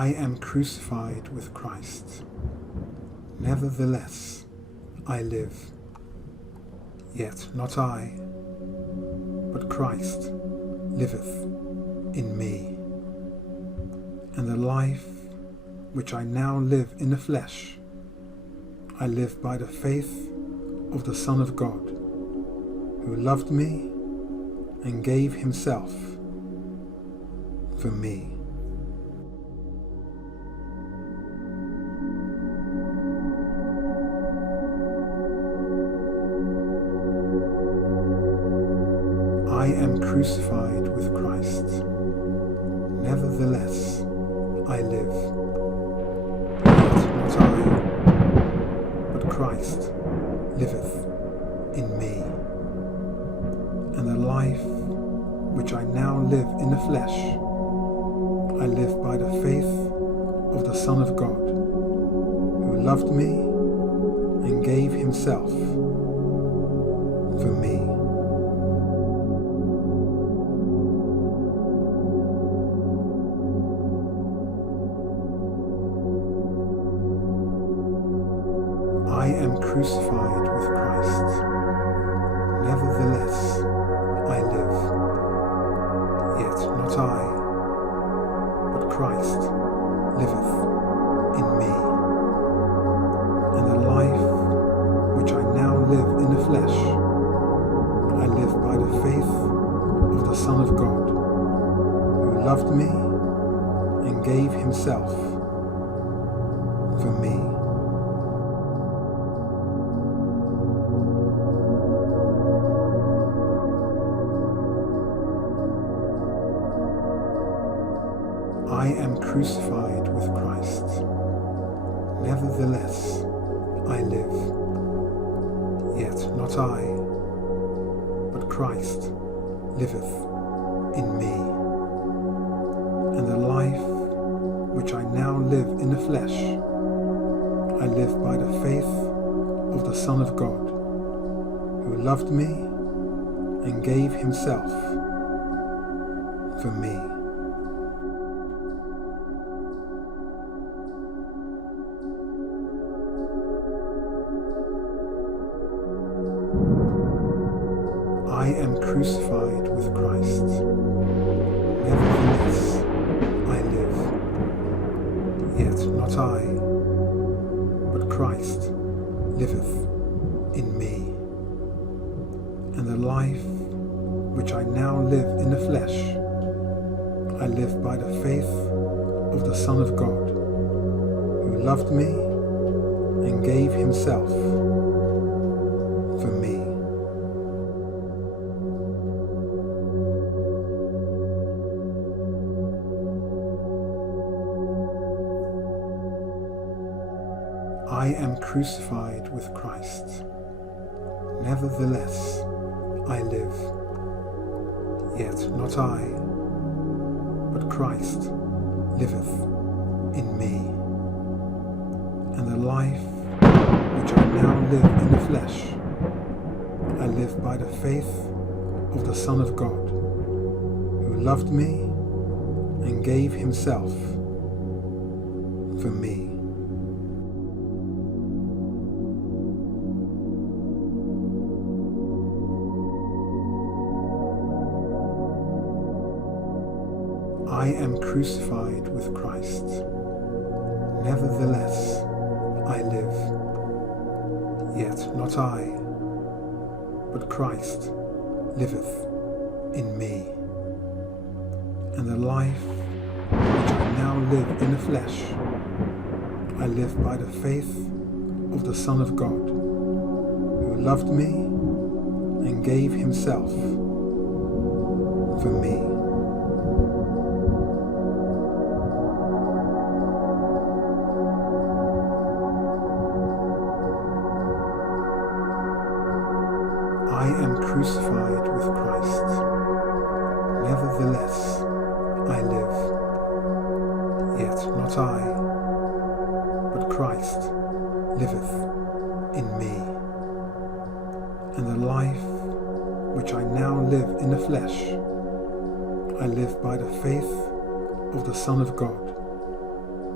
I am crucified with Christ. Nevertheless, I live. Yet not I, but Christ liveth in me. And the life which I now live in the flesh, I live by the faith of the Son of God, who loved me and gave himself for me. I am crucified with Christ. Nevertheless, I live. Yet not I, but Christ liveth in me. And the life which I now live in the flesh, I live by the faith of the Son of God, who loved me and gave himself for me. I am crucified with Christ. Nevertheless, I live. Yet not I, but Christ liveth in me. And the life which I now live in the flesh, I live by the faith of the Son of God, who loved me and gave himself for me. I am crucified with Christ. Nevertheless, I live. Yet not I, but Christ liveth in me. And the life which I now live in the flesh, I live by the faith of the Son of God, who loved me and gave himself for me. I am crucified with Christ. Nevertheless, I live. Yet not I, but Christ liveth in me. And the life which I now live in the flesh, I live by the faith of the Son of God, who loved me and gave himself for me. I am crucified with Christ. Nevertheless, I live. Yet not I, but Christ liveth in me. And the life which I now live in the flesh, I live by the faith of the Son of God, who loved me and gave himself for me. I am crucified with Christ. Nevertheless, I live. Yet not I, but Christ liveth in me. And the life which I now live in the flesh, I live by the faith of the Son of God, who loved me and gave himself for me. I am crucified with Christ. Nevertheless, I live. Yet not I, but Christ liveth in me. And the life which I now live in the flesh, I live by the faith of the Son of God,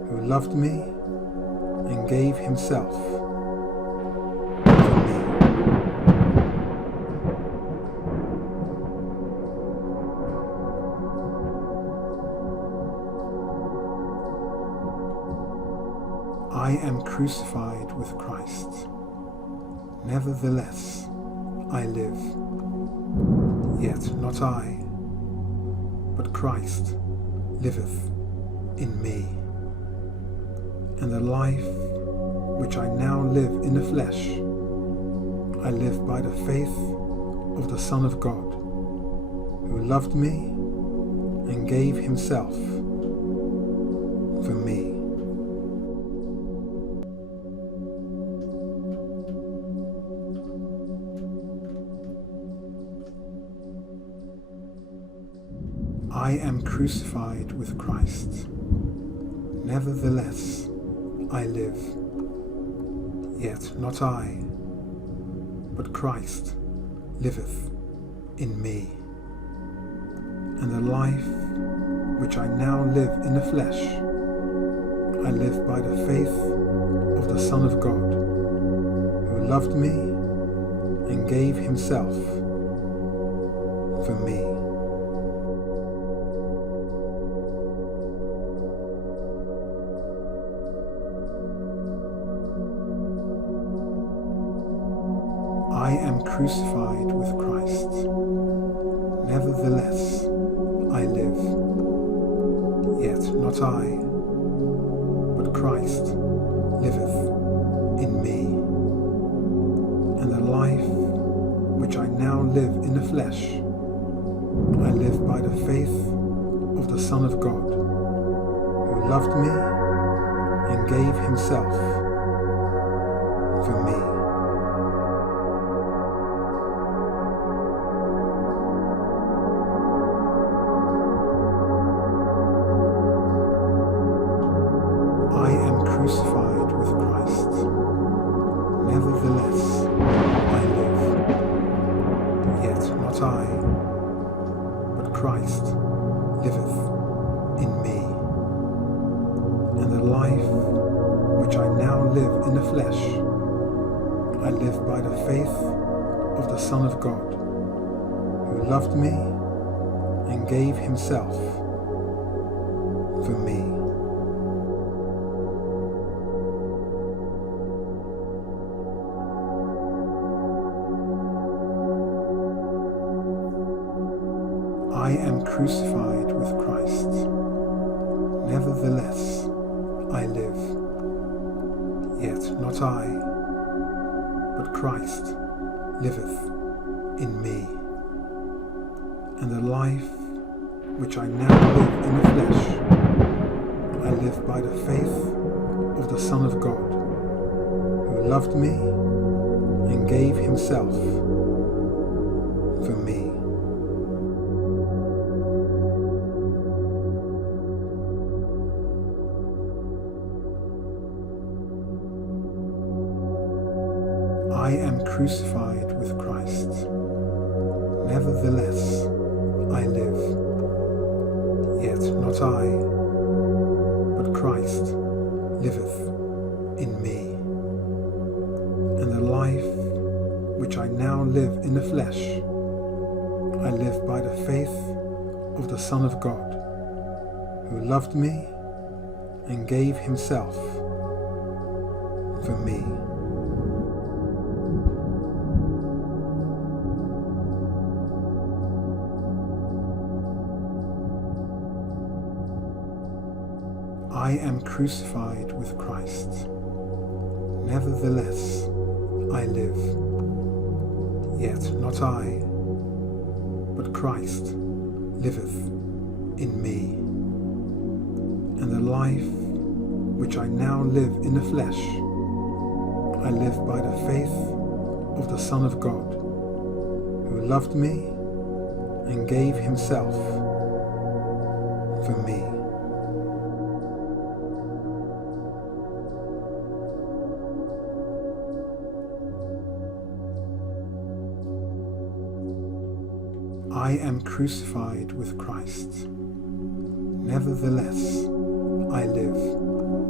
who loved me and gave himself for me. I am crucified with Christ. Nevertheless, I live. Yet not I, but Christ liveth in me. And the life which I now live in the flesh, I live by the faith of the Son of God, who loved me and gave himself for me. I am crucified with Christ. Nevertheless, I live. Yet not I, but Christ liveth in me. And the life which I now live in the flesh, I live by the faith of the Son of God, who loved me and gave himself for me. I am crucified with Christ. Nevertheless, I live. Yet not I, but Christ liveth in me. And the life which I now live in the flesh, I live by the faith of the Son of God, who loved me and gave himself for me. I am crucified with Christ. Nevertheless, I live. Yet not I, but Christ liveth in me. And the life which I now live in the flesh, I live by the faith of the Son of God, who loved me and gave himself for me. I am crucified with Christ. Nevertheless, I live. Yet not I, but Christ liveth in me. And the life which I now live in the flesh, I live by the faith of the Son of God, who loved me and gave himself for me. I am crucified with Christ. Nevertheless, I live. Yet not I, but Christ liveth in me. And the life which I now live in the flesh, I live by the faith of the Son of God, who loved me and gave himself for me. I am crucified with Christ. Nevertheless, I live. Yet not I, but Christ liveth in me. And the life which I now live in the flesh, I live by the faith of the Son of God, who loved me and gave himself for me. I am crucified with Christ. Nevertheless, I live.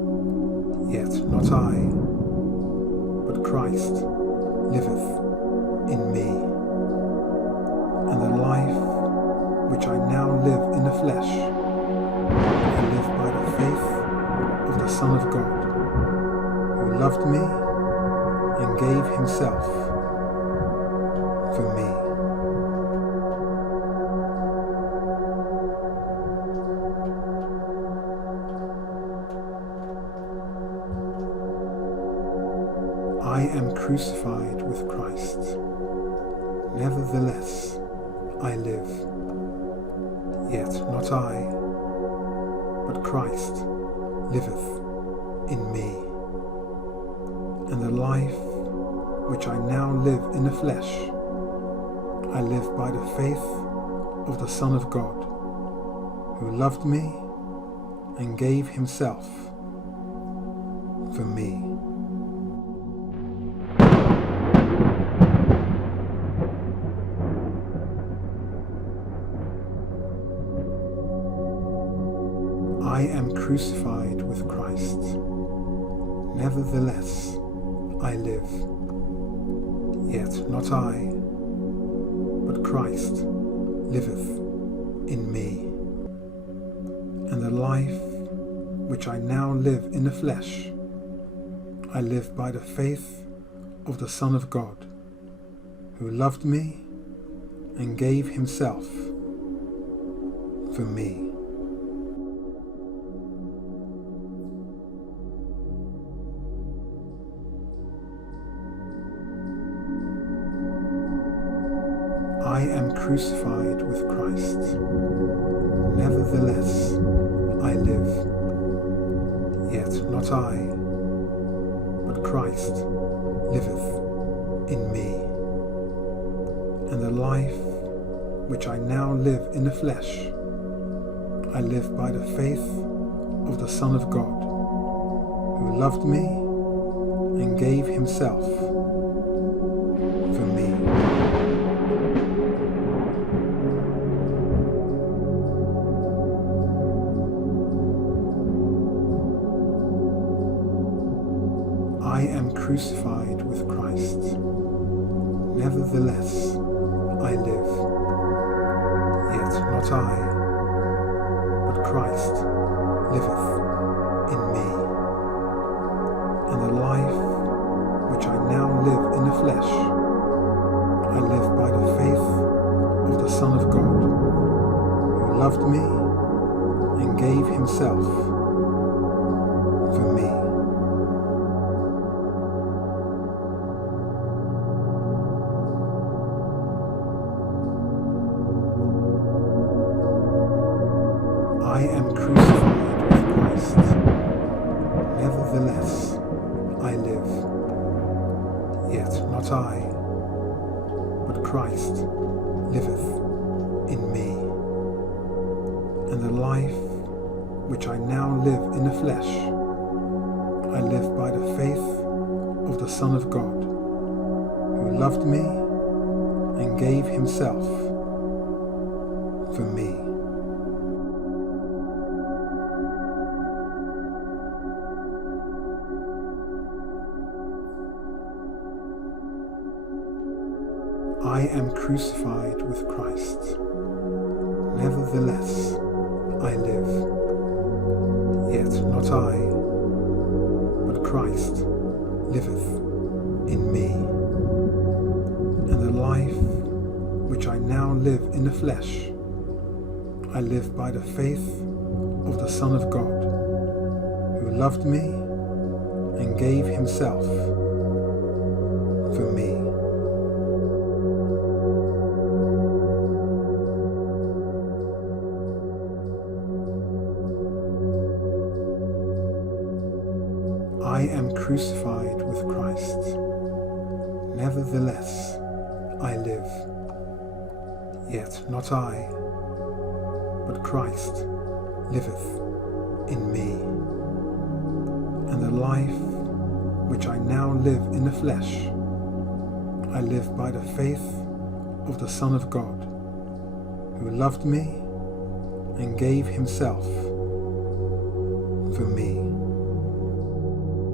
Yet not I, but Christ liveth in me. And the life which I now live in the flesh, I live by the faith of the Son of God, who loved me and gave himself for me. I am crucified with Christ. Nevertheless, I live. Yet not I, but Christ liveth in me. And the life which I now live in the flesh, I live by the faith of the Son of God, who loved me and gave himself for me. I am crucified with Christ. Nevertheless, I live. Yet not I, but Christ liveth in me. And the life which I now live in the flesh, I live by the faith of the Son of God, who loved me and gave himself for me. I am crucified with Christ. Nevertheless, I live. Yet not I, but Christ liveth in me. And the life which I now live in the flesh, I live by the faith of the Son of God, who loved me and gave himself for me. I am crucified with Christ. Nevertheless, I live. Yet not I, but Christ liveth in me. And the life which I now live in the flesh, I live by the faith of the Son of God, who loved me and gave himself for me. I am crucified with Christ. Nevertheless, I live. Yet not I, but Christ liveth in me. And the life which I now live in the flesh, I live by the faith of the Son of God, who loved me and gave himself for me. I am crucified with Christ. Nevertheless, I live. Yet not I, but Christ liveth in me. And the life which I now live in the flesh, I live by the faith of the Son of God, who loved me and gave himself for me. I am crucified with Christ. Nevertheless, I live. Yet not I, but Christ liveth in me. And the life which I now live in the flesh, I live by the faith of the Son of God, who loved me and gave himself for me.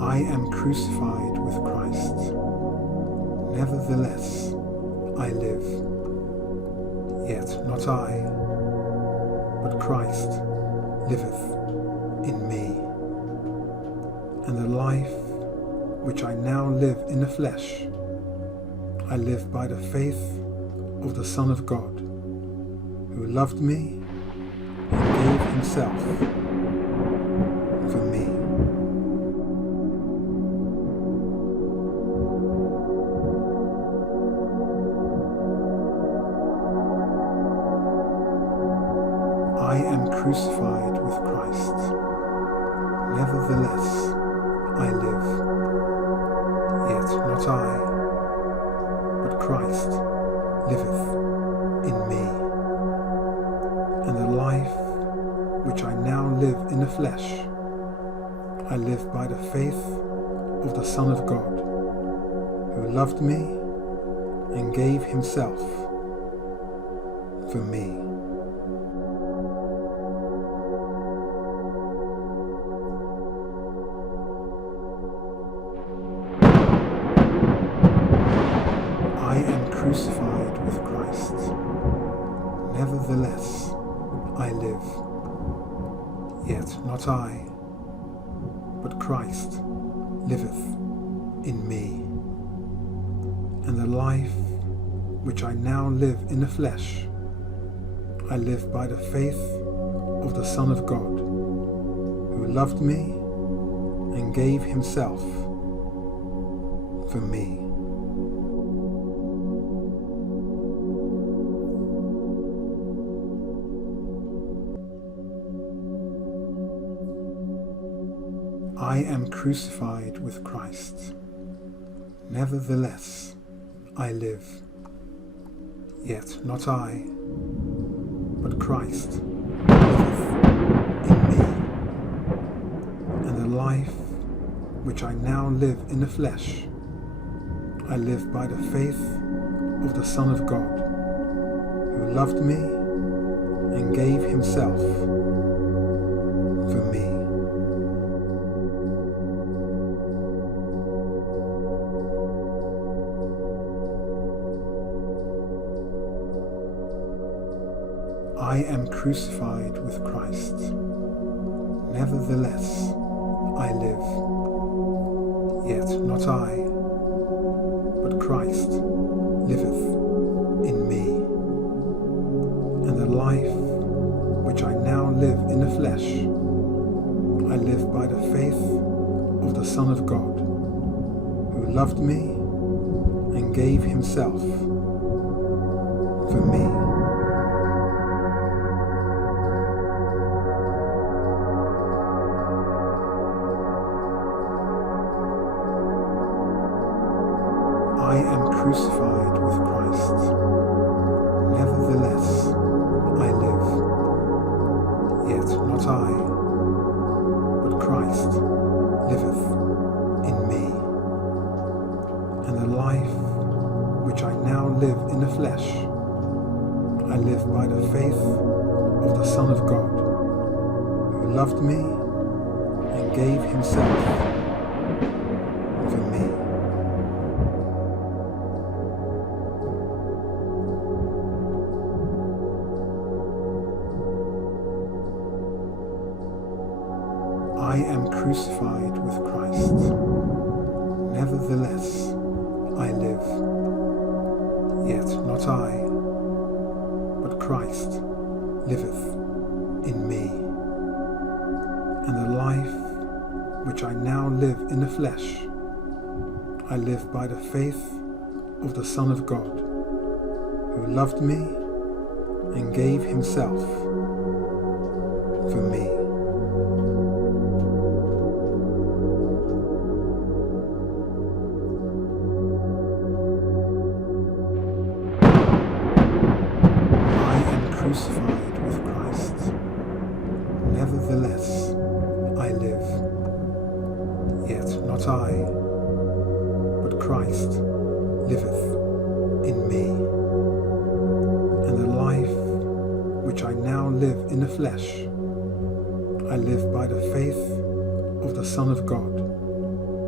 I am crucified with Christ. Nevertheless, I live. Yet not I, but Christ liveth in me. And the life which I now live in the flesh, I live by the faith of the Son of God, who loved me and gave himself for me. I am crucified with Christ. Nevertheless, I live. Yet not I, but Christ liveth in me. And the life which I now live in the flesh, I live by the faith of the Son of God, who loved me and gave himself for me. I am crucified with Christ. Nevertheless, I live. Yet not I, but Christ liveth in me. And the life which I now live in the flesh, I live by the faith of the Son of God, who loved me and gave himself for me. I am crucified with Christ. Nevertheless, I live. Yet not I, but Christ liveth in me. And the life which I now live in the flesh, I live by the faith of the Son of God, who loved me and gave himself for me. I am crucified with Christ. Nevertheless, I live. Yet not I, but Christ liveth in me. And the life which I now live in the flesh, I live by the faith of the Son of God, who loved me and gave himself for me. I am crucified with Christ. Nevertheless, I live. Yet not I, but Christ liveth in me. And the life which I now live in the flesh, I live by the faith of the Son of God, who loved me and gave himself for me. I am crucified with Christ. Nevertheless, I live. Yet not I, but Christ liveth in me. And the life which I now live in the flesh, I live by the faith of the Son of God, who loved me and gave himself for me. Crucified with Christ. Nevertheless, I live. Yet not I, but Christ liveth in me. And the life which I now live in the flesh, I live by the faith of the Son of God,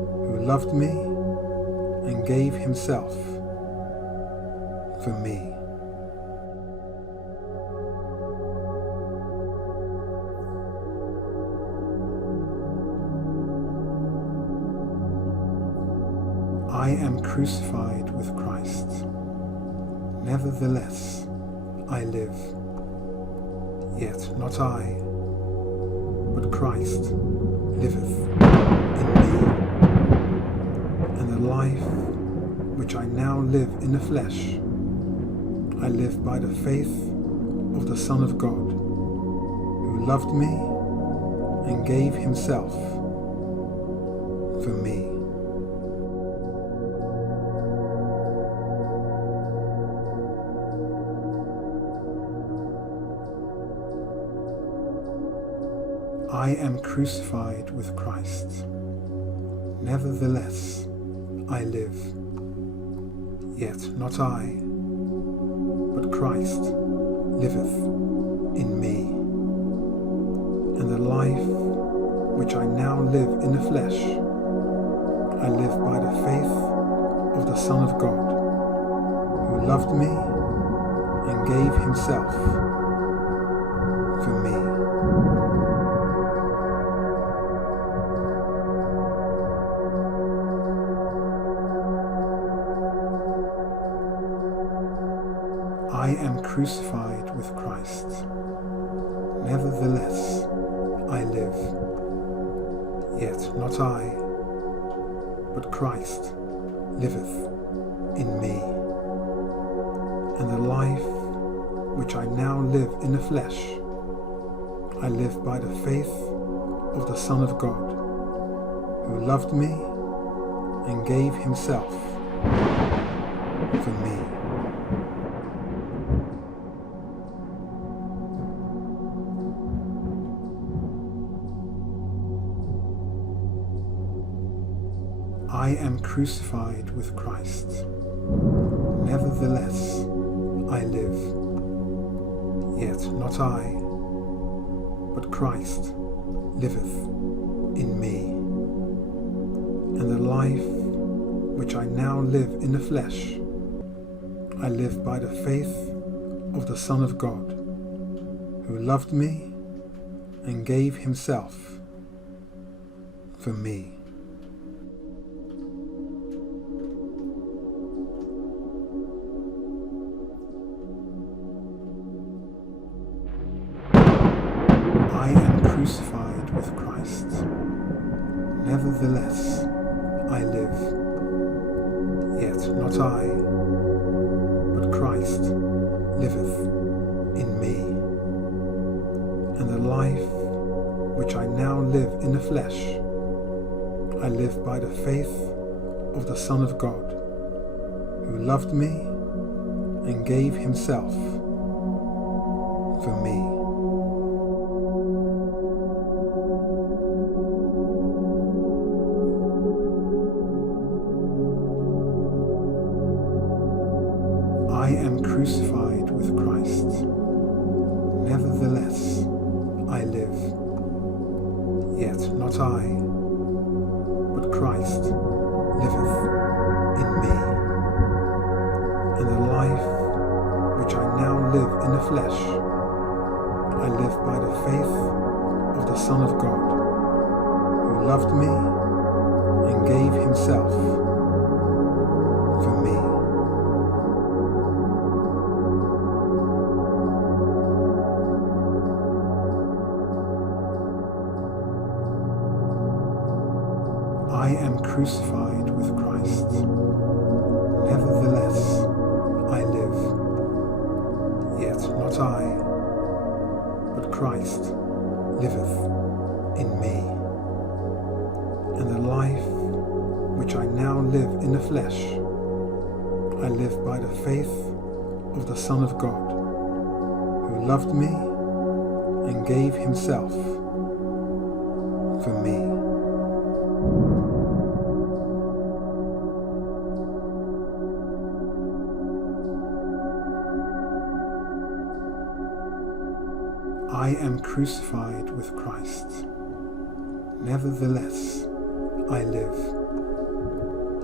who loved me and gave himself for me. I am crucified with Christ. Nevertheless, I live. Yet not I, but Christ liveth in me. And the life which I now live in the flesh, I live by the faith of the Son of God, who loved me and gave himself for me. I am crucified with Christ. Nevertheless, I live. Yet not I, but Christ liveth in me. And the life which I now live in the flesh, I live by the faith of the Son of God, who loved me and gave himself for me. I am crucified with Christ. Nevertheless, I live. Yet not I, but Christ liveth in me. And the life which I now live in the flesh, I live by the faith of the Son of God, who loved me and gave himself for me. I am crucified with Christ. Nevertheless, I live. Yet not I, but Christ liveth in me. And the life which I now live in the flesh, I live by the faith of the Son of God, who loved me and gave himself for me. I am crucified with Christ. Nevertheless, I live. Yet not I, but Christ liveth in me. And the life which I now live in the flesh, I live by the faith of the Son of God, who loved me and gave himself for me. I am crucified with Christ. Nevertheless, I live. Yet not I, but Christ liveth in me. And the life which I now live in the flesh, I live by the faith of the Son of God, who loved me and gave himself for me. I am crucified with Christ. Nevertheless, I live. Yet not I, but Christ liveth in me. And the life which I now live in the flesh, I live by the faith of the Son of God, who loved me and gave himself for me. I am crucified with Christ. Nevertheless, I live.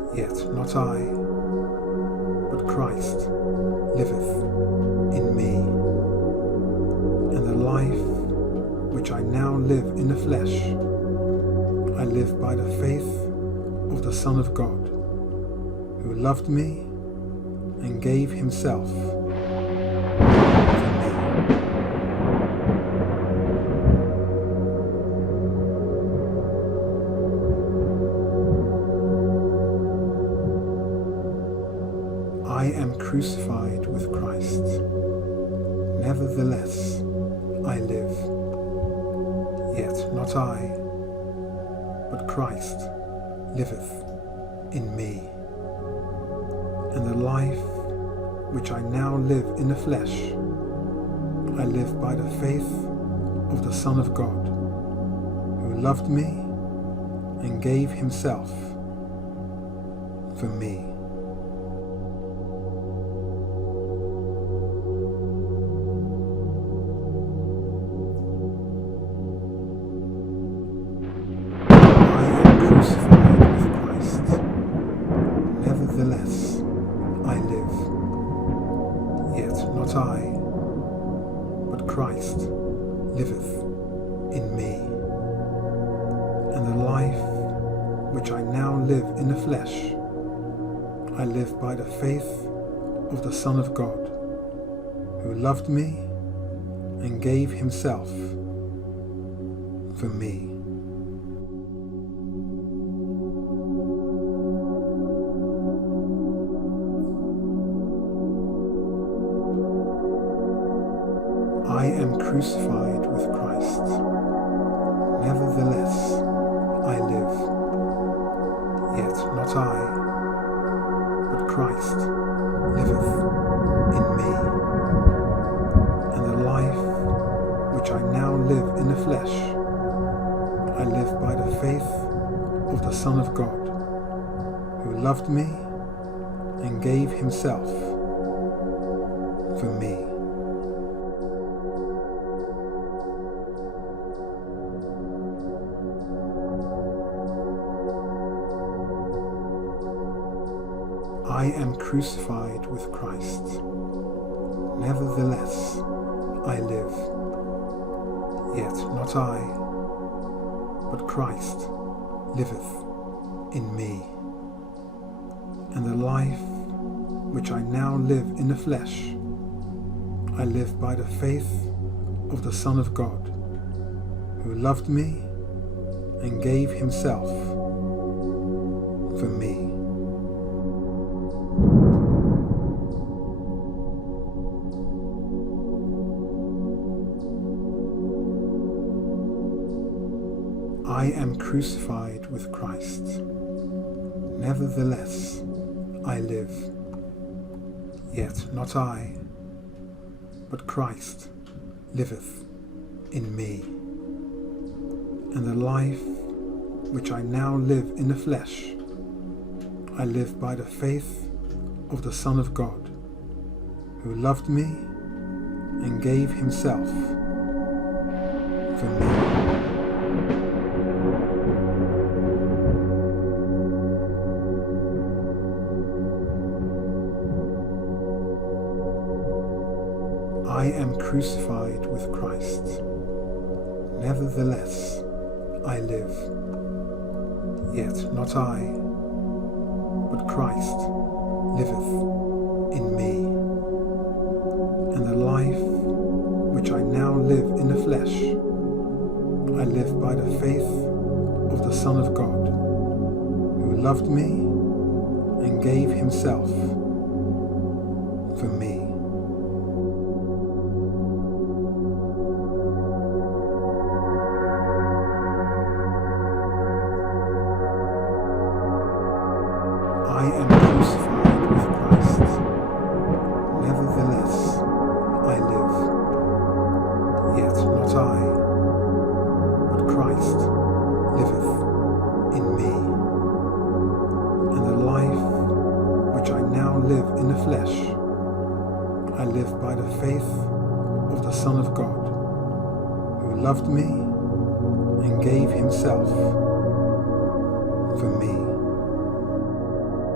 Yet not I, but Christ liveth in me. And the life which I now live in the flesh, I live by the faith of the Son of God, who loved me and gave himself for me. I am crucified with Christ. Nevertheless, I live. Yet not I, but Christ liveth in me. And the life which I now live in the flesh, I live by the faith of the Son of God, who loved me and gave himself for me. Nevertheless, I live. Yet not I, but Christ liveth in me. And the life which I now live in the flesh, I live by the faith of the Son of God, who loved me and gave himself for me. I am crucified with Christ. Nevertheless, I live. Yet not I, but Christ liveth in me. And the life which I now live in the flesh, I live by the faith of the Son of God, who loved me and gave himself for me. I am crucified with Christ. Nevertheless, I live. Yet not I, but Christ liveth in me. And the life which I now live in the flesh, I live by the faith of the Son of God, who loved me and gave himself for me. I am crucified with Christ. Nevertheless, I live. Yet not I, but Christ liveth in me. And the life which I now live in the flesh, I live by the faith of the Son of God, who loved me and gave himself for me. I am crucified with Christ. Nevertheless, I live. Yet not I, but Christ liveth in me. And the life which I now live in the flesh, I live by the faith of the Son of God, who loved me and gave himself for me. I am crucified with Christ. Nevertheless, I live. Yet not I, but Christ liveth in me. And the life which I now live in the flesh, I live by the faith of the Son of God, who loved me and gave himself for me.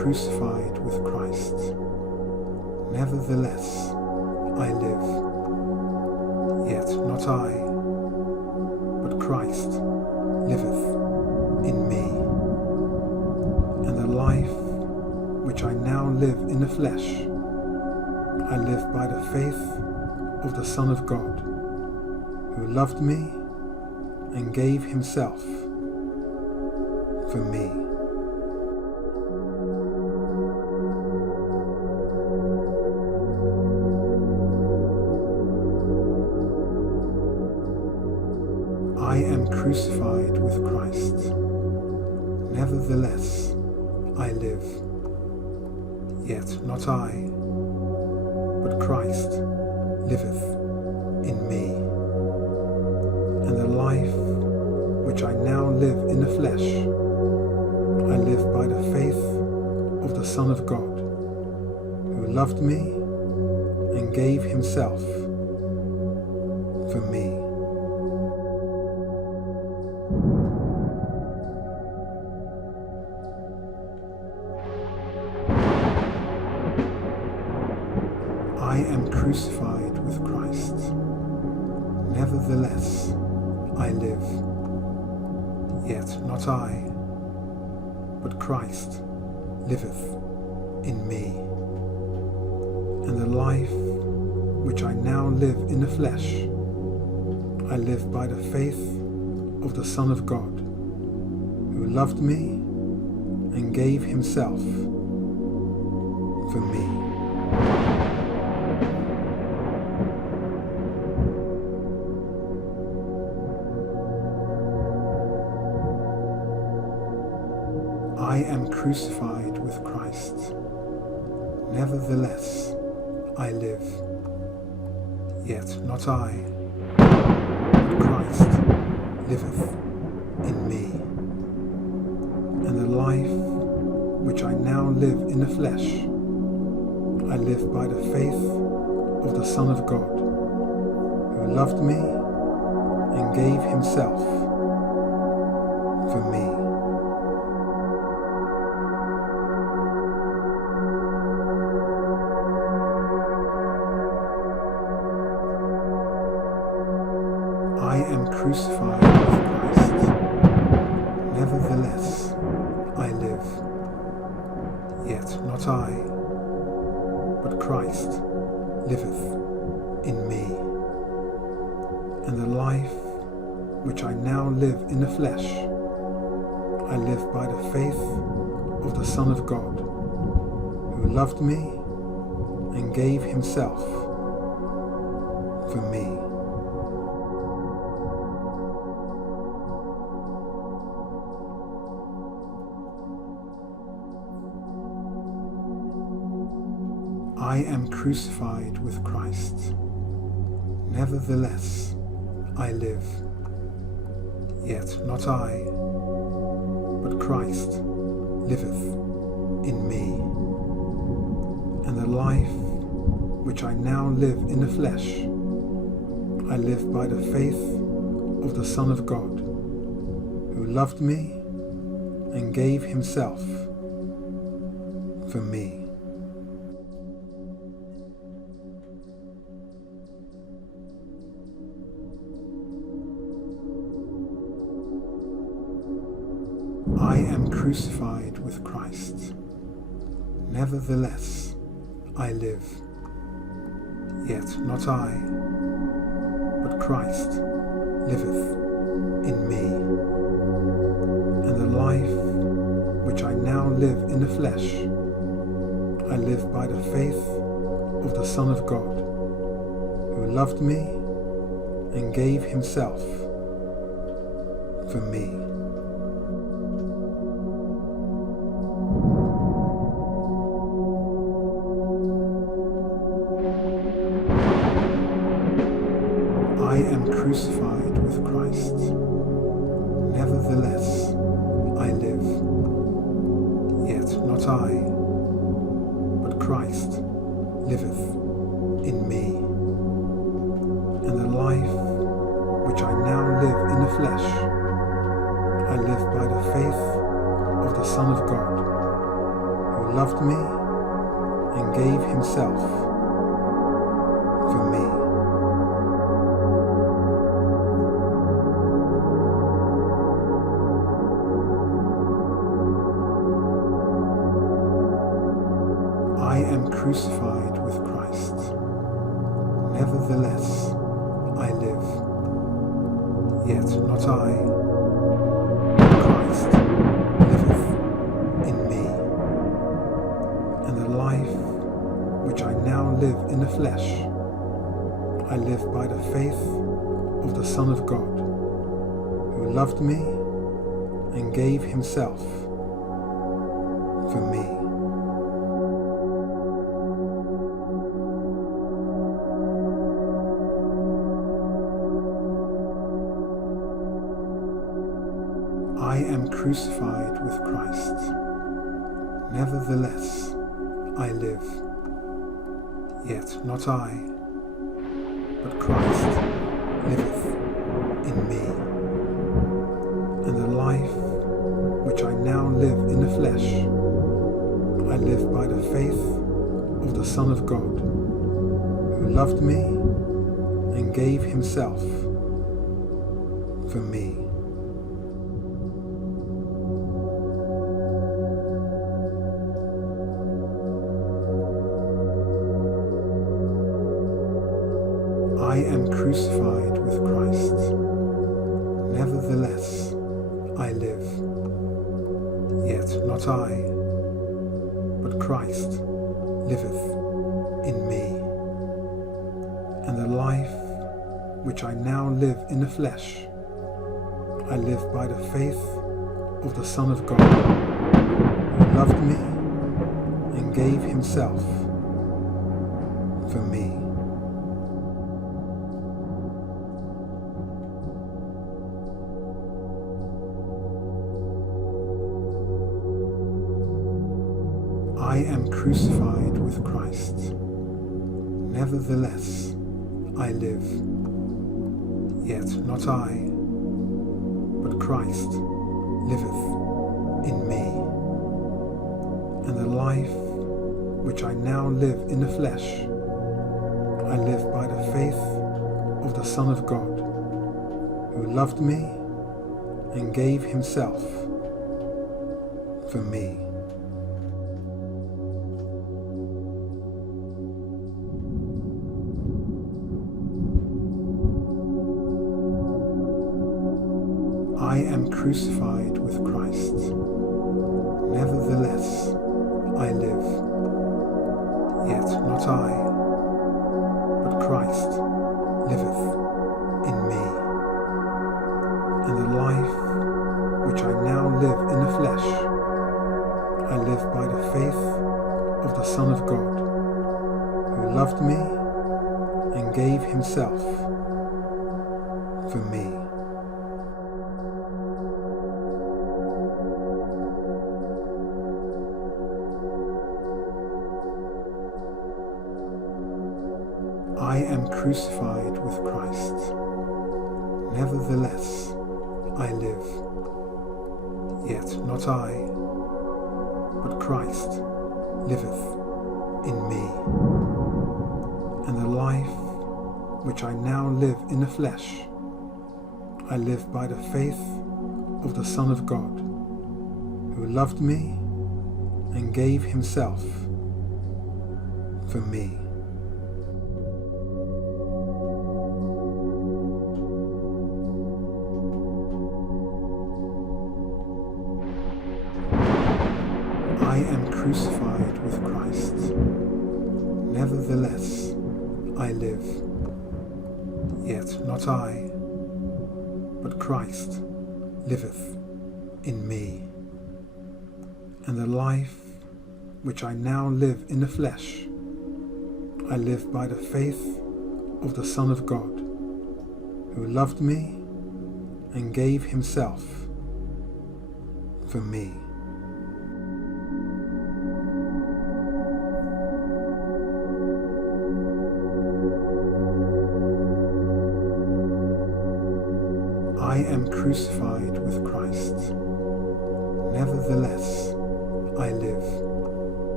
crucified with Christ. Nevertheless, I live. Yet not I, but Christ liveth in me. And the life which I now live in the flesh, I live by the faith of the Son of God, who loved me and gave himself for me. I am crucified with Christ. Nevertheless, I live. Yet not I, but Christ liveth in me. And the life which I now live in the flesh, I live by the faith of the Son of God, who loved me and gave himself for me. I am crucified with Christ. Nevertheless, I live. Yet not I, but Christ liveth in me. And the life which I now live in the flesh, I live by the faith of the Son of God, who loved me and gave himself for me. I am crucified with Christ. Nevertheless, I live. Yet not I, but Christ liveth in me. And the life which I now live in the flesh, I live by the faith of the Son of God, who loved me and gave himself for me. I am crucified with Christ. Nevertheless, I live. Yet not I, but Christ liveth in me. And the life which I now live in the flesh, I live by the faith of the Son of God, who loved me and gave himself for me. I am crucified with Christ. Nevertheless, I live. Yet not I, but Christ liveth in me. And the life which I now live in the flesh, I live by the faith of the Son of God, who loved me and gave himself for me. I am crucified with Christ. Nevertheless, I live. Yet not I, but Christ liveth in me. And the life which I now live in the flesh, I live by the faith of the Son of God, who loved me and gave himself for me. I am crucified with Christ. Nevertheless, I live. Yet not I, but Christ liveth in me. And the life which I now live in the flesh, I live by the faith of the Son of God, who who loved me and gave himself for me. I am crucified with Christ. Nevertheless, I live. Yet not I, but Christ liveth in me. And the life which I now live in the flesh, I live by the faith of the Son of God, who loved me and gave himself for me. I am crucified with Christ. Nevertheless, I live. Yet not I, but Christ liveth in me. And the life which I now live in the flesh, I live by the faith of the Son of God, who loved me and gave himself for me. I am crucified with Christ. Nevertheless, I live. Yet not I, but Christ liveth in me. And the life which I now live in the flesh, I live by the faith of the Son of God, who loved me and gave himself for me. I am crucified with Christ. Nevertheless, I live. Yet not I, but Christ liveth in me. And the life which I now live in the flesh, I live by the faith of the Son of God, who loved me and gave himself for me. I am crucified with Christ. Nevertheless, I live. Yet not I, but Christ liveth in me. And the life which I now live in the flesh, I live by the faith of the Son of God, who loved me and gave himself for me. I am crucified with Christ. Nevertheless, I live. Yet not I, but Christ liveth in me. And the life which I now live in the flesh, I live by the faith of the Son of God, who loved me and gave himself for me. I am crucified with Christ. Nevertheless, I live. Yet not I, but Christ liveth in me. And the life which I now live in the flesh, I live by the faith of the Son of God, who loved me and gave himself for me. I am crucified with Christ. Nevertheless, I live.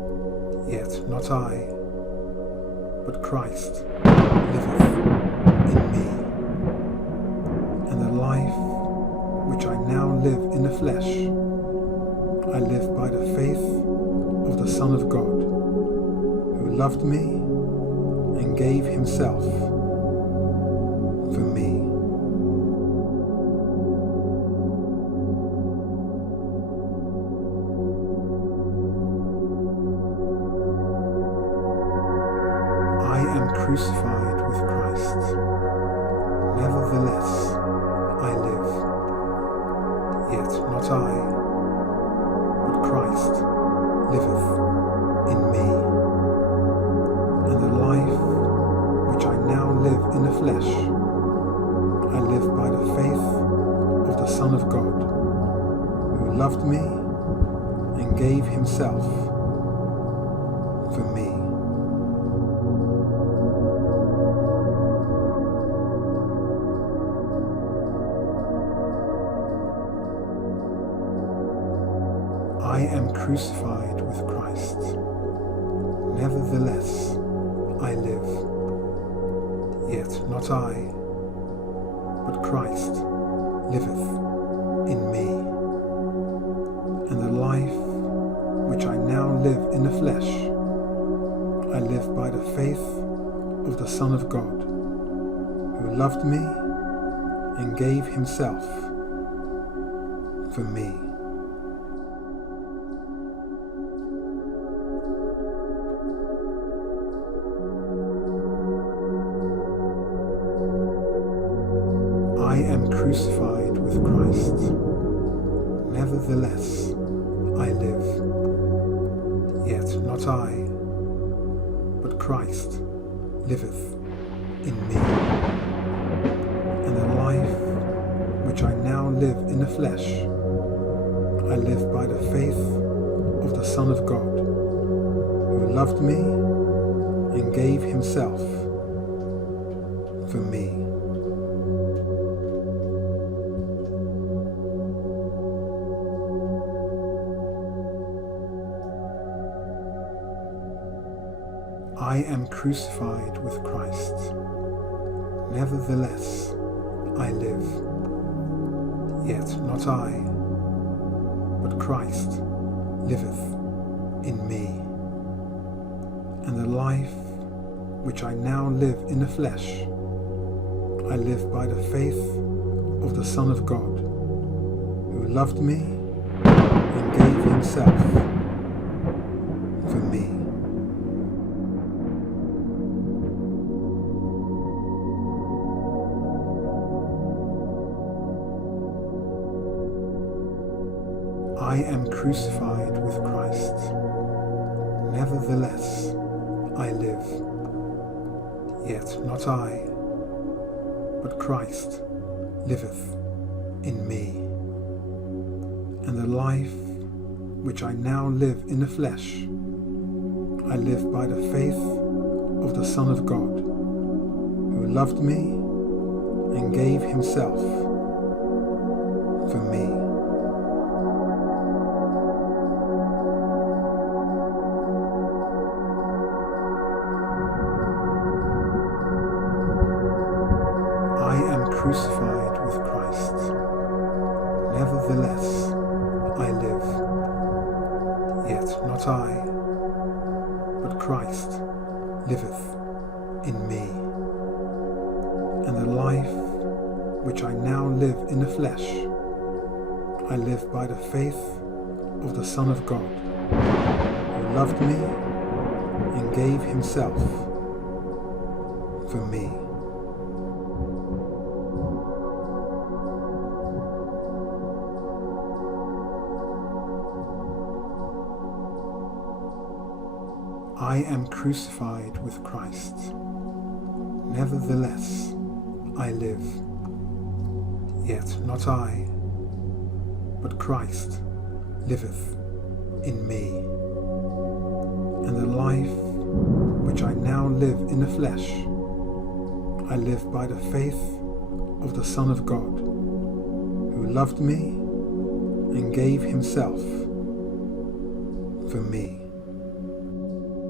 Yet not I, but Christ liveth in me. And the life which I now live in the flesh, I live by the faith of the Son of God, who loved me and gave himself for me. I am crucified with Christ. Nevertheless, I live. Yet not I, but Christ liveth in me. And the life which I now live in the flesh, I live by the faith of the Son of God, who loved me and gave himself for me. I am crucified with Christ. Nevertheless, I live. Yet not I, but Christ liveth in me. And the life which I now live in the flesh, I live by the faith of the Son of God, who loved me and gave himself for me. I am crucified with Christ. Nevertheless, I live. Yet not I, but Christ liveth in me. And the life which I now live in the flesh, I live by the faith of the Son of God, who loved me and gave himself for me. I am crucified with Christ. Nevertheless, I live. Yet not I, but Christ liveth in me. And the life which I now live in the flesh, I live by the faith of the Son of God, who loved me and gave himself for me. I am crucified with Christ. Nevertheless, I live. Yet not I, but Christ liveth in me. And the life which I now live in the flesh, I live by the faith of the Son of God, who loved me and gave himself for me. I am crucified with Christ. Nevertheless, I live. Yet not I, but Christ liveth in me. And the life which I now live in the flesh, I live by the faith of the Son of God, who loved me and gave himself for me. I am crucified with Christ. Nevertheless, I live. Yet not I, but Christ liveth in me. And the life which I now live in the flesh, I live by the faith of the Son of God, who loved me and gave himself for me.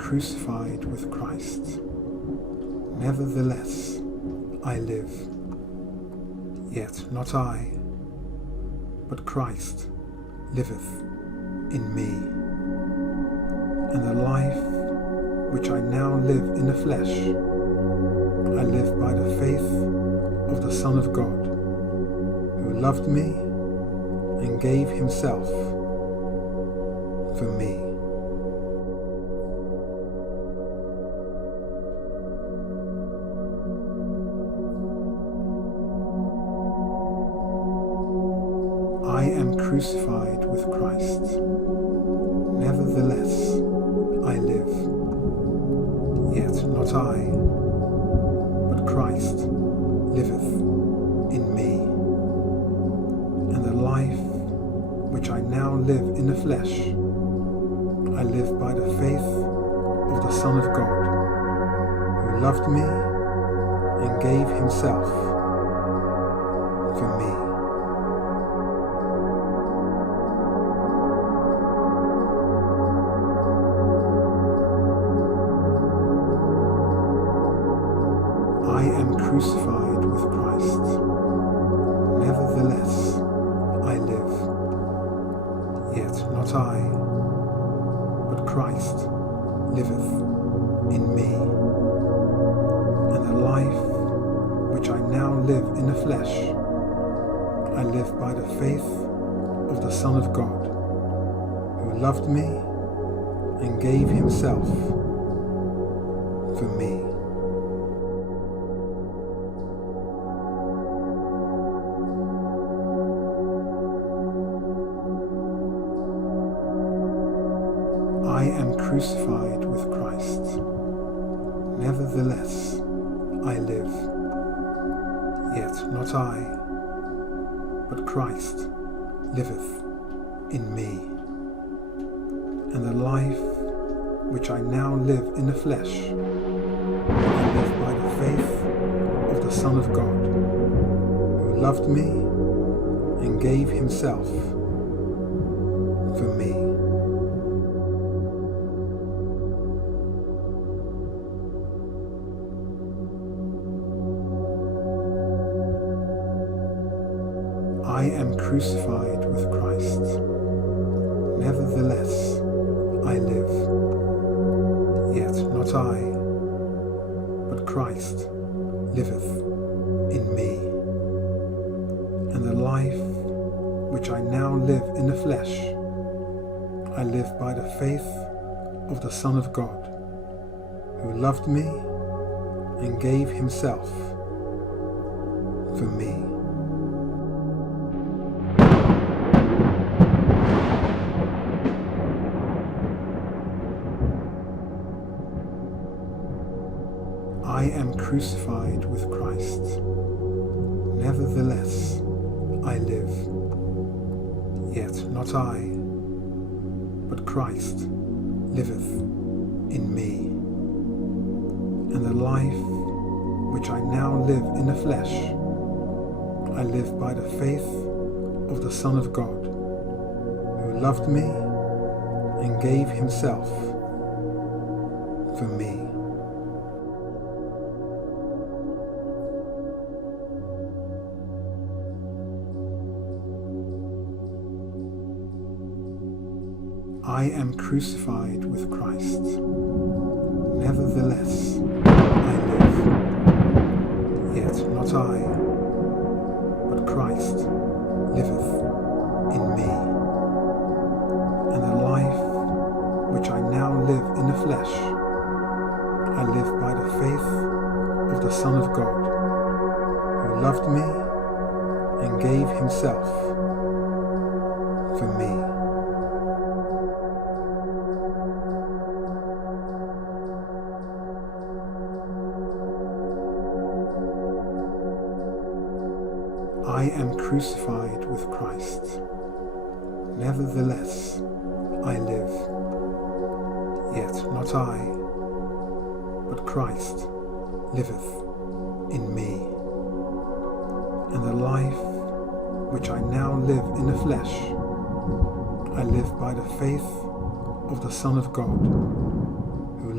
crucified with Christ. Nevertheless, I live. Yet not I, but Christ liveth in me. And the life which I now live in the flesh, I live by the faith of the Son of God, who loved me and gave himself for me. I am crucified with Christ. Nevertheless, I live. Yet not I, but Christ liveth in me. And the life which I now live in the flesh, I live by the faith of the Son of God, who loved me and gave himself for me. I am crucified with Christ. Nevertheless, I live. Yet not I, but Christ liveth in me. And the life which I now live in the flesh, I live by the faith of the Son of God, who loved me and gave himself for me. I am crucified with Christ. Nevertheless, I live. Yet not I, but Christ liveth in me. And the life which I now live in the flesh, I live by the faith of the Son of God, who loved me and gave himself for me. I am crucified with Christ. Nevertheless, I live. Yet not I, but Christ liveth in me. And the life which I now live in the flesh, I live by the faith of the Son of God, who loved me and gave himself for me. I am crucified with Christ. Nevertheless, I live. Yet not I, but Christ liveth in me. And the life which I now live in the flesh, I live by the faith of the Son of God, who loved me and gave himself for me. I am crucified with Christ. Nevertheless, I live. Yet not I, but Christ liveth in me. And the life which I now live in the flesh, I live by the faith of the Son of God, who loved me and gave himself for me. I am crucified with Christ. Nevertheless, I live. Yet not I, but Christ liveth in me. And the life which I now live in the flesh, I live by the faith of the Son of God, who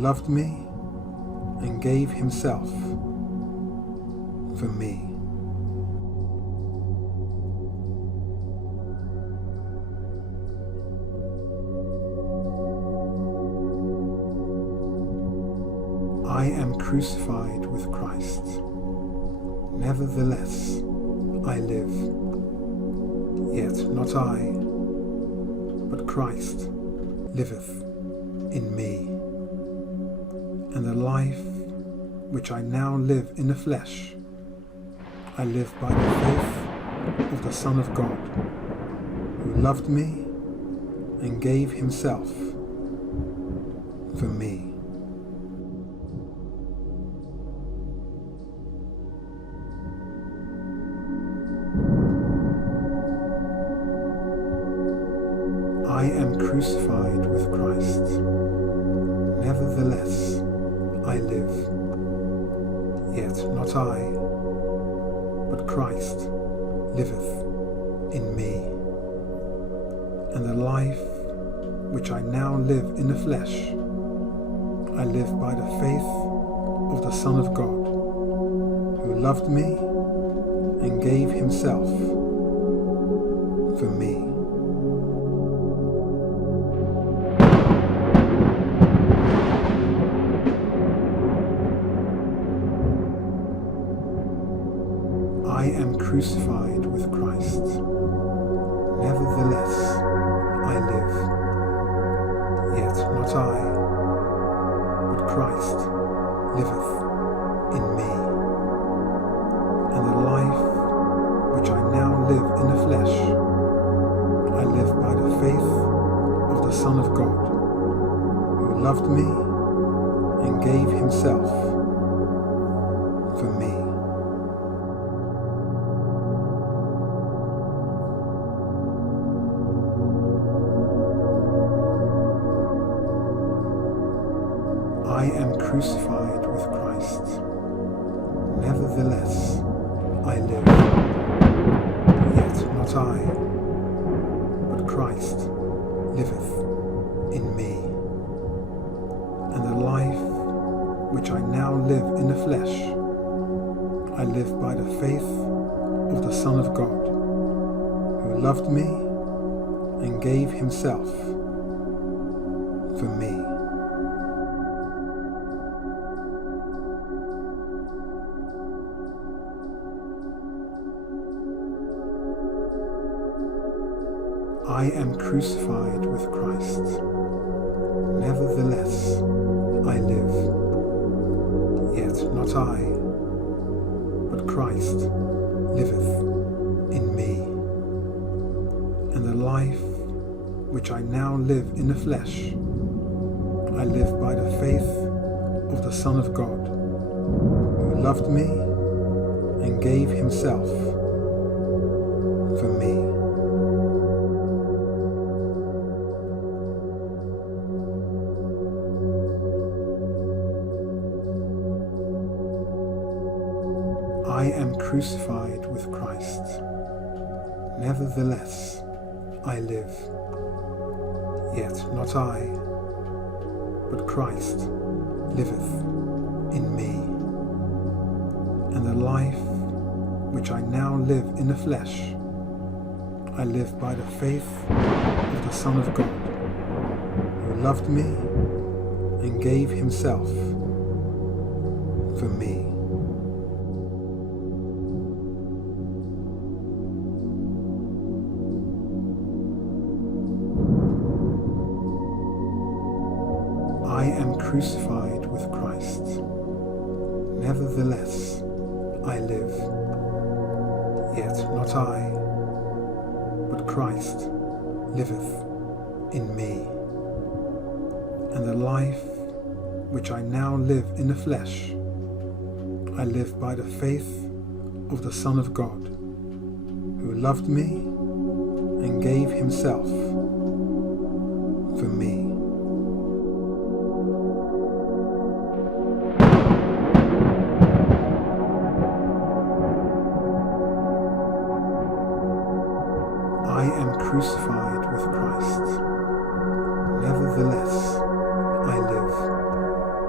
loved me and gave himself for me. I am crucified with Christ. Nevertheless, I live. Yet not I, but Christ liveth in me. And the life which I now live in the flesh, I live by the faith of the Son of God, who loved me and gave himself for me. I am crucified with Christ. Nevertheless, I live. Yet not I, but Christ liveth in me. And the life which I now live in the flesh, I live by the faith of the Son of God, who loved me and gave himself for me. I am crucified with Christ. Nevertheless, I live. Yet not I, but Christ liveth in me. And the life which I now live in the flesh, I live by the faith of the Son of God, who loved me and gave himself for me. I am crucified with Christ. Nevertheless, I live. Yet not I, but Christ liveth in me. And the life which I now live in the flesh, I live by the faith of the Son of God, who loved me and gave himself for me. I am crucified with Christ. Nevertheless, I live. Yet not I, but Christ liveth in me. And the life which I now live in the flesh, I live by the faith of the Son of God, who loved me and gave himself for me. I am crucified with Christ. Nevertheless, I live. Yet not I, but Christ liveth in me. And the life which I now live in the flesh, I live by the faith of the Son of God, who loved me and gave himself for me. I am crucified with Christ. Nevertheless, I live. Yet not I, but Christ liveth in me. And the life which I now live in the flesh, I live by the faith of the Son of God, who loved me and gave himself for me. I am crucified with Christ. Nevertheless, I live.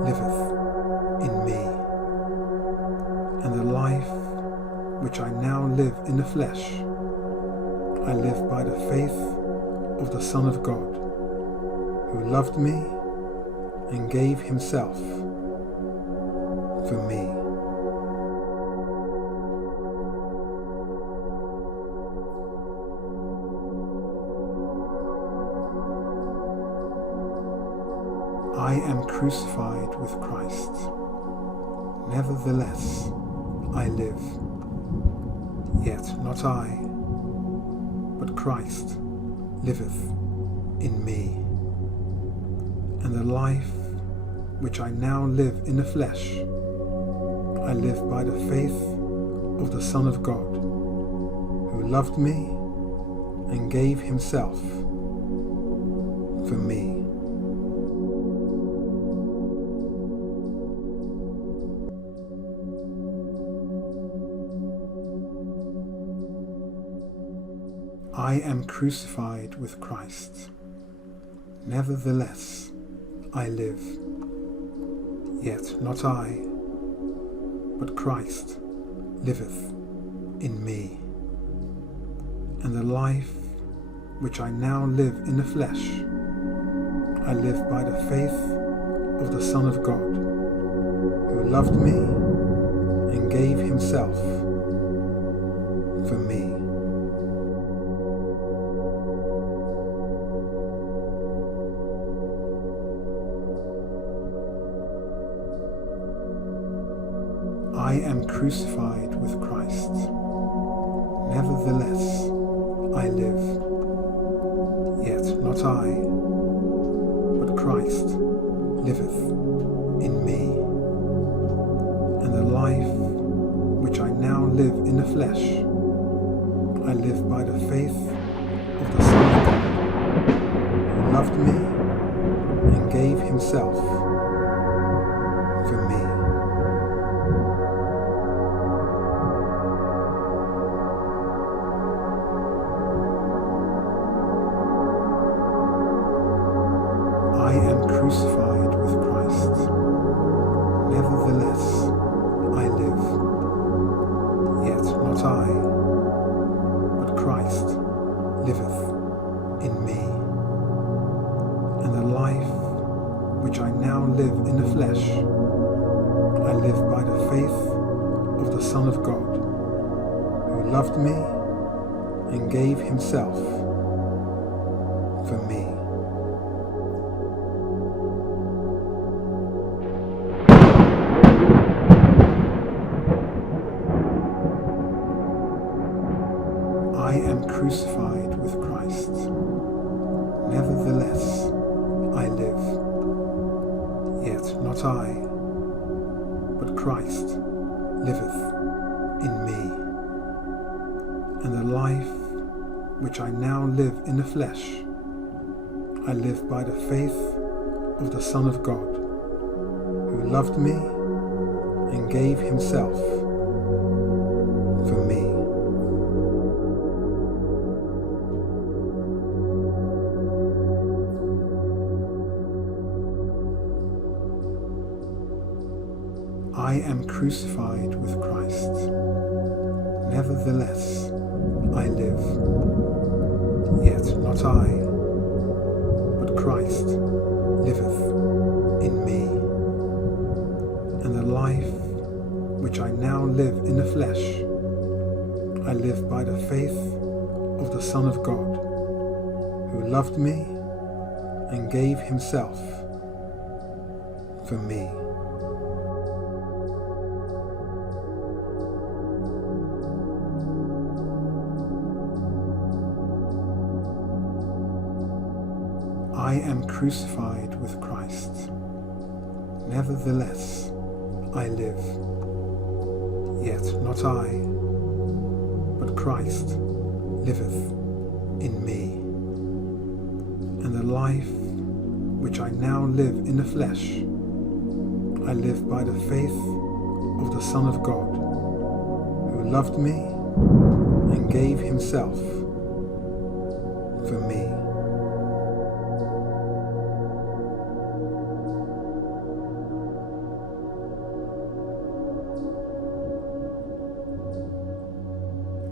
liveth in me, and the life which I now live in the flesh, I live by the faith of the Son of God, who loved me and gave himself for me. I am crucified with Christ. Nevertheless, I live. Yet not I, but Christ liveth in me. And the life which I now live in the flesh, I live by the faith of the Son of God, who loved me and gave himself for me. I am crucified with Christ. Nevertheless, I live. Yet not I, but Christ liveth in me. And the life which I now live in the flesh, I live by the faith of the Son of God, who loved me and gave himself for me. I am crucified with Christ. Nevertheless, I live. Yet not I, but Christ liveth in me. And the life which I now live in the flesh, I live by the faith of the Son of God, who loved me and gave himself for me. I am crucified with Christ. Nevertheless, I live. Yet not I, but Christ liveth in me. And the life which I now live in the flesh, I live by the faith of the Son of God, who loved me and gave himself for me. I am crucified with Christ. Nevertheless, I live. Yet not I, but Christ liveth in me. And the life which I now live in the flesh, I live by the faith of the Son of God, who loved me and gave himself for me. I am crucified with Christ. Nevertheless, I live. Yet not I, but Christ liveth in me. And the life which I now live in the flesh, I live by the faith of the Son of God, who loved me and gave himself for me. I am crucified with Christ. Nevertheless, I live. Yet not I, but Christ liveth in me. And the life which I now live in the flesh, I live by the faith of the Son of God, who loved me and gave himself for me.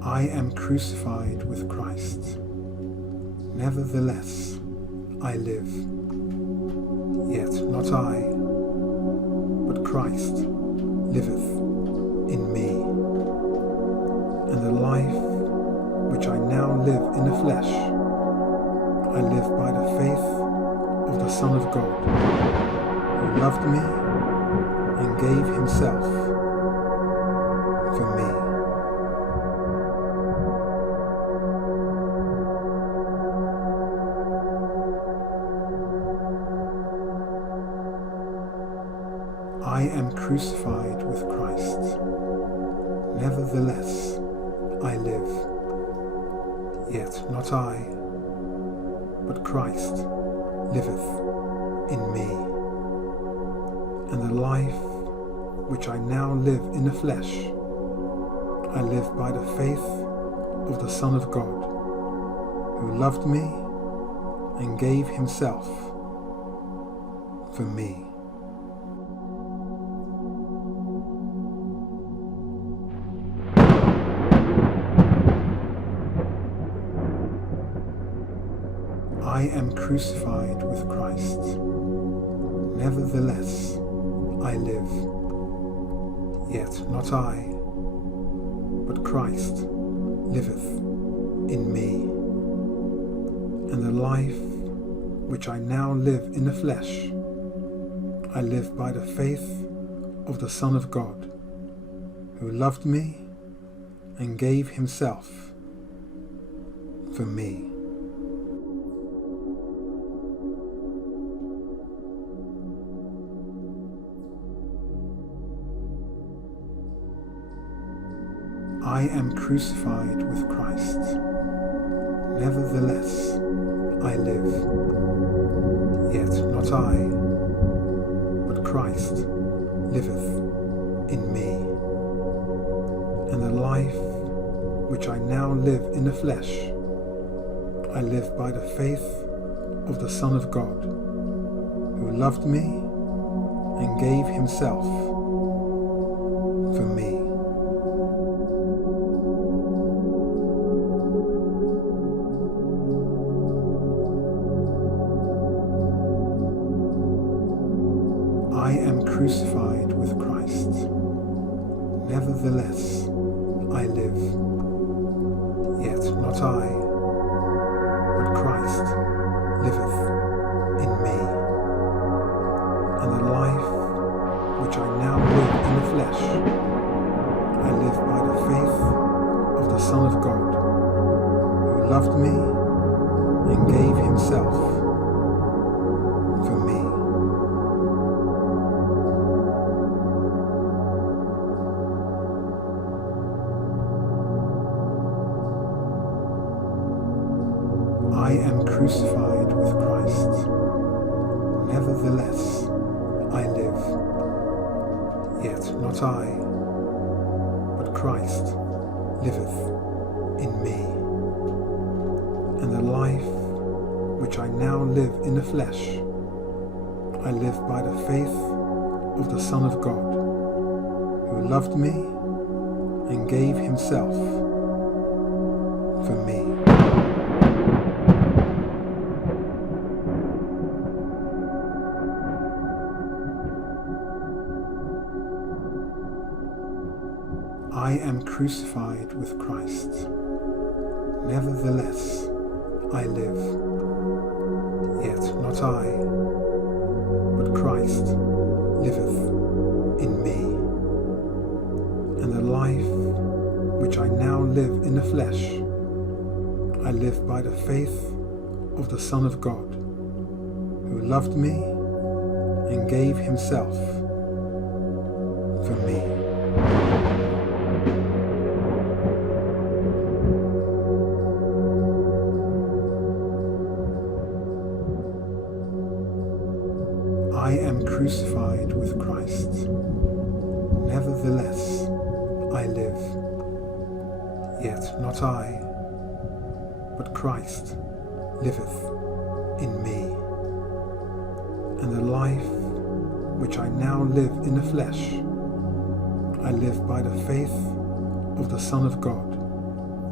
I am crucified with Christ. Nevertheless, I live. Yet not I, but Christ liveth in me. And the life which I now live in the flesh, I live by the faith of the Son of God, who loved me and gave himself for me. I am crucified with Christ. Nevertheless, I live. Yet not I, but Christ liveth in me. And the life which I now live in the flesh, I live by the faith of the Son of God, who loved me and gave himself for me. I am crucified with Christ. Nevertheless, I live. Yet not I, but Christ liveth in me. And the life which I now live in the flesh, I live by the faith of the Son of God, who loved me and gave himself for me. I am crucified with Christ. Nevertheless, I live. Yet not I, but Christ liveth in me. And the life which I now live in the flesh, I live by the faith of the Son of God, who loved me and gave himself for me. I am crucified with Christ. Nevertheless, I live. Yet not I, but Christ liveth in me. And the life which I now live in the flesh, I live by the faith of the Son of God, who loved me and gave himself for me. I am crucified with Christ. Nevertheless, I live. Yet not I, but Christ liveth in me. And the life which I now live in the flesh, I live by the faith of the Son of God, who loved me and gave himself for me. I am crucified with Christ. Nevertheless, I live. Yet not I, but Christ liveth in me. And the life which I now live in the flesh, I live by the faith of the Son of God, who loved me and gave himself for me. I am crucified with Christ. Nevertheless, I live. Yet not I, but Christ liveth in me. And the life which I now live in the flesh, I live by the faith of the Son of God,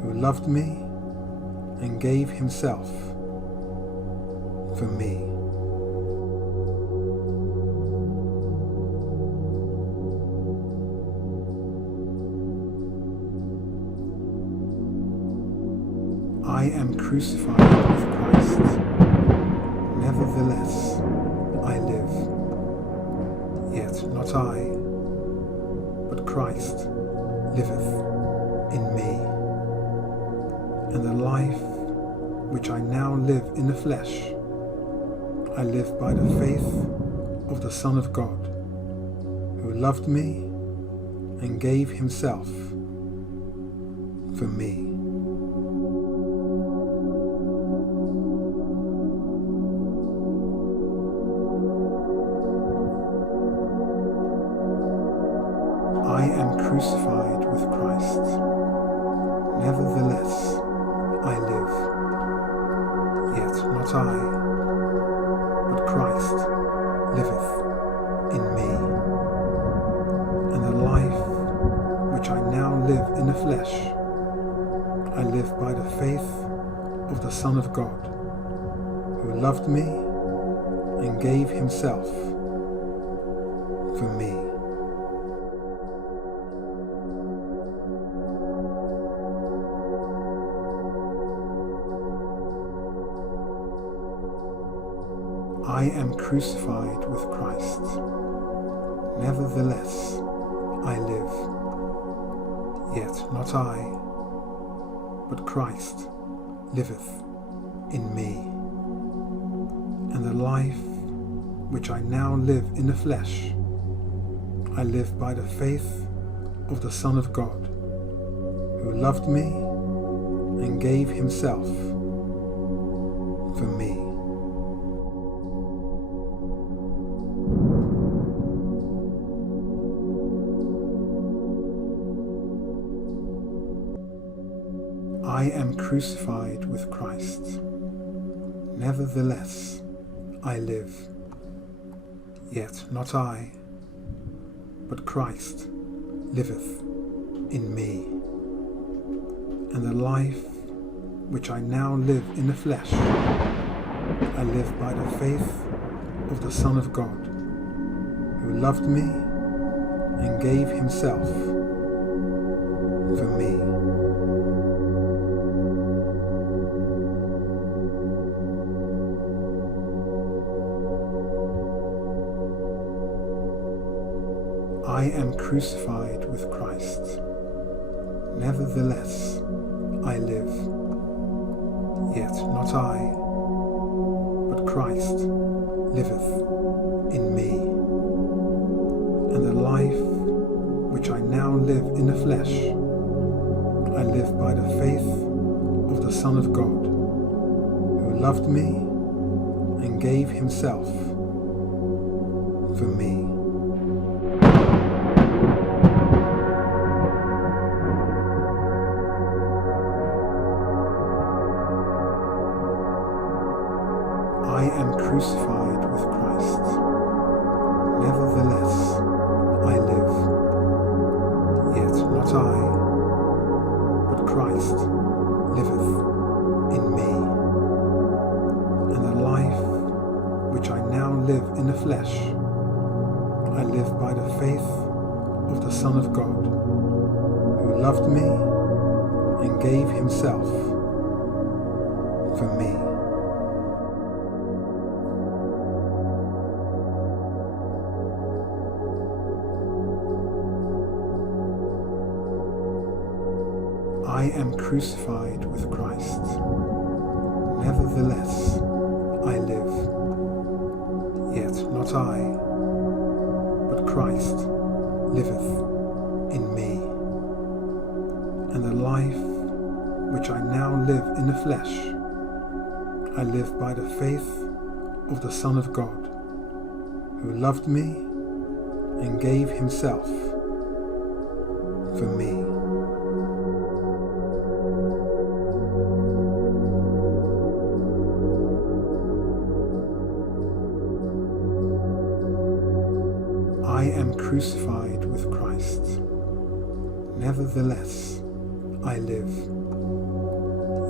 who loved me and gave himself for me. I am crucified with Christ. Nevertheless, I live. Yet not I, but Christ liveth in me. And the life which I now live in the flesh, I live by the faith of the Son of God, who loved me and gave himself for me. I am crucified with Christ. Nevertheless, I live. Yet not I, but Christ liveth in me. And the life which I now live in the flesh, I live by the faith of the Son of God, who loved me and gave himself for me. I am crucified with Christ. Nevertheless, I live. Yet not I, but Christ liveth in me. And the life which I now live in the flesh, I live by the faith of the Son of God, who loved me and gave himself for me. I am crucified with Christ. Nevertheless, I live. Yet not I, but Christ liveth in me. And the life which I now live in the flesh, I live by the faith of the Son of God, who loved me and gave himself for me. I am crucified with Christ. Nevertheless, I live. Yet not I, but Christ liveth in me. And the life which I now live in the flesh, I live by the faith of the Son of God, who loved me and gave himself for me. I am crucified with Christ. Nevertheless, I live. Yet not I, but Christ liveth in me. And the life which I now live in the flesh, I live by the faith of the Son of God, who loved me and gave himself for me. I am crucified with Christ. Nevertheless, I live. Yet not I, but Christ liveth in me. And the life which I now live in the flesh, I live by the faith of the Son of God, who loved me and gave himself for me. I am crucified with Christ. Nevertheless, I live.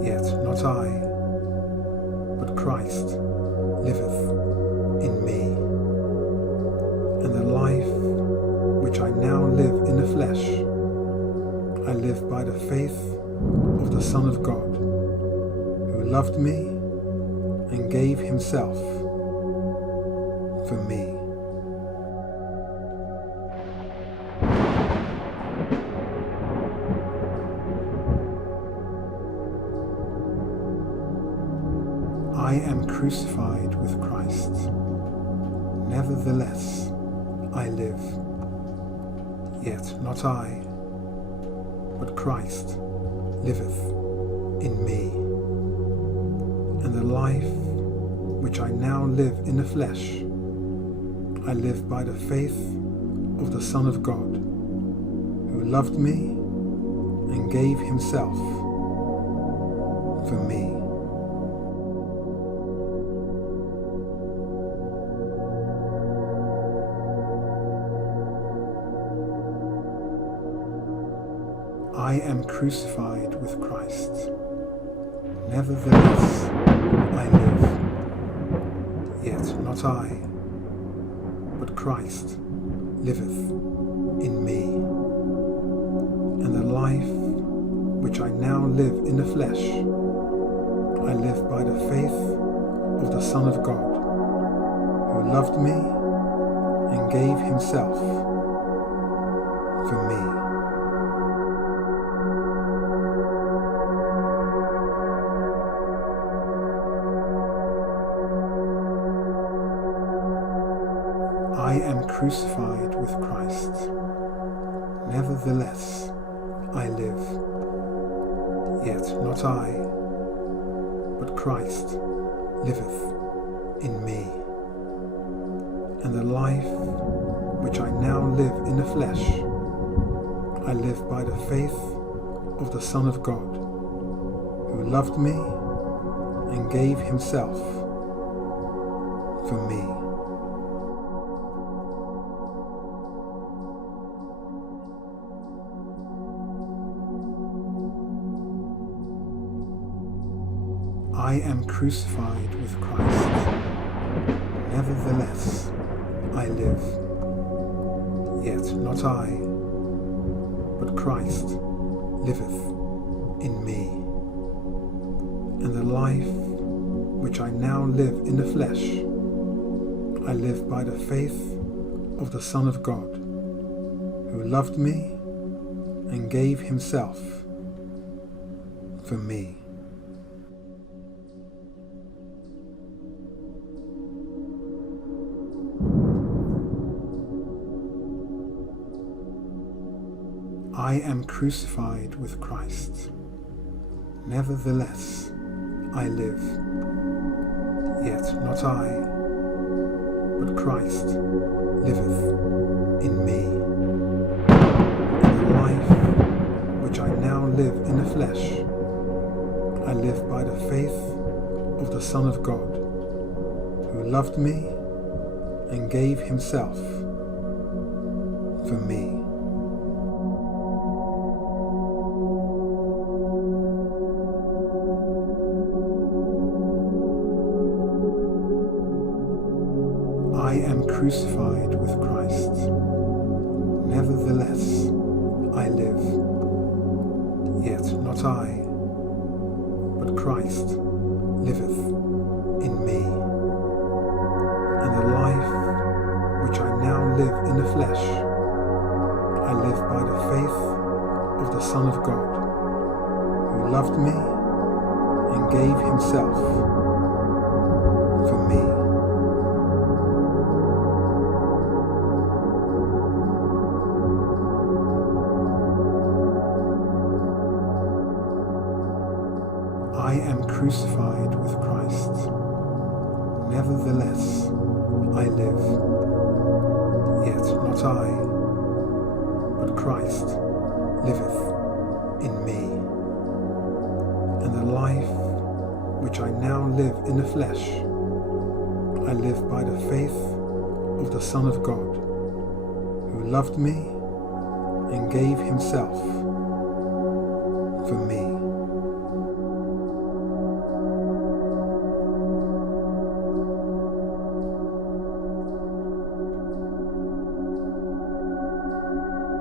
Yet not I, but Christ liveth in me. And the life which I now live in the flesh, I live by the faith of the Son of God, who loved me and gave himself for me. I am crucified with Christ. Nevertheless, I live. Yet not I, but Christ liveth in me. And the life which I now live in the flesh, I live by the faith of the Son of God, who loved me and gave himself for me. I am crucified with Christ. Nevertheless, I live. Yet not I, but Christ liveth in me. And the life which I now live in the flesh, I live by the faith of the Son of God, who loved me and gave himself for me. I am crucified with Christ. Nevertheless, I live. Yet not I, but Christ liveth in me. And the life which I now live in the flesh, I live by the faith of the Son of God, who loved me and gave himself for me. I am crucified with Christ. Nevertheless, I live. Yet not I, but Christ liveth in me. And the life which I now live in the flesh, I live by the faith of the Son of God, who loved me and gave himself for me. I am crucified with Christ. Nevertheless, I live. Yet not I, but Christ liveth in me. And the life which I now live in the flesh, I live by the faith of the Son of God, who loved me and gave himself for me. I am crucified with Christ. Nevertheless, I live. Yet not I, but Christ liveth in me. And the life which I now live in the flesh, I live by the faith of the Son of God, who loved me and gave himself for me. I am crucified with Christ. Nevertheless, I live. Yet not I, but Christ liveth in me. And the life which I now live in the flesh, I live by the faith of the Son of God, who loved me and gave himself for me.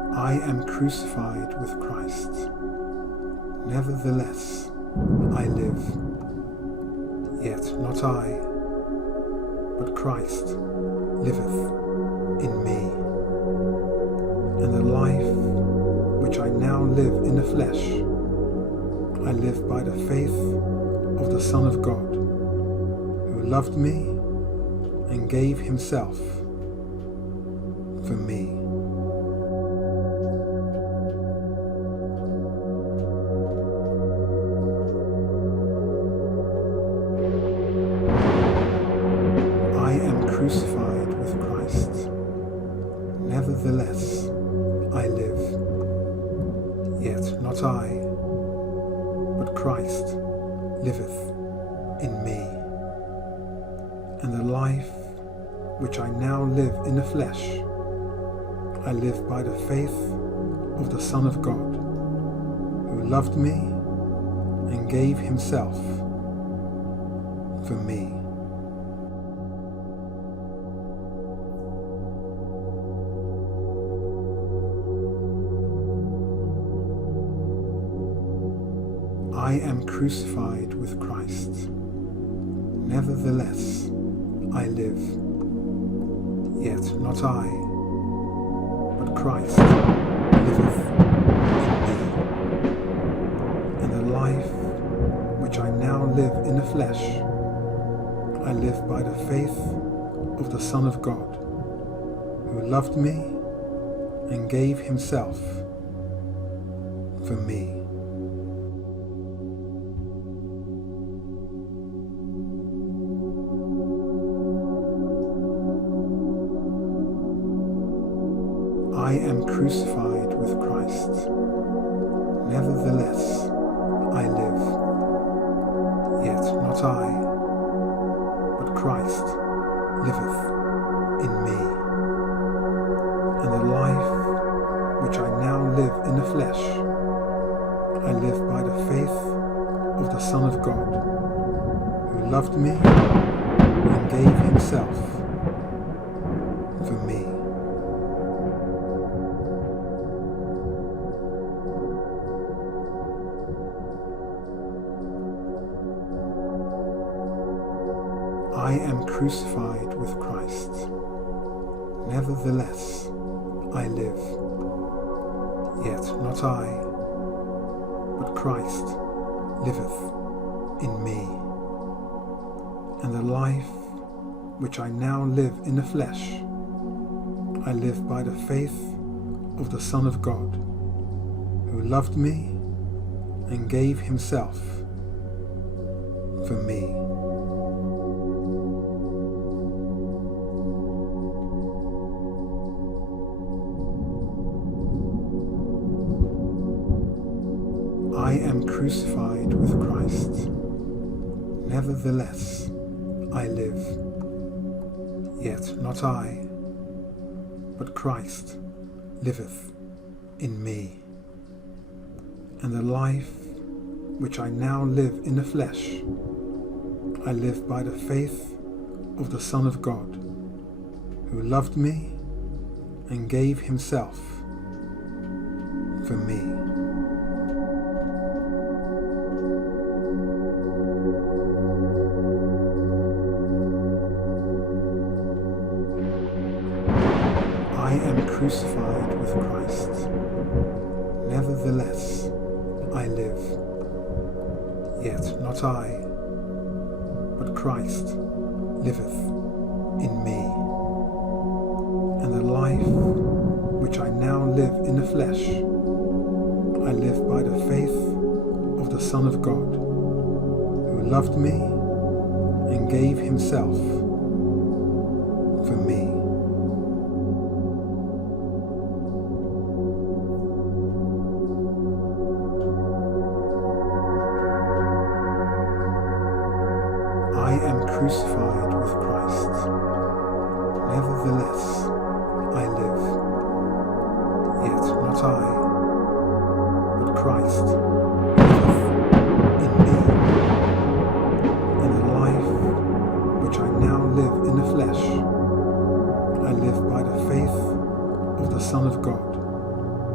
I am crucified with Christ. Nevertheless, I live. Yet not I, but Christ liveth in me. And the life which I now live in the flesh, I live by the faith of the Son of God, who loved me and gave himself for me. I am crucified with Christ. Nevertheless, I live. Yet not I, but Christ liveth in me. And the life which I now live in the flesh, I live by the faith of the Son of God, who loved me and gave himself for me. I am crucified with Christ. Nevertheless, I live. Yet not I, but Christ liveth in me. And the life which I now live in the flesh, I live by the faith of the Son of God, who loved me and gave himself for me. I am crucified with Christ. Nevertheless, I live. Yet not I, but Christ liveth in me. And the life which I now live in the flesh, I live by the faith of the Son of God, who loved me and gave himself for me. I am crucified with Christ. Nevertheless, I live. Yet not I, but Christ liveth in me. And the life which I now live in the flesh, I live by the faith of the Son of God, who loved me and gave himself for me. I am crucified with Christ. Nevertheless, I live. Yet not I, but Christ liveth in me. And the life which I now live in the flesh, I live by the faith of the Son of God, who loved me and gave himself for me. I am crucified with Christ. Nevertheless, I live. Yet not I, but Christ liveth in me. And the life which I now live in the flesh, I live by the faith of the Son of God, who loved me and gave himself for me. I am crucified with Christ. Nevertheless, I live. Yet not I, but Christ liveth in me. And the life which I now live in the flesh, I live by the faith of the Son of God,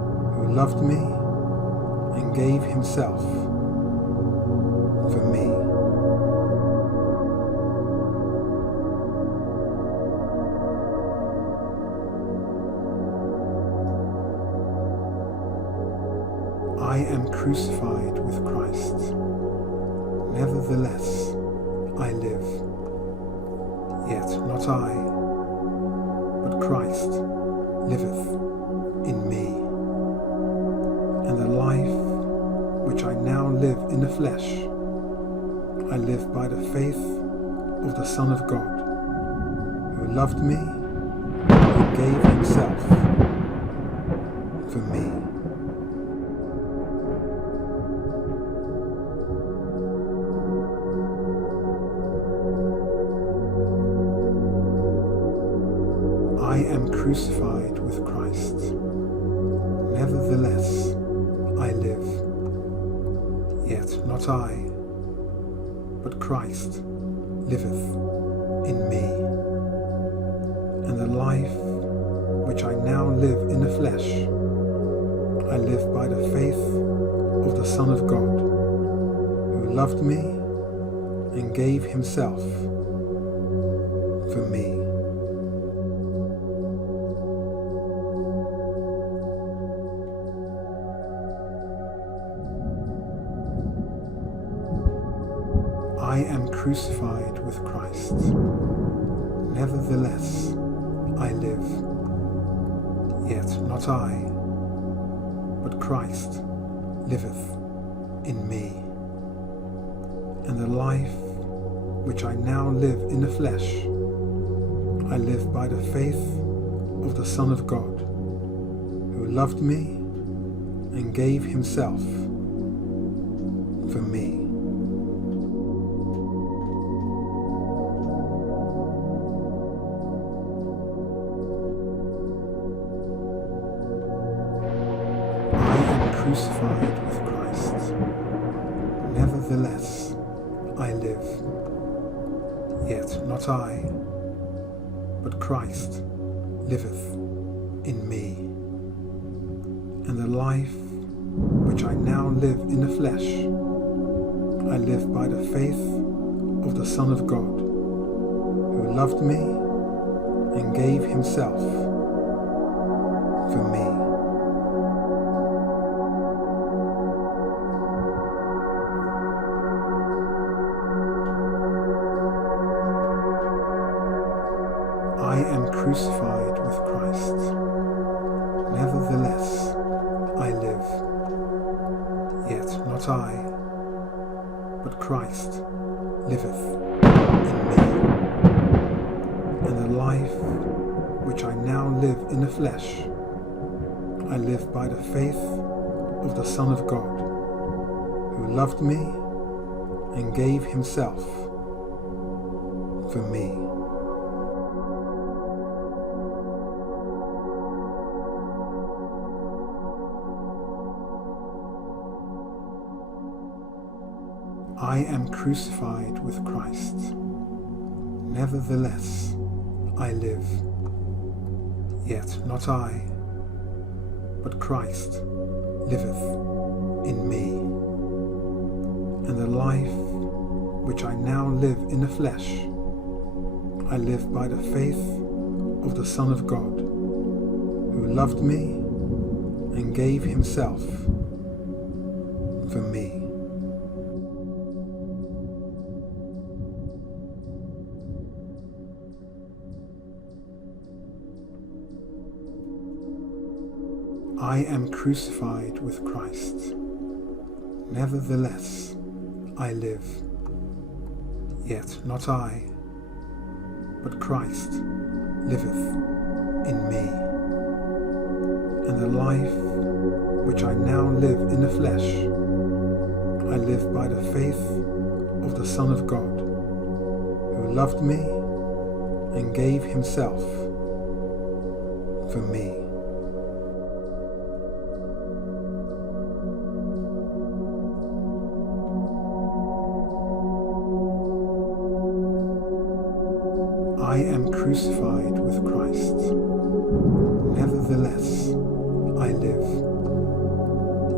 who loved me and gave himself for me. I am crucified with Christ. Nevertheless, I live. Yet not I, but Christ liveth in me. And the life which I now live in the flesh, I live by the faith of the Son of God, who loved me and gave himself for me. I am crucified with Christ. Nevertheless, I live. Yet not I, but Christ liveth in me. And the life which I now live in the flesh, I live by the faith of the Son of God, who loved me and gave himself for me. I am crucified with Christ. Nevertheless, I live. Yet not I, but Christ liveth in me. And the life which I now live in the flesh, I live by the faith of the Son of God, who loved me and gave himself for me. Crucified with Christ. Nevertheless, I live. Yet not I, but Christ liveth in me. And the life which I now live in the flesh, I live by the faith of the Son of God, who loved me and gave himself for me. I am crucified with Christ. Nevertheless, I live. Yet not I, but Christ liveth in me. And the life which I now live in the flesh, I live by the faith of the Son of God, who loved me and gave himself for me. I am crucified with Christ. Nevertheless, I live. Yet not I, but Christ liveth in me. And the life which I now live in the flesh, I live by the faith of the Son of God, who loved me and gave himself for me. I am crucified with Christ. Nevertheless, I live. Yet not I, but Christ liveth in me. And the life which I now live in the flesh, I live by the faith of the Son of God, who loved me and gave himself for me. I am crucified with Christ. Nevertheless, I live.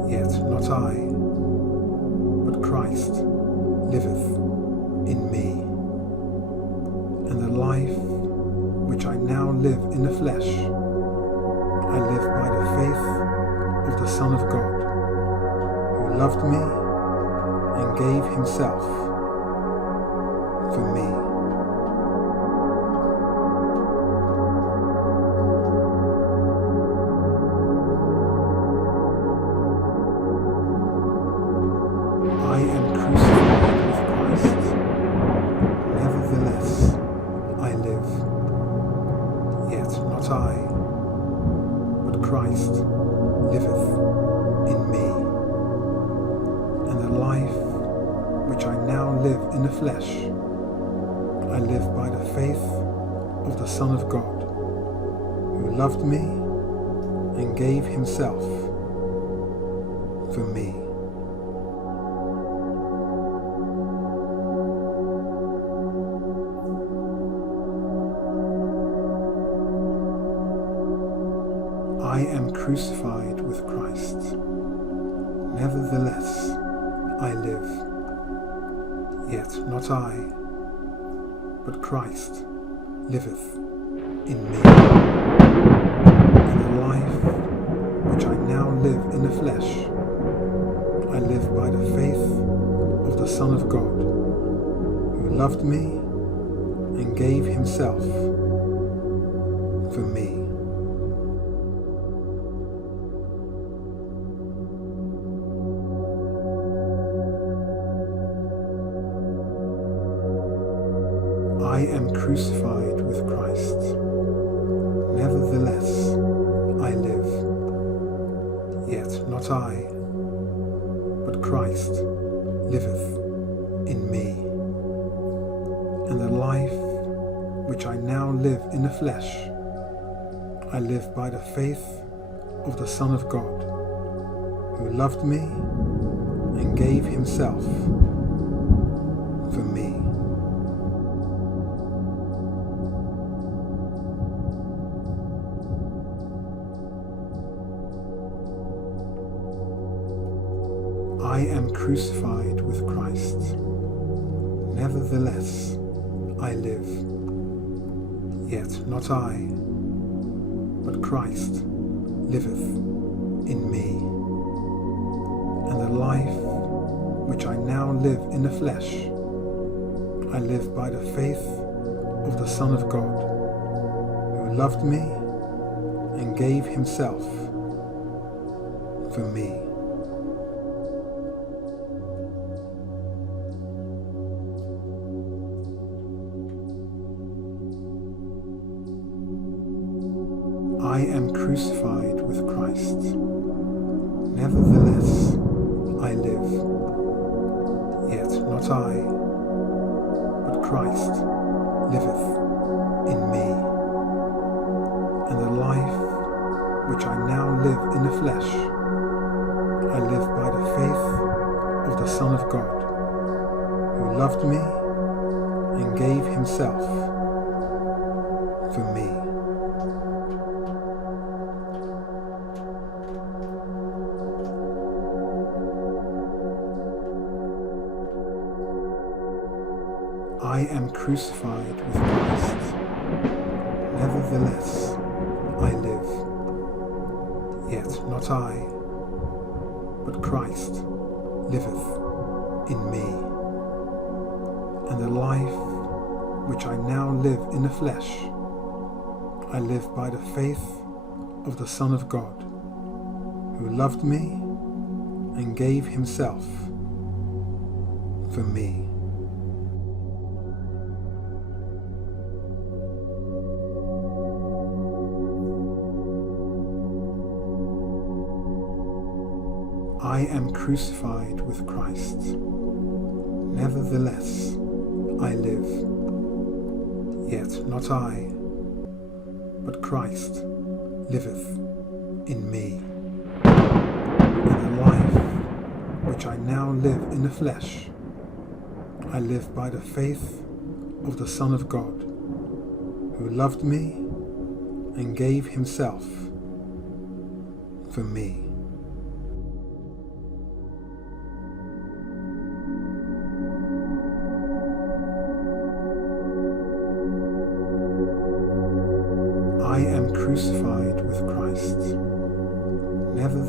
Yet not I, but Christ liveth in me. And the life which I now live in the flesh, I live by the faith of the Son of God, who loved me and gave himself for me. I am crucified with Christ. Nevertheless, I live. Yet not I, but Christ liveth in me. And the life which I now live in the flesh, I live by the faith of the Son of God, who loved me and gave himself for me. I am crucified with Christ. Nevertheless, I live. Yet not I, but Christ liveth in me. And the life which I now live in the flesh, I live by the faith of the Son of God, who loved me and gave himself for me. I am crucified with Christ. Nevertheless, I live. Yet not I, but Christ liveth in me. And the life which I now live in the flesh, I live by the faith of the Son of God, who loved me and gave himself for me. I am crucified with Christ. Nevertheless, I live. Yet not I, but Christ liveth in me. And the life which I now live in the flesh, I live by the faith of the Son of God, who loved me and gave himself for me. I am crucified with Christ. Nevertheless, I live. Yet not I, but Christ liveth in me. And the life which I now live in the flesh, I live by the faith of the Son of God, who loved me and gave himself for me. I am crucified with Christ. Nevertheless, I live. Yet not I, but Christ liveth in me. And the life which I now live in the flesh, I live by the faith of the Son of God, who loved me and gave himself for me. I am crucified with Christ. Nevertheless, I live. Yet not I, but Christ liveth in me. And the life which I now live in the flesh, I live by the faith of the Son of God, who loved me and gave himself for me.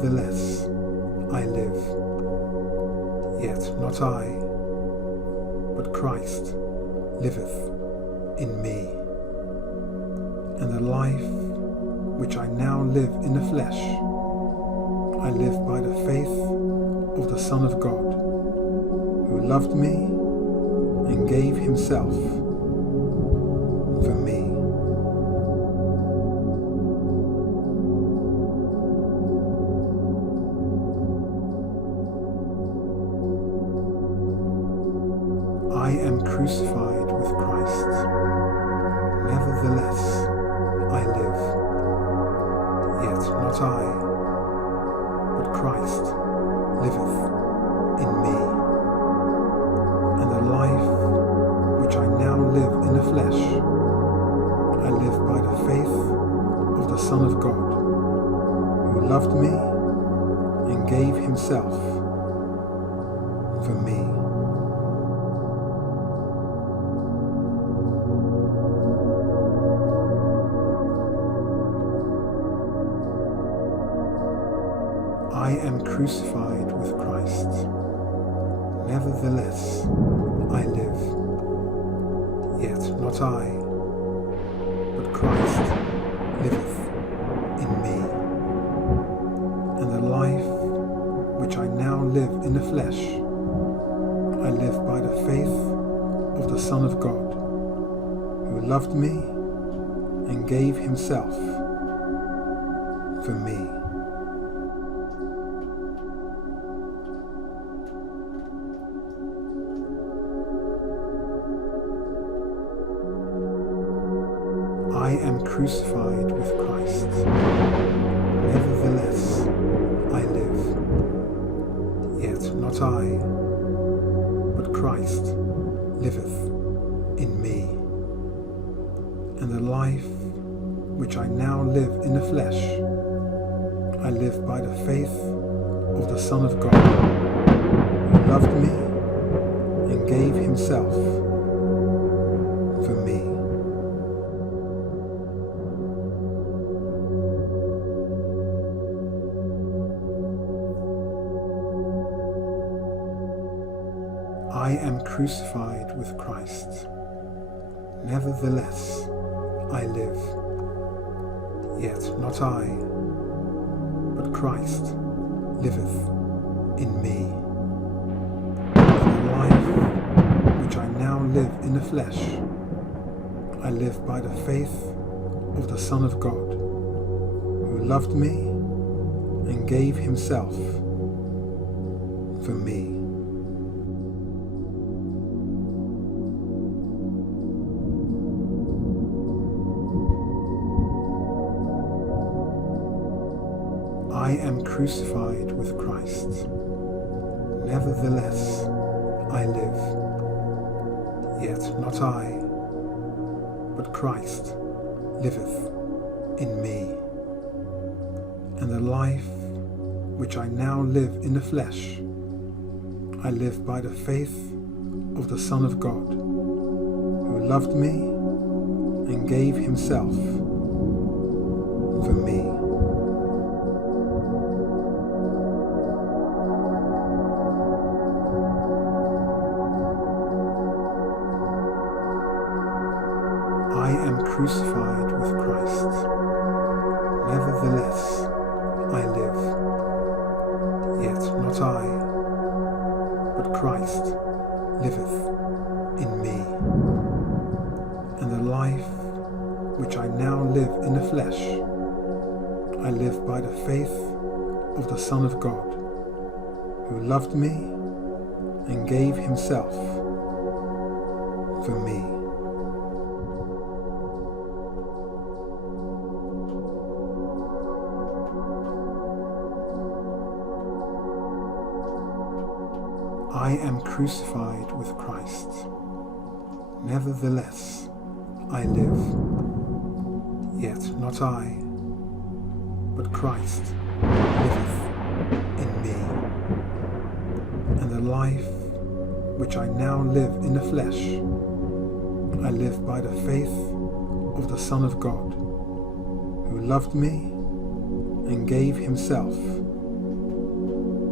Nevertheless, I live, yet not I, but Christ liveth in me. And the life which I now live in the flesh, I live by the faith of the Son of God, who loved me and gave himself for me. I am crucified with Christ. Nevertheless, I live, yet not I, but Christ liveth in me. And the life which I now live in the flesh, I live by the faith of the Son of God, who loved me and gave himself for me. I am crucified with Christ. Nevertheless, I live, yet not I, but Christ liveth in me. And the life which I now live in the flesh, I live by the faith of the Son of God, who loved me and gave himself for me. I am crucified with Christ. Nevertheless, I live, yet not I, but Christ liveth in me. And the life which I now live in the flesh, I live by the faith of the Son of God, who loved me and gave himself for me. I am crucified with Christ. Nevertheless, I live, yet not I, but Christ liveth in me. And the life which I now live in the flesh, I live by the faith of the Son of God, who loved me and gave himself for me. I am crucified with Christ. Nevertheless, I live, yet not I, but Christ liveth in me. And the life which I now live in the flesh, I live by the faith of the Son of God, who loved me and gave himself for me. I am crucified with Christ. Nevertheless, I live, yet not I, but Christ liveth in me. And the life which I now live in the flesh, I live by the faith of the Son of God, who loved me and gave himself for me. I am crucified with Christ. Nevertheless, I live, yet not I, but Christ liveth in me. And the life which I now live in the flesh, I live by the faith of the Son of God, who loved me and gave himself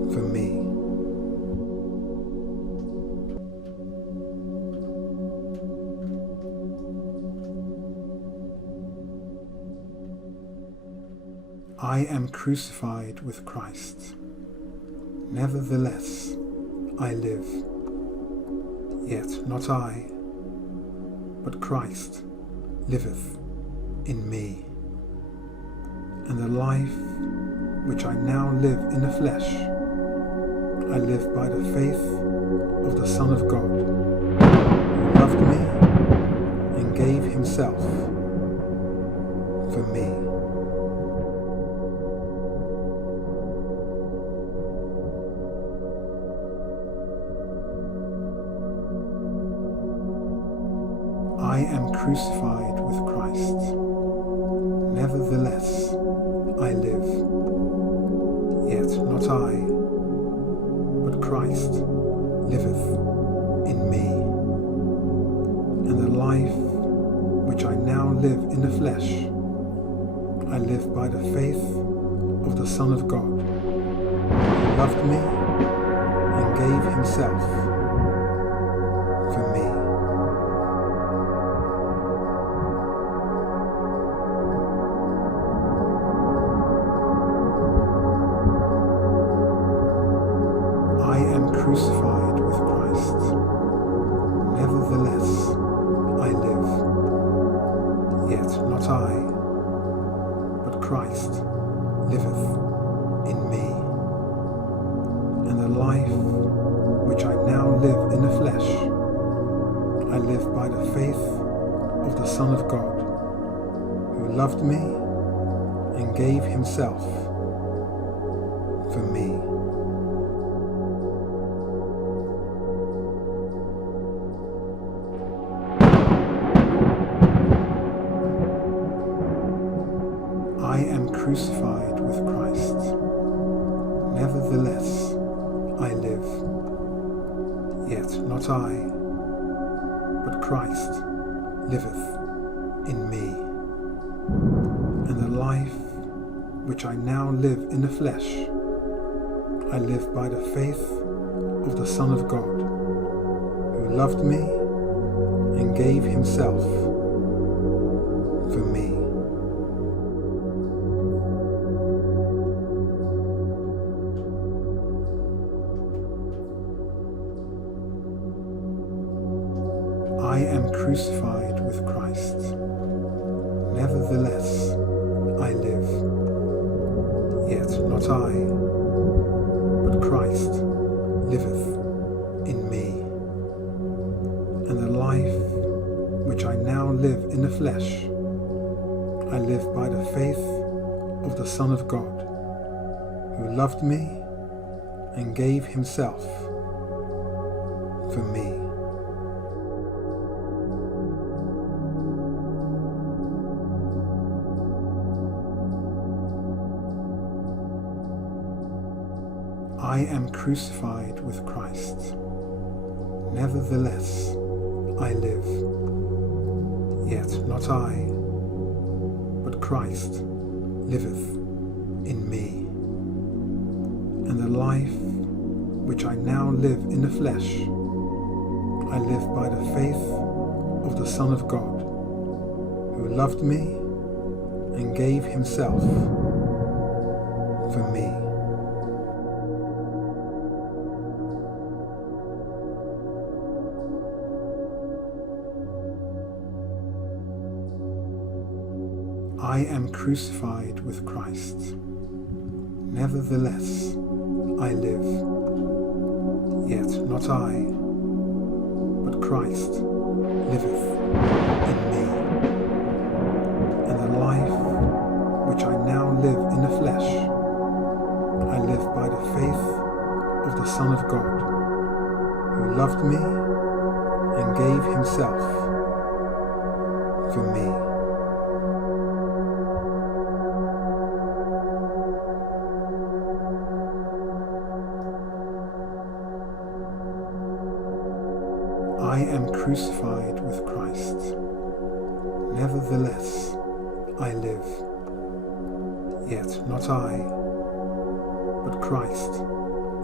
for me. I am crucified with Christ. Nevertheless, I live. Yet not I, but Christ liveth in me. And the life which I now live in the flesh, I live by the faith of the Son of God, who loved me and gave himself for me. I am crucified with Christ. Nevertheless, I live. Yet not I, but Christ liveth in me. And the life which I now live in the flesh, I live by the faith of the Son of God, who loved me and gave himself for me. I am crucified with Christ. Nevertheless, I live. Yet not I, but Christ liveth in me. And the life which I now live in the flesh, I live by the faith of the Son of God, who loved me and gave himself for me. I am crucified with Christ. Nevertheless, I live. Yet not I, but Christ liveth in me. And the life which I now live in the flesh, I live by the faith of the Son of God, who loved me and gave himself for me. I am crucified with Christ. Nevertheless, I live. Yet not I, but Christ liveth in me. And the life which I now live in the flesh, I live by the faith of the Son of God, who loved me and gave himself for me. I am crucified with Christ. Nevertheless, I live. Yet not I, but Christ liveth in me. And the life which I now live in the flesh, I live by the faith of the Son of God, who loved me and gave himself for me. I am crucified with Christ. Nevertheless, I live. Yet not I, but Christ liveth in me. And the life which I now live in the flesh, I live by the faith of the Son of God, who loved me and gave himself for me. I am crucified with Christ. Nevertheless, I live. Yet not I, but Christ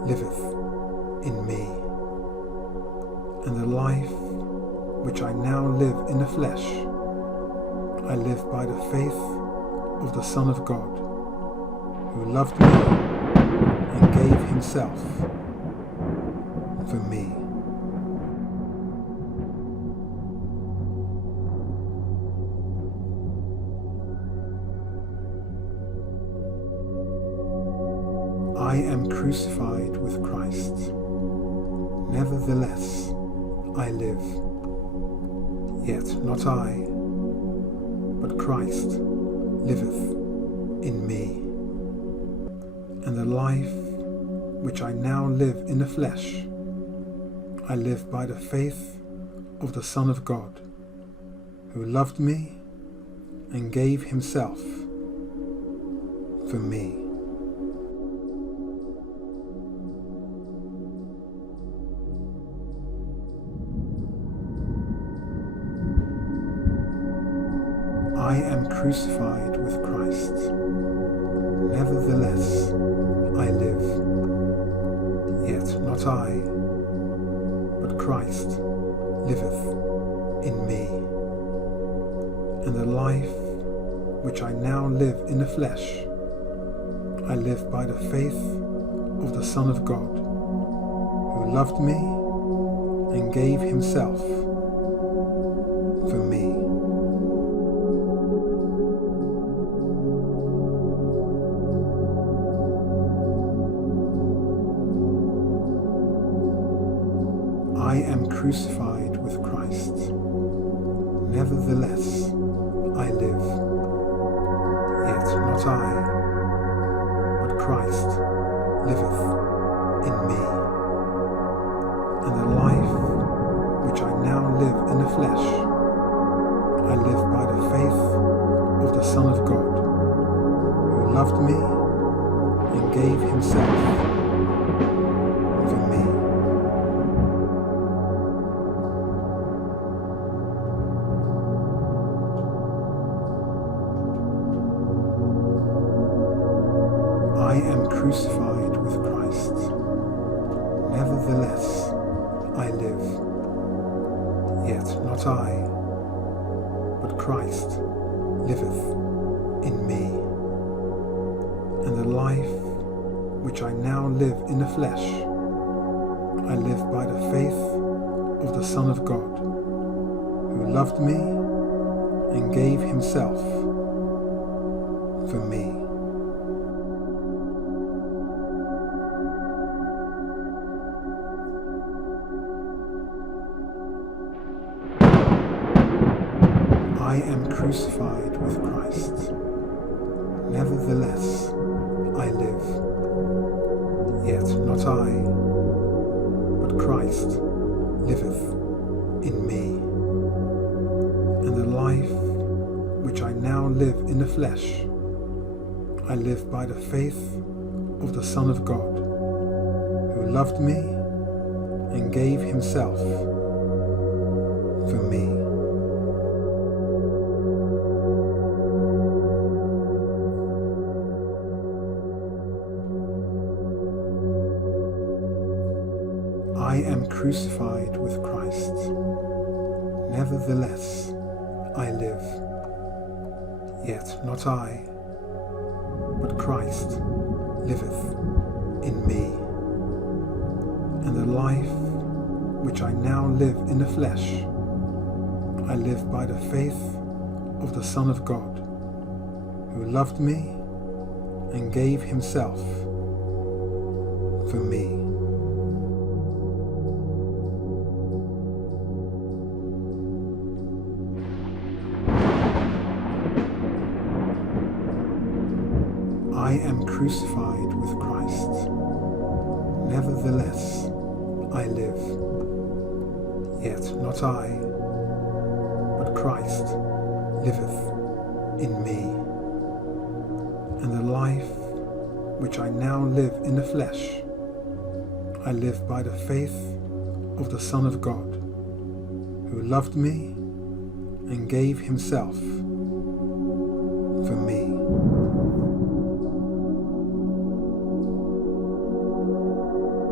liveth in me, and the life which I now live in the flesh, I live by the faith of the Son of God, who loved me and gave himself for me. I am crucified with Christ. Nevertheless, I live. Yet not I, but Christ liveth in me. And the life which I now live in the flesh, I live by the faith of the Son of God, who loved me and gave himself for me. I am crucified with Christ. Nevertheless, I live. Yet not I, but Christ liveth in me. And the life which I now live in the flesh, I live by the faith of the Son of God, who loved me and gave himself for me. I am crucified with Christ. Nevertheless, I live. Yet not I, but Christ liveth in me. And the life which I now live in the flesh, I live by the faith of the Son of God, who loved me and gave himself for me. I am crucified with Christ. Nevertheless, I live. Yet not I, but Christ liveth in me. And the life which I now live in the flesh, I live by the faith of the Son of God, who loved me and gave himself for me. I am crucified with Christ. Nevertheless, I live. Yet not I, but Christ liveth in me. And the life which I now live in the flesh, I live by the faith of the Son of God, who loved me and gave himself for me. I am crucified with Christ. Nevertheless, I live. Yet not I, but Christ liveth in me. And the life which I now live in the flesh, I live by the faith of the Son of God, who loved me and gave himself for me. I am crucified with Christ. Nevertheless, I live. Yet not I, but Christ liveth in me. And the life which I now live in the flesh, I live by the faith of the Son of God, who loved me and gave himself for me.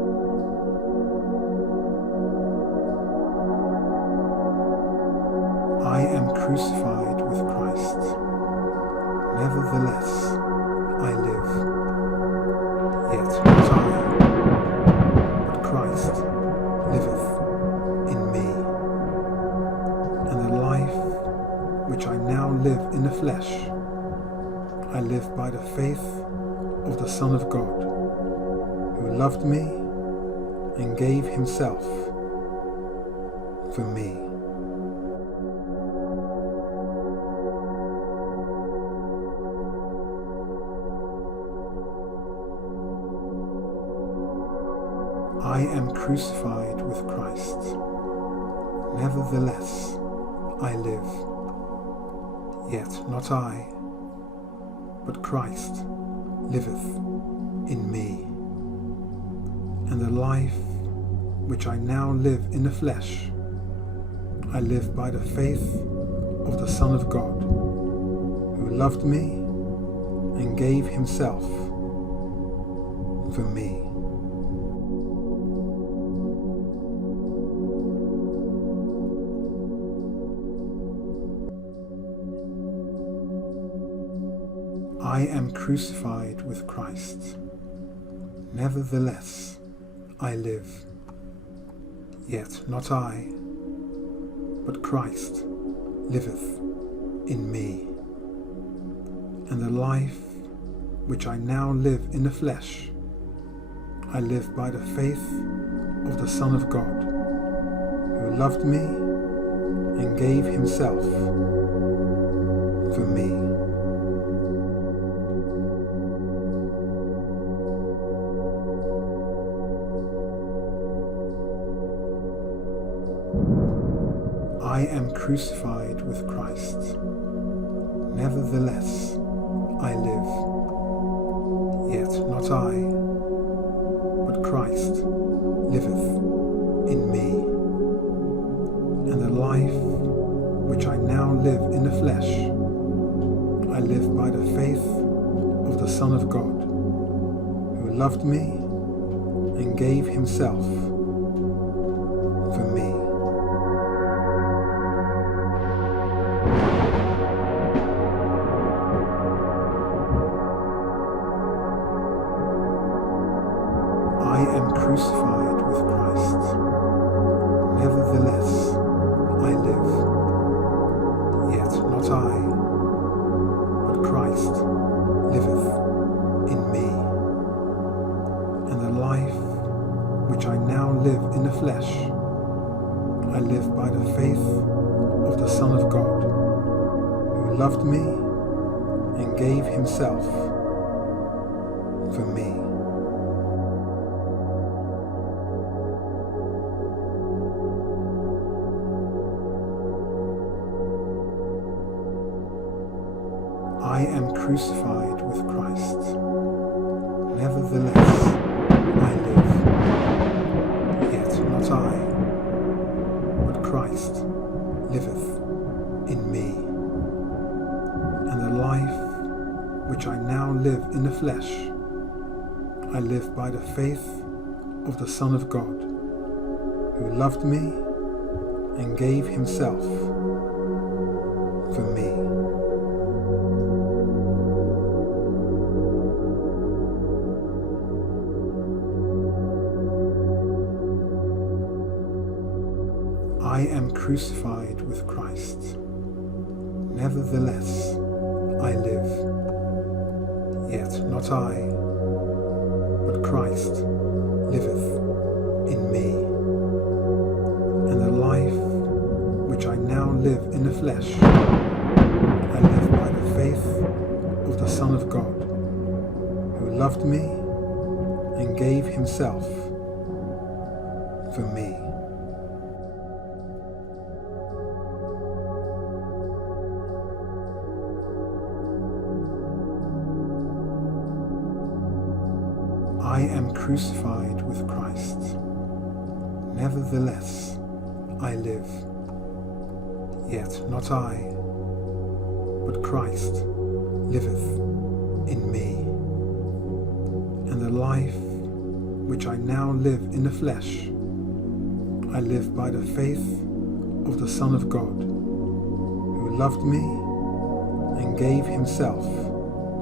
Nevertheless, I live, yet not I, but Christ liveth in me. And the life which I now live in the flesh, I live by the faith of the Son of God, who loved me and gave himself for me. I am crucified with Christ. Nevertheless, I live, yet not I, but Christ liveth in me. And the life which I now live in the flesh, I live by the faith of the Son of God, who loved me and gave himself for me. I am crucified with Christ. Nevertheless, I live, yet not I, but Christ liveth in me. And the life which I now live in the flesh, I live by the faith of the Son of God, who loved me and gave himself for me. I am crucified with Christ. Nevertheless, I live, yet not I, but Christ liveth in me. And the life which I now live in the flesh, I live by the faith of the Son of God, who loved me and gave himself for me. I am crucified with Christ. Nevertheless, I live, yet not I, but Christ liveth in me. And the life which I now live in the flesh, I live by the faith of the Son of God, who loved me and gave himself for me. I am crucified with Christ. Nevertheless, I live, yet not I, but Christ liveth in me. And the life which I now live in the flesh, I live by the faith of the Son of God, who loved me and gave himself for me. I am crucified with Christ. Nevertheless, I live, yet not I, but Christ liveth in me. And the life which I now live in the flesh, I live by the faith of the Son of God, who loved me and gave himself for me. I am crucified with Christ. Nevertheless, I live, yet not I, but Christ liveth in me. And the life which I now live in the flesh, I live by the faith of the Son of God, who loved me and gave himself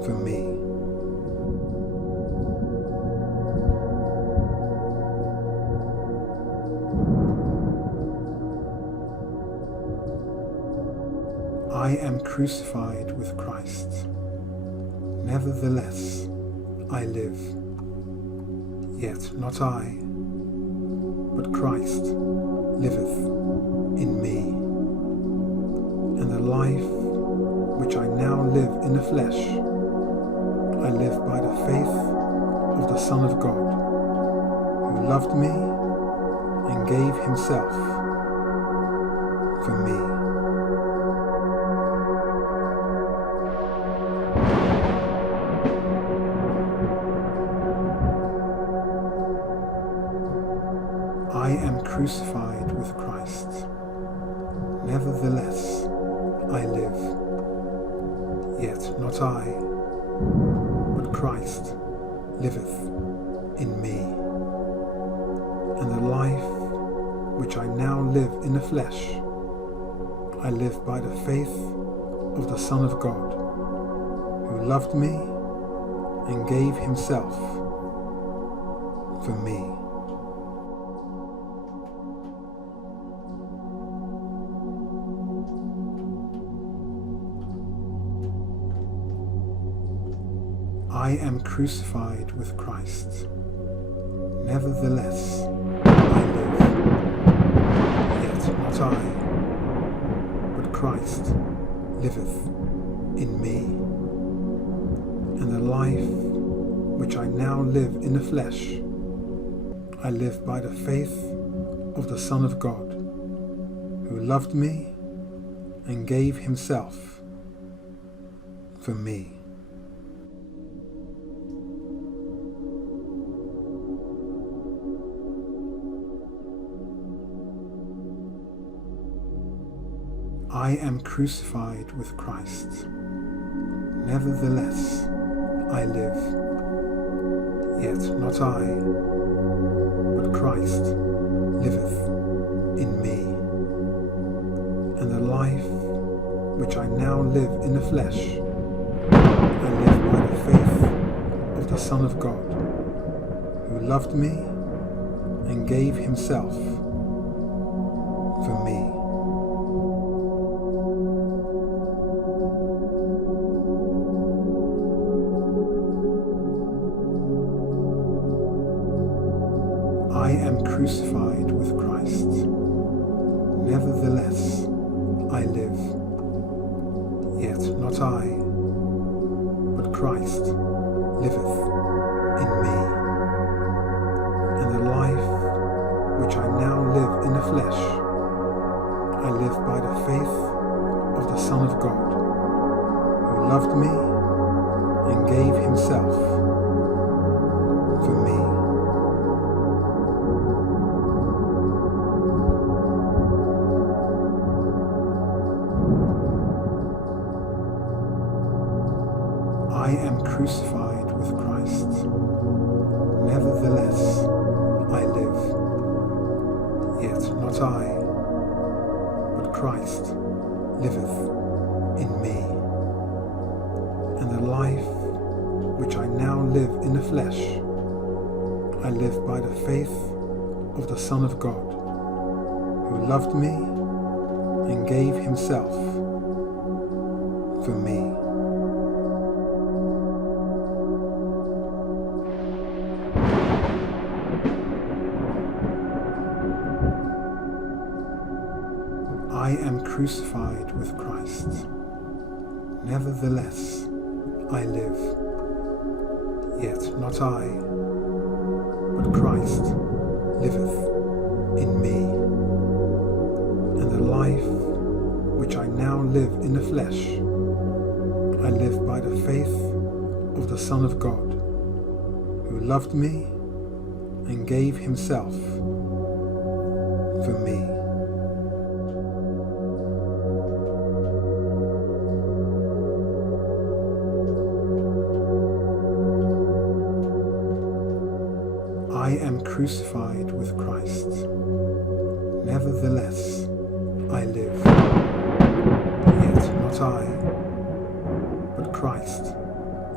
for me. I am crucified with Christ. Nevertheless, I live. Yet not I, but Christ liveth in me. And the life which I now live in the flesh, I live by the faith of the Son of God, who loved me and gave himself for me. I am crucified with Christ. Nevertheless, I live. Yet not I, but Christ liveth in me. And the life which I now live in the flesh, I live by the faith of the Son of God, who loved me and gave himself for me. I am crucified with Christ. Nevertheless, I live. Yet not I, but Christ liveth in me. And the life which I now live in the flesh, I live by the faith of the Son of God, who loved me and gave himself for me. I am crucified with Christ. Nevertheless, I live. Yet not I, but Christ liveth in me. And the life which I now live in the flesh, I live by the faith of the Son of God, who loved me and gave himself for me. I am crucified with Christ. Nevertheless, I live. Yet not I, but Christ liveth in me. And the life which I now live in the flesh, I live by the faith of the Son of God, who loved me and gave himself for me. I am crucified with Christ. Nevertheless, I live. Yet not I, but Christ liveth in me. And the life which I now live in the flesh, I live by the faith of the Son of God, who loved me and gave himself for me. I am crucified with Christ. Nevertheless, I live. Yet not I, but Christ liveth in me. And the life which I now live in the flesh, I live by the faith of the Son of God, who loved me and gave himself for me. I am crucified with Christ. Nevertheless, I live. Yet not I, but Christ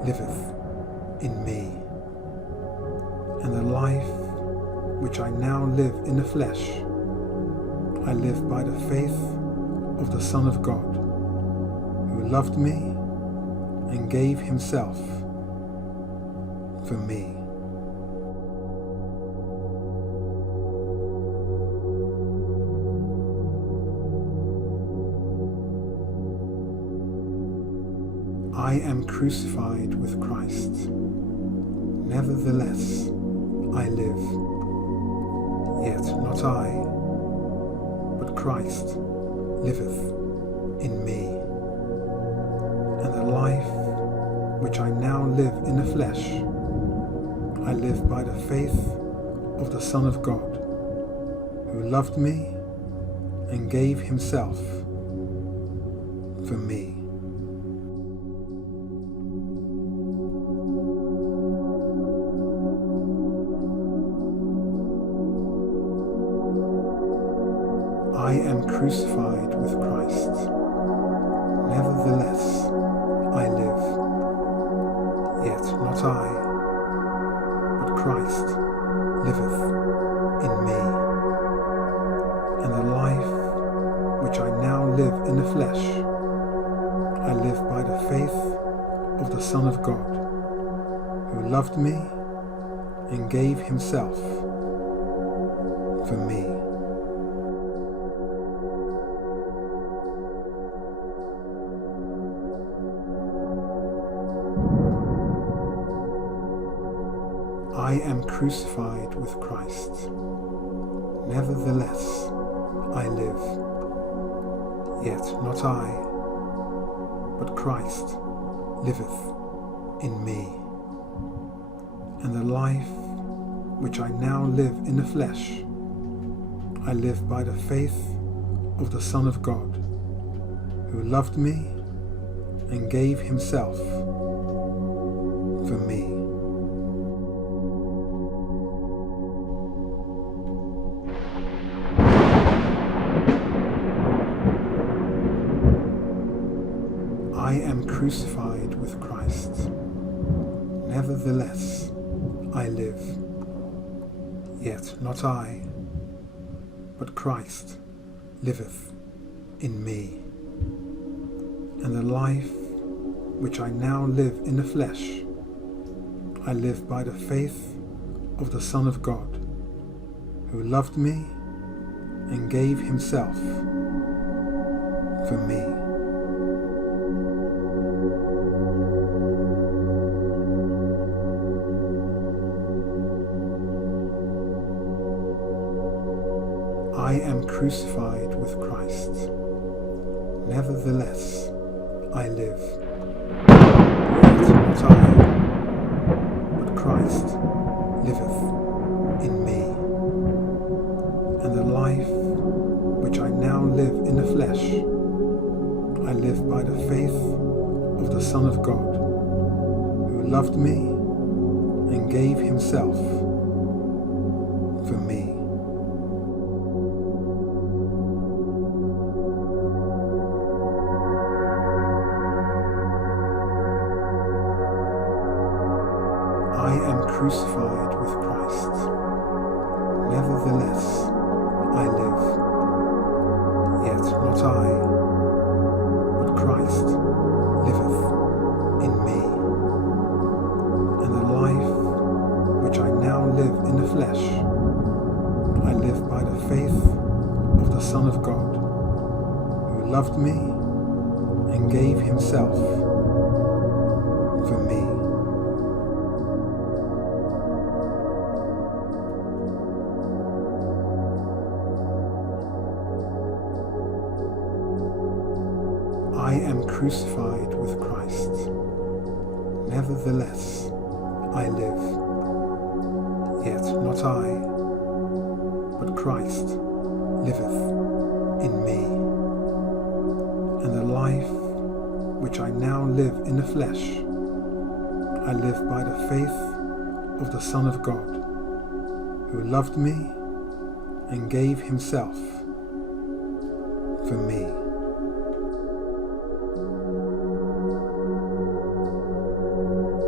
liveth in me, and the life which I now live in the flesh, I live by the faith of the Son of God, who loved me and gave himself for me. I am crucified with Christ. Nevertheless, I live. Yet not I, but Christ liveth in me. And the life which I now live in the flesh, I live by the faith of the Son of God, who loved me and gave himself for me. I am crucified with Christ. Nevertheless, I live. Yet not I, but Christ liveth in me. And the life which I now live in the flesh, I live by the faith of the Son of God, who loved me and gave himself for me. I am crucified with Christ. Nevertheless, I live. Yet not I, but Christ liveth in me. And the life which I now live in the flesh, I live by the faith of the Son of God, who loved me and gave himself for me. I am crucified with Christ. Nevertheless, I live. Yet not I, but Christ liveth in me. And the life which I now live in the flesh, I live by the faith of the Son of God, who loved me and gave himself for me. I am crucified with Christ. Nevertheless, I live. Yet not I, but Christ liveth in me. And the life which I now live in the flesh, I live by the faith of the Son of God, who loved me and gave himself for me. I am crucified with Christ. Nevertheless, I live. Yet not I, but Christ liveth in me. And the life which I now live in the flesh, I live by the faith of the Son of God, who loved me and gave himself for me. I am crucified with Christ. Nevertheless, I live. Yet not I, but Christ liveth in me. And the life which I now live in the flesh, I live by the faith of the Son of God, who loved me and gave himself for me.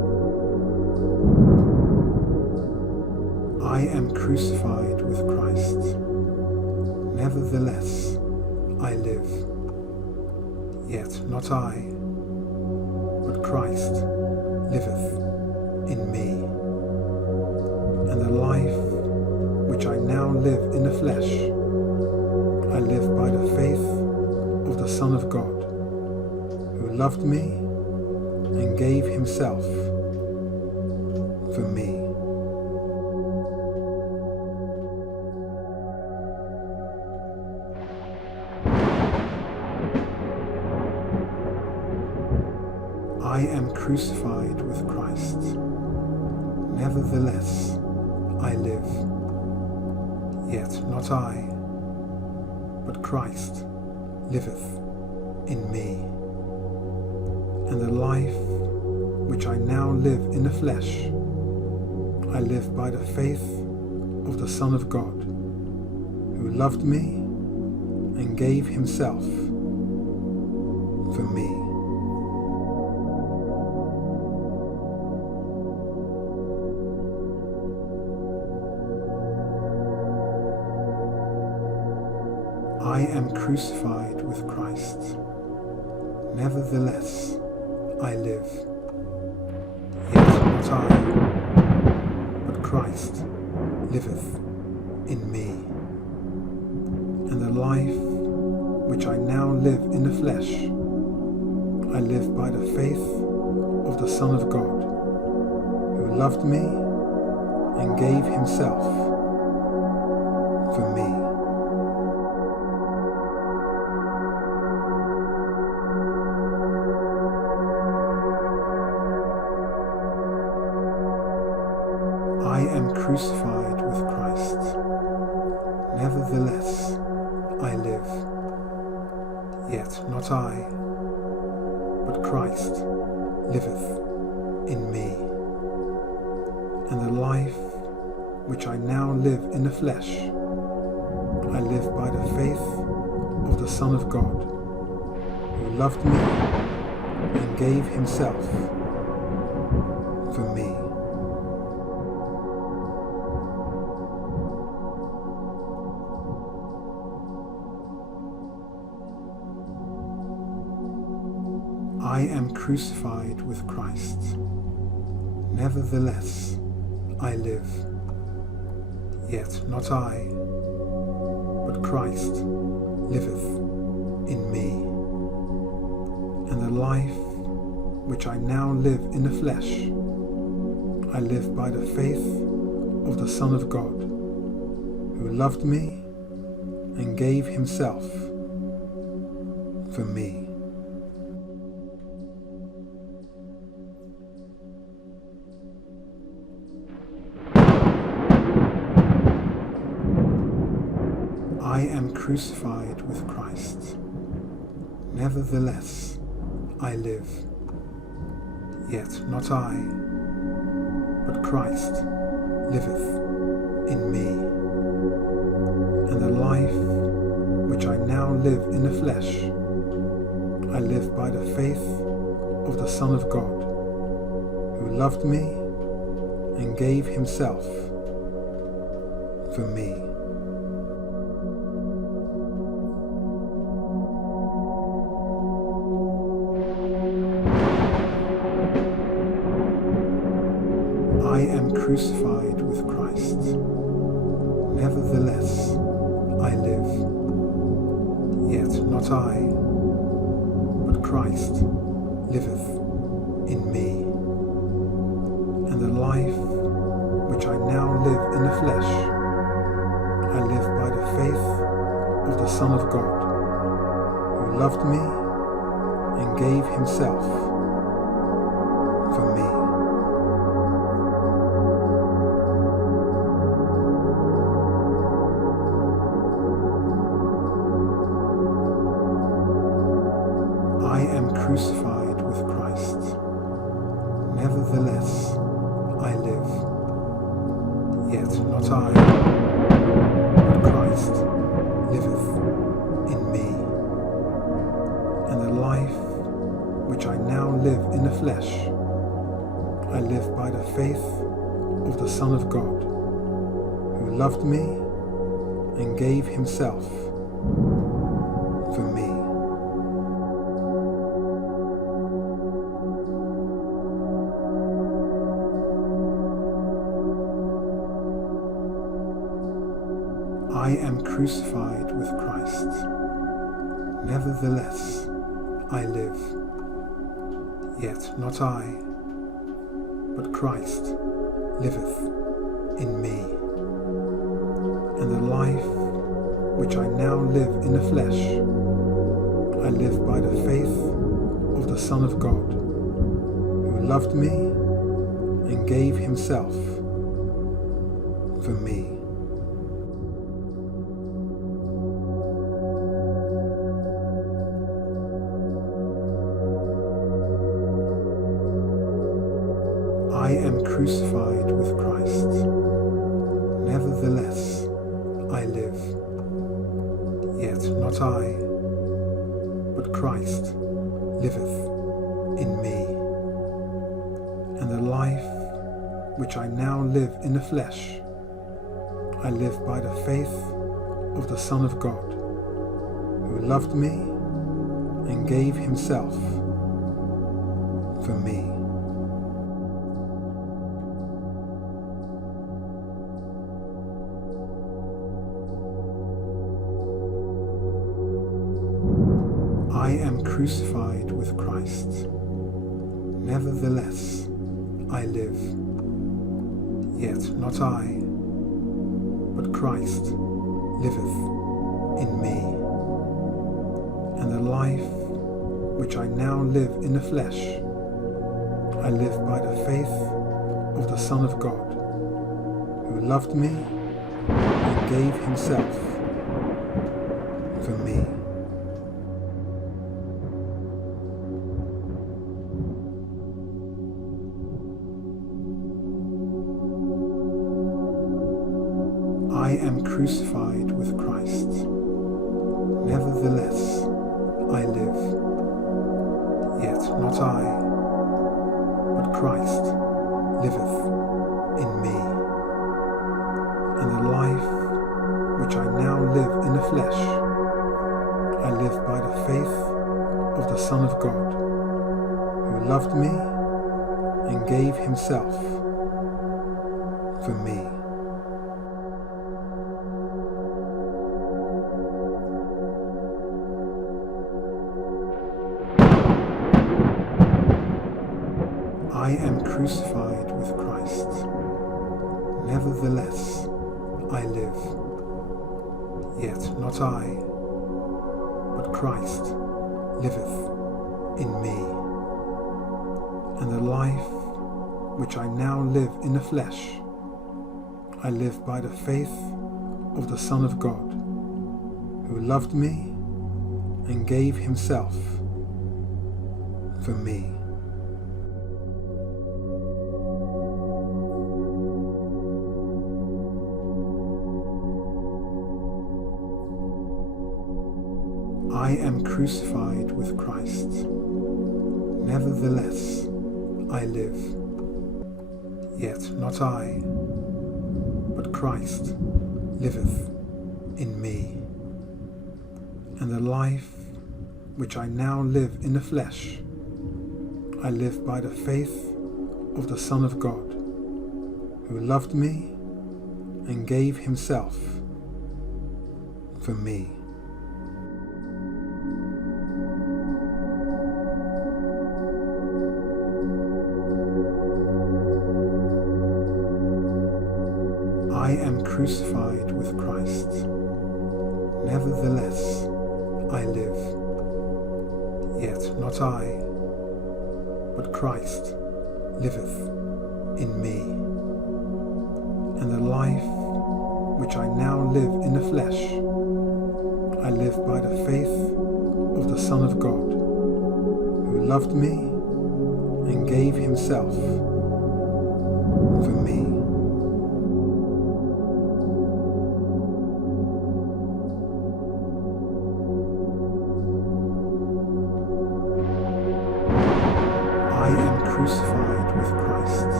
I am crucified with Christ. Nevertheless, I live. Yet not I, but Christ liveth in me. And the life which I now live in the flesh, I live by the faith of the Son of God, who loved me and gave himself for me. I am crucified with Christ. Nevertheless, I live. Yet not I, but Christ liveth in me. And the life which I now live in the flesh, I live by the faith of the Son of God, who loved me and gave himself for me. I am crucified with Christ. Nevertheless, I live. Yet not I, but Christ liveth in me. And the life which I now live in the flesh, I live by the faith of the Son of God, who loved me and gave himself for me. I am crucified with Christ. Nevertheless, I live. Yet not I, but Christ liveth in me. And the life which I now live in the flesh, I live by the faith of the Son of God, who loved me and gave himself for me. I am crucified with Christ. Nevertheless, I live. Yet not I, but Christ liveth in me. And the life which I now live in the flesh, I live by the faith of the Son of God, who loved me and gave himself for me. I am crucified with Christ. Nevertheless, I live. Yet not I, but Christ liveth in me. And the life which I now live in the flesh, I live by the faith of the Son of God, who loved me and gave himself for me. I am crucified with Christ. Nevertheless, I live. Yet not I, but Christ liveth in me. And the life which I now live in the flesh, I live by the faith of the Son of God, who loved me and gave himself for me. I am crucified with Christ. Nevertheless, I live. Yet not I, but Christ liveth in me. And the life which I now live in the flesh, I live by the faith of the Son of God, who loved me and gave himself for me. I am crucified with Christ. Nevertheless, I live. Yet not I, but Christ liveth in me. And the life which I now live in the flesh, I live by the faith of the Son of God, who loved me and gave himself for me. I am crucified with Christ. Nevertheless, I live. Yet not I, but Christ liveth in me. And the life which I now live in the flesh, I live by the faith of the Son of God, who loved me and gave himself for me. I am crucified with Christ. Nevertheless, I live. Yet not I, but Christ liveth in me. And the life which I now live in the flesh, I live by the faith of the Son of God, who loved me and gave himself for me. I am crucified with Christ. Nevertheless, I live. Yet not I, but Christ liveth in me. And the life which I now live in the flesh, I live by the faith of the Son of God, who loved me and gave himself for me. I am crucified with Christ. Nevertheless, I live. Yet not I, but Christ liveth in me. And the life which I now live in the flesh, I live by the faith of the Son of God, who loved me and gave himself for me. I am crucified with Christ. Nevertheless, I live. Yet not I, but Christ liveth in me. And the life which I now live in the flesh, I live by the faith of the Son of God, who loved me and gave himself for me. I am crucified with Christ. Nevertheless, I live. Yet not I, but Christ liveth in me. And the life which I now live in the flesh, I live by the faith of the Son of God, who loved me and gave himself for me. I am crucified with Christ.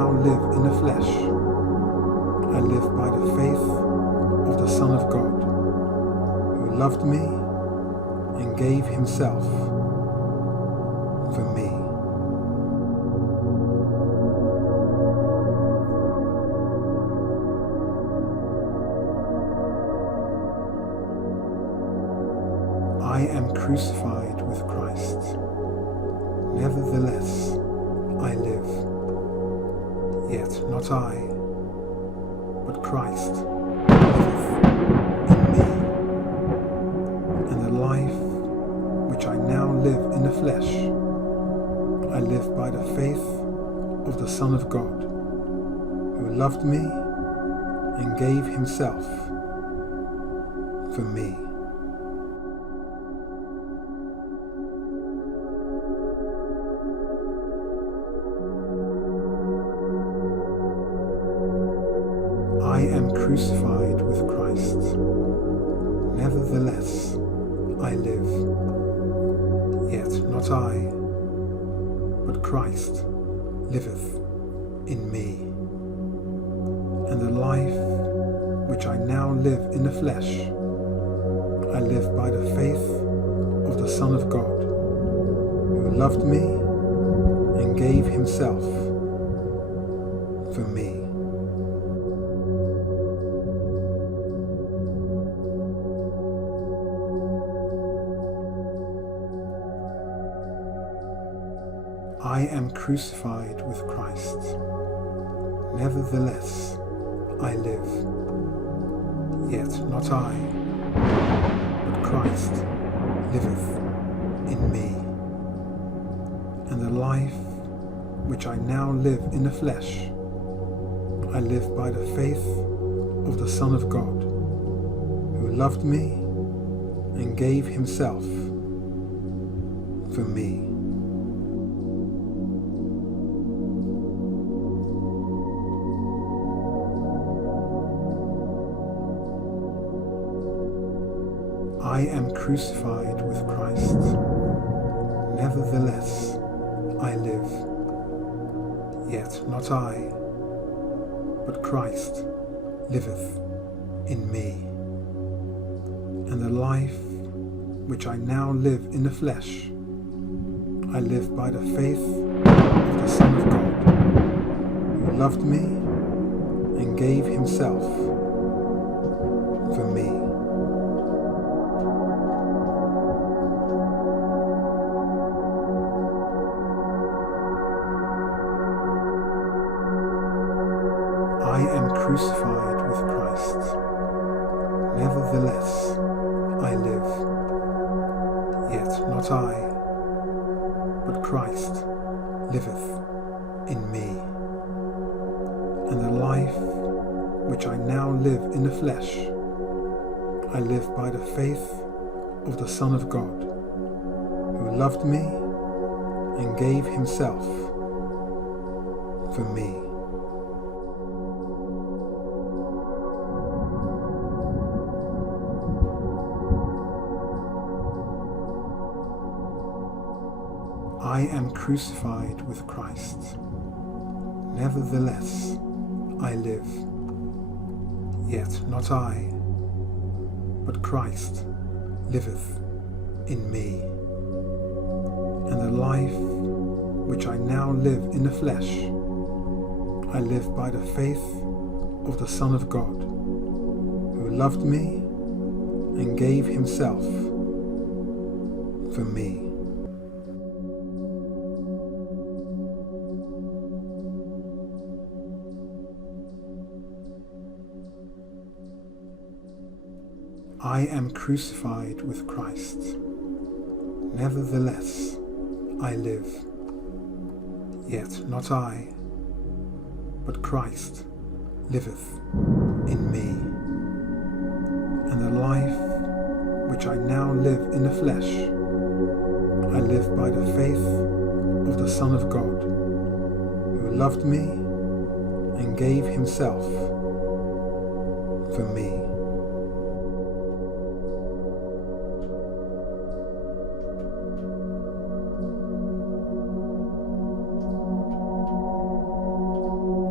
now live in the flesh, I live by the faith of the Son of God, who loved me and gave himself for me. I am crucified with Christ. Nevertheless, I live. Yet not I, but Christ liveth in me. And the life which I now live in the flesh, I live by the faith of the Son of God, who loved me and gave himself for me. I am crucified with Christ. Nevertheless, I live. Yet not I, but Christ liveth in me. And the life which I now live in the flesh, I live by the faith of the Son of God, who loved me and gave himself for me. I am crucified with Christ. Nevertheless, I live. Yet not I, but Christ liveth in me. And the life which I now live in the flesh, I live by the faith of the Son of God, who loved me and gave himself for me. I am crucified with Christ. Nevertheless, I live. Yet not I, but Christ liveth in me. And the life which I now live in the flesh, I live by the faith of the Son of God, who loved me and gave himself for me. I am crucified with Christ. Nevertheless, I live. Yet not I, but Christ liveth in me. And the life which I now live in the flesh, I live by the faith of the Son of God, who loved me and gave himself for me. I am crucified with Christ. Nevertheless, I live. Yet not I, but Christ liveth in me. And the life which I now live in the flesh, I live by the faith of the Son of God, who loved me and gave himself for me. I am crucified with Christ. Nevertheless, I live. Yet not I, but Christ liveth in me. And the life which I now live in the flesh, I live by the faith of the Son of God, who loved me and gave himself for me.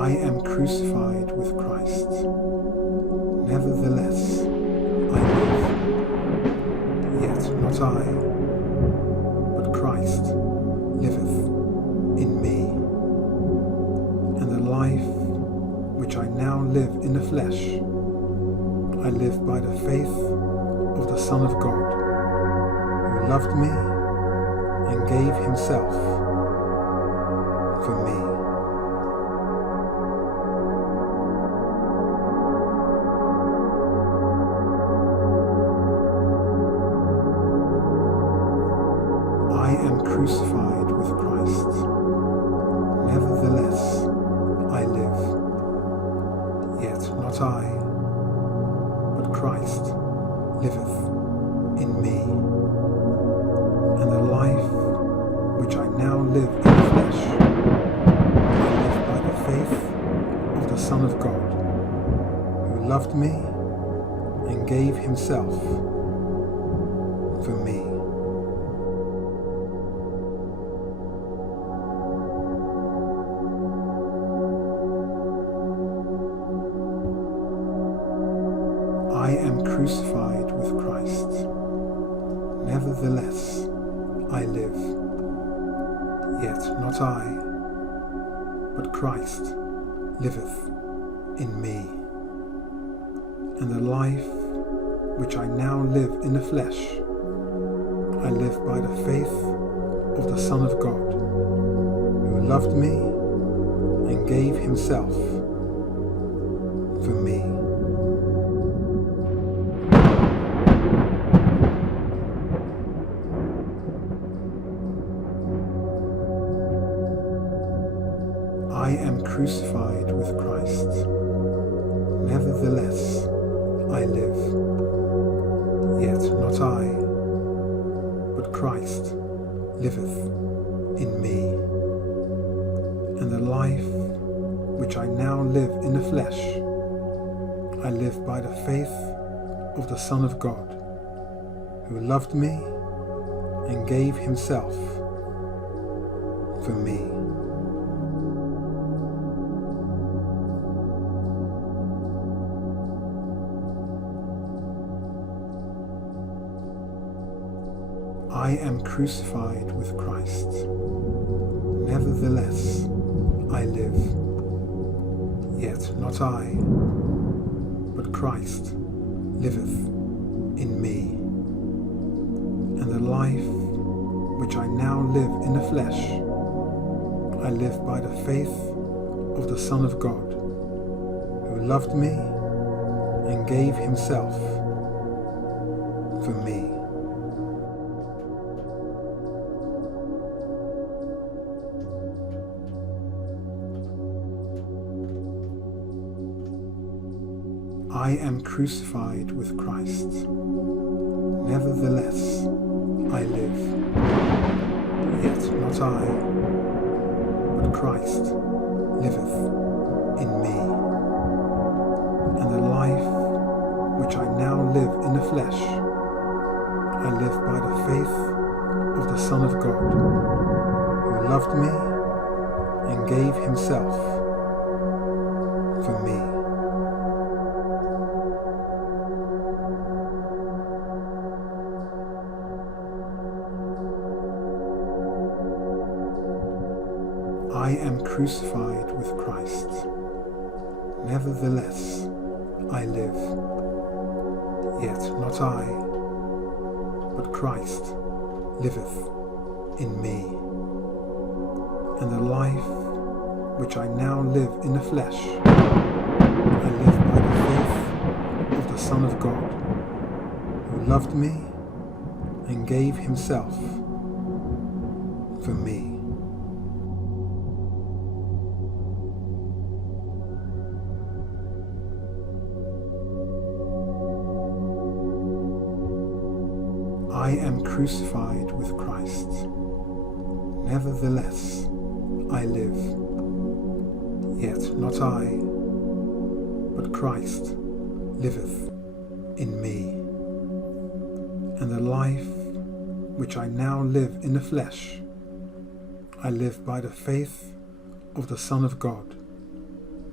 I am crucified with Christ. Nevertheless, I live. Yet not I, but Christ liveth in me. And the life which I now live in the flesh, I live by the faith of the Son of God, who loved me and gave himself for me. I am crucified with Christ. Nevertheless, I live. Yet not I, but Christ liveth in me. And the life which I now live in the flesh, I live by the faith of the Son of God, who loved me and gave himself for me. I am crucified with Christ. Nevertheless, I live. Yet not I, but Christ liveth in me. And the life which I now live in the flesh, I live by the faith of the Son of God, who loved me and gave himself for me. I am crucified with Christ. Nevertheless, I live. Yet not I, but Christ liveth in me. And the life which I now live in the flesh, I live by the faith of the Son of God, who loved me and gave himself for me. I am crucified with Christ. Nevertheless, I live. Yet not I, but Christ liveth in me. And the life which I now live in the flesh, I live by the faith of the Son of God, who loved me and gave himself for me. I am crucified with Christ. Nevertheless, I live. Yet not I, but Christ liveth in me. And the life which I now live in the flesh, I live by the faith of the Son of God, who loved me and gave himself for me. I am crucified with Christ. Nevertheless, I live. Yet not I, but Christ liveth in me. And the life which I now live in the flesh, I live by the faith of the Son of God, who loved me and gave himself for me. I am crucified with Christ. Nevertheless, I live. Yet not I, but Christ liveth in me. And the life which I now live in the flesh, I live by the faith of the Son of God,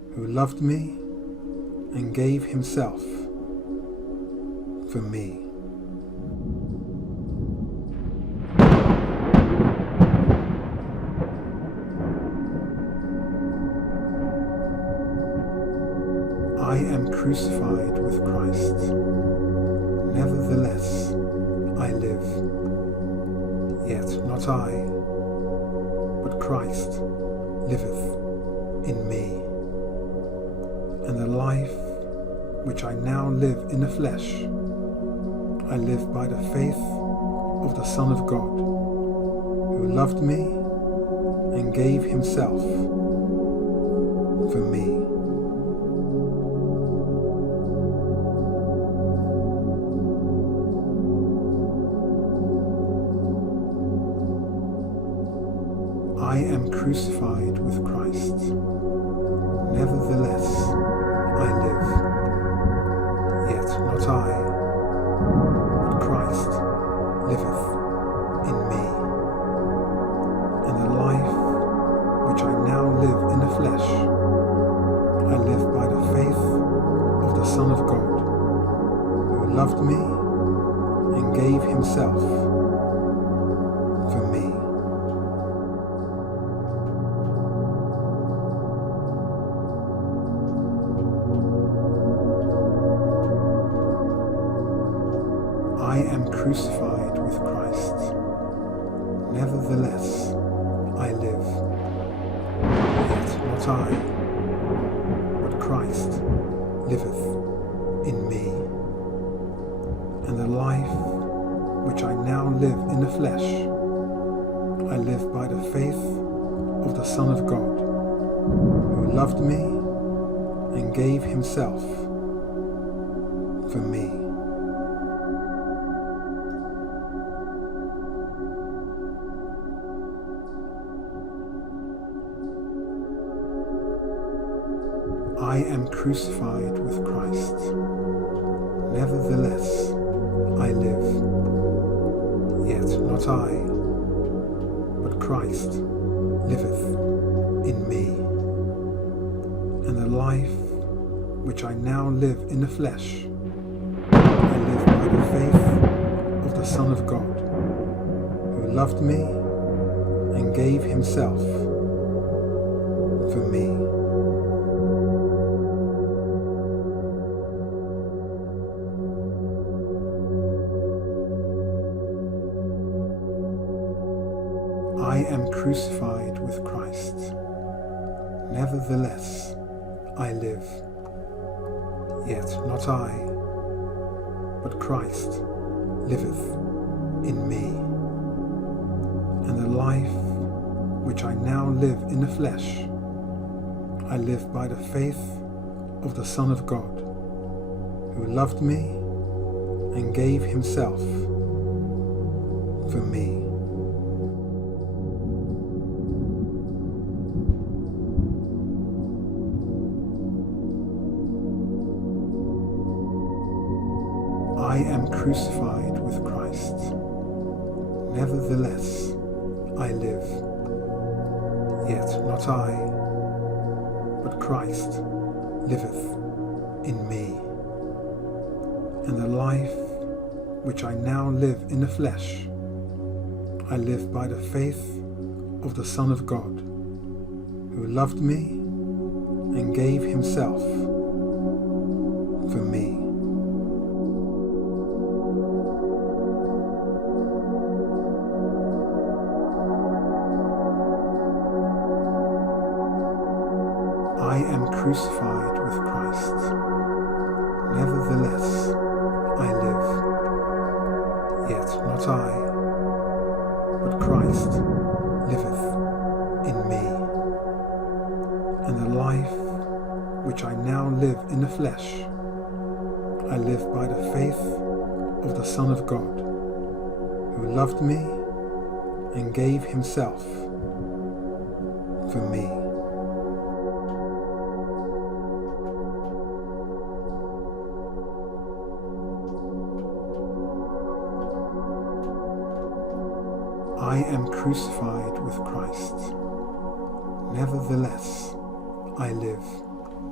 who loved me and gave himself for me. I am crucified with Christ. Nevertheless, I live. Yet not I, but Christ liveth in me. And the life which I now live in the flesh, I live by the faith of the Son of God, who loved me and gave himself for me. I am crucified with Christ. Nevertheless, I live. Yet not I, but Christ liveth in me. And the life which I now live in the flesh, I live by the faith of the Son of God, who loved me and gave himself for me. I am crucified with Christ. Nevertheless, I live. Yet not I, but Christ liveth in me. And the life which I now live in the flesh, I live by the faith of the Son of God, who loved me and gave himself for me. I am crucified with Christ. Nevertheless, I live. Yet not I, but Christ liveth in me. And the life which I now live in the flesh, I live by the faith of the Son of God, who loved me and gave himself for me. I am crucified with Christ. Nevertheless, I live. Yet not I, but Christ liveth in me. And the life which I now live in the flesh, I live by the faith of the Son of God, who loved me and gave himself for me. I am crucified with Christ. Nevertheless, I live. Yet not I, but Christ liveth in me. And the life which I now live in the flesh, I live by the faith of the Son of God, who loved me and gave himself for me. I am crucified with Christ. Nevertheless, I live. Yet not I, but Christ liveth in me. And the life which I now live in the flesh, I live by the faith of the Son of God, who loved me and gave himself for me. I am crucified with Christ. Nevertheless, I live.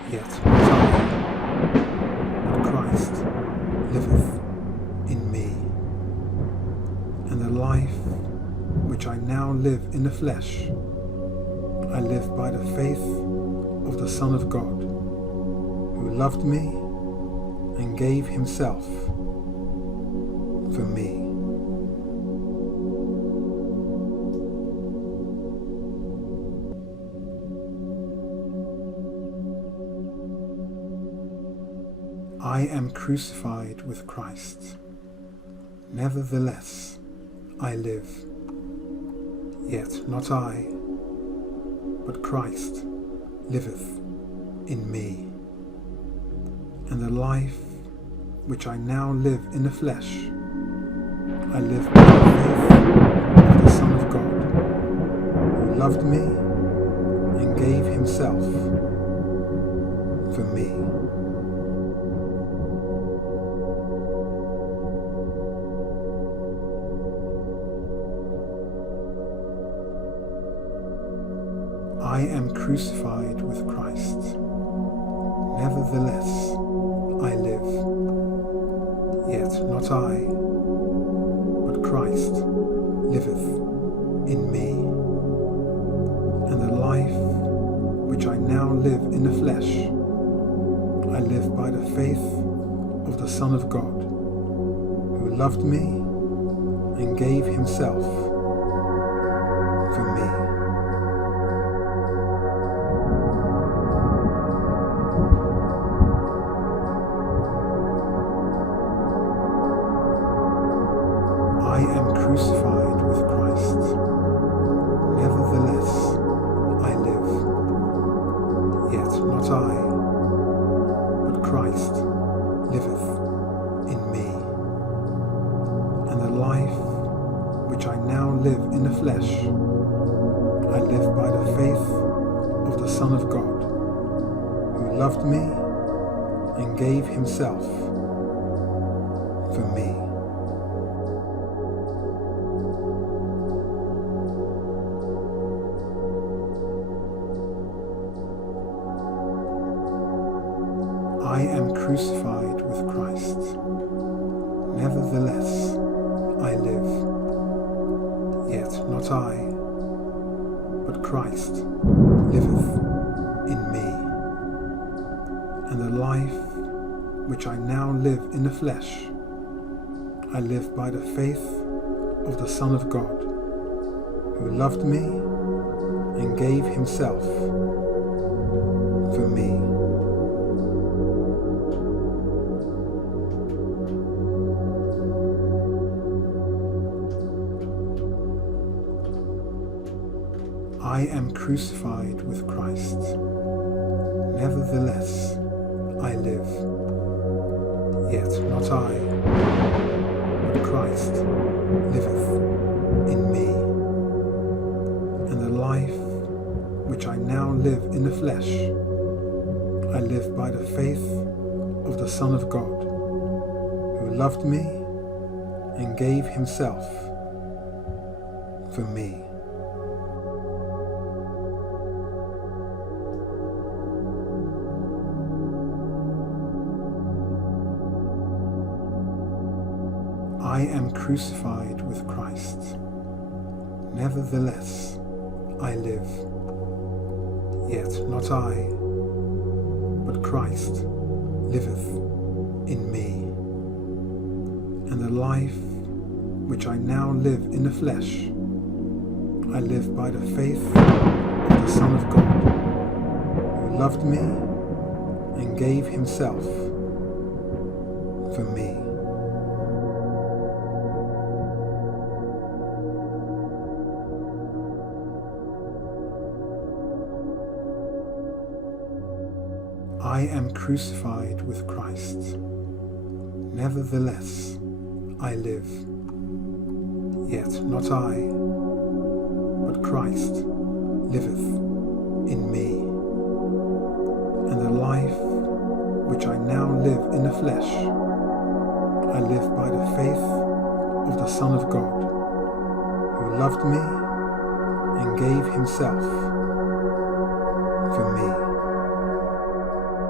Yet not I, but Christ liveth in me. And the life which I now live in the flesh, I live by the faith of the Son of God, who loved me and gave himself for me. I am crucified with Christ. Nevertheless, I live. Yet not I, but Christ liveth in me. And the life which I now live in the flesh, I live by the faith of the Son of God, who loved me and gave himself for me. I am crucified with Christ. Nevertheless, I live. Yet not I, but Christ liveth in me. And the life which I now live in the flesh, I live by the faith of the Son of God, who loved me and gave himself for me. I am crucified with Christ. Nevertheless, I live. Yet not I, but Christ liveth in me. And the life which I now live in the flesh, I live by the faith of the Son of God, who loved me and gave himself for me. I am crucified with Christ. Nevertheless, I live. Yet not I, but Christ liveth in me. And the life which I now live in the flesh, I live by the faith of the Son of God, who loved me and gave himself for me. I am crucified with Christ. Nevertheless, I live. Yet not I, but Christ liveth in me. And the life which I now live in the flesh, I live by the faith of the Son of God, who loved me and gave himself for me. I am crucified with Christ. Nevertheless, I live. Yet not I, but Christ liveth in me. And the life which I now live in the flesh, I live by the faith of the Son of God, who loved me and gave himself for me. I am crucified with Christ. Nevertheless, I live. Yet not I, but Christ liveth in me. And the life which I now live in the flesh, I live by the faith of the Son of God, who loved me and gave himself for me.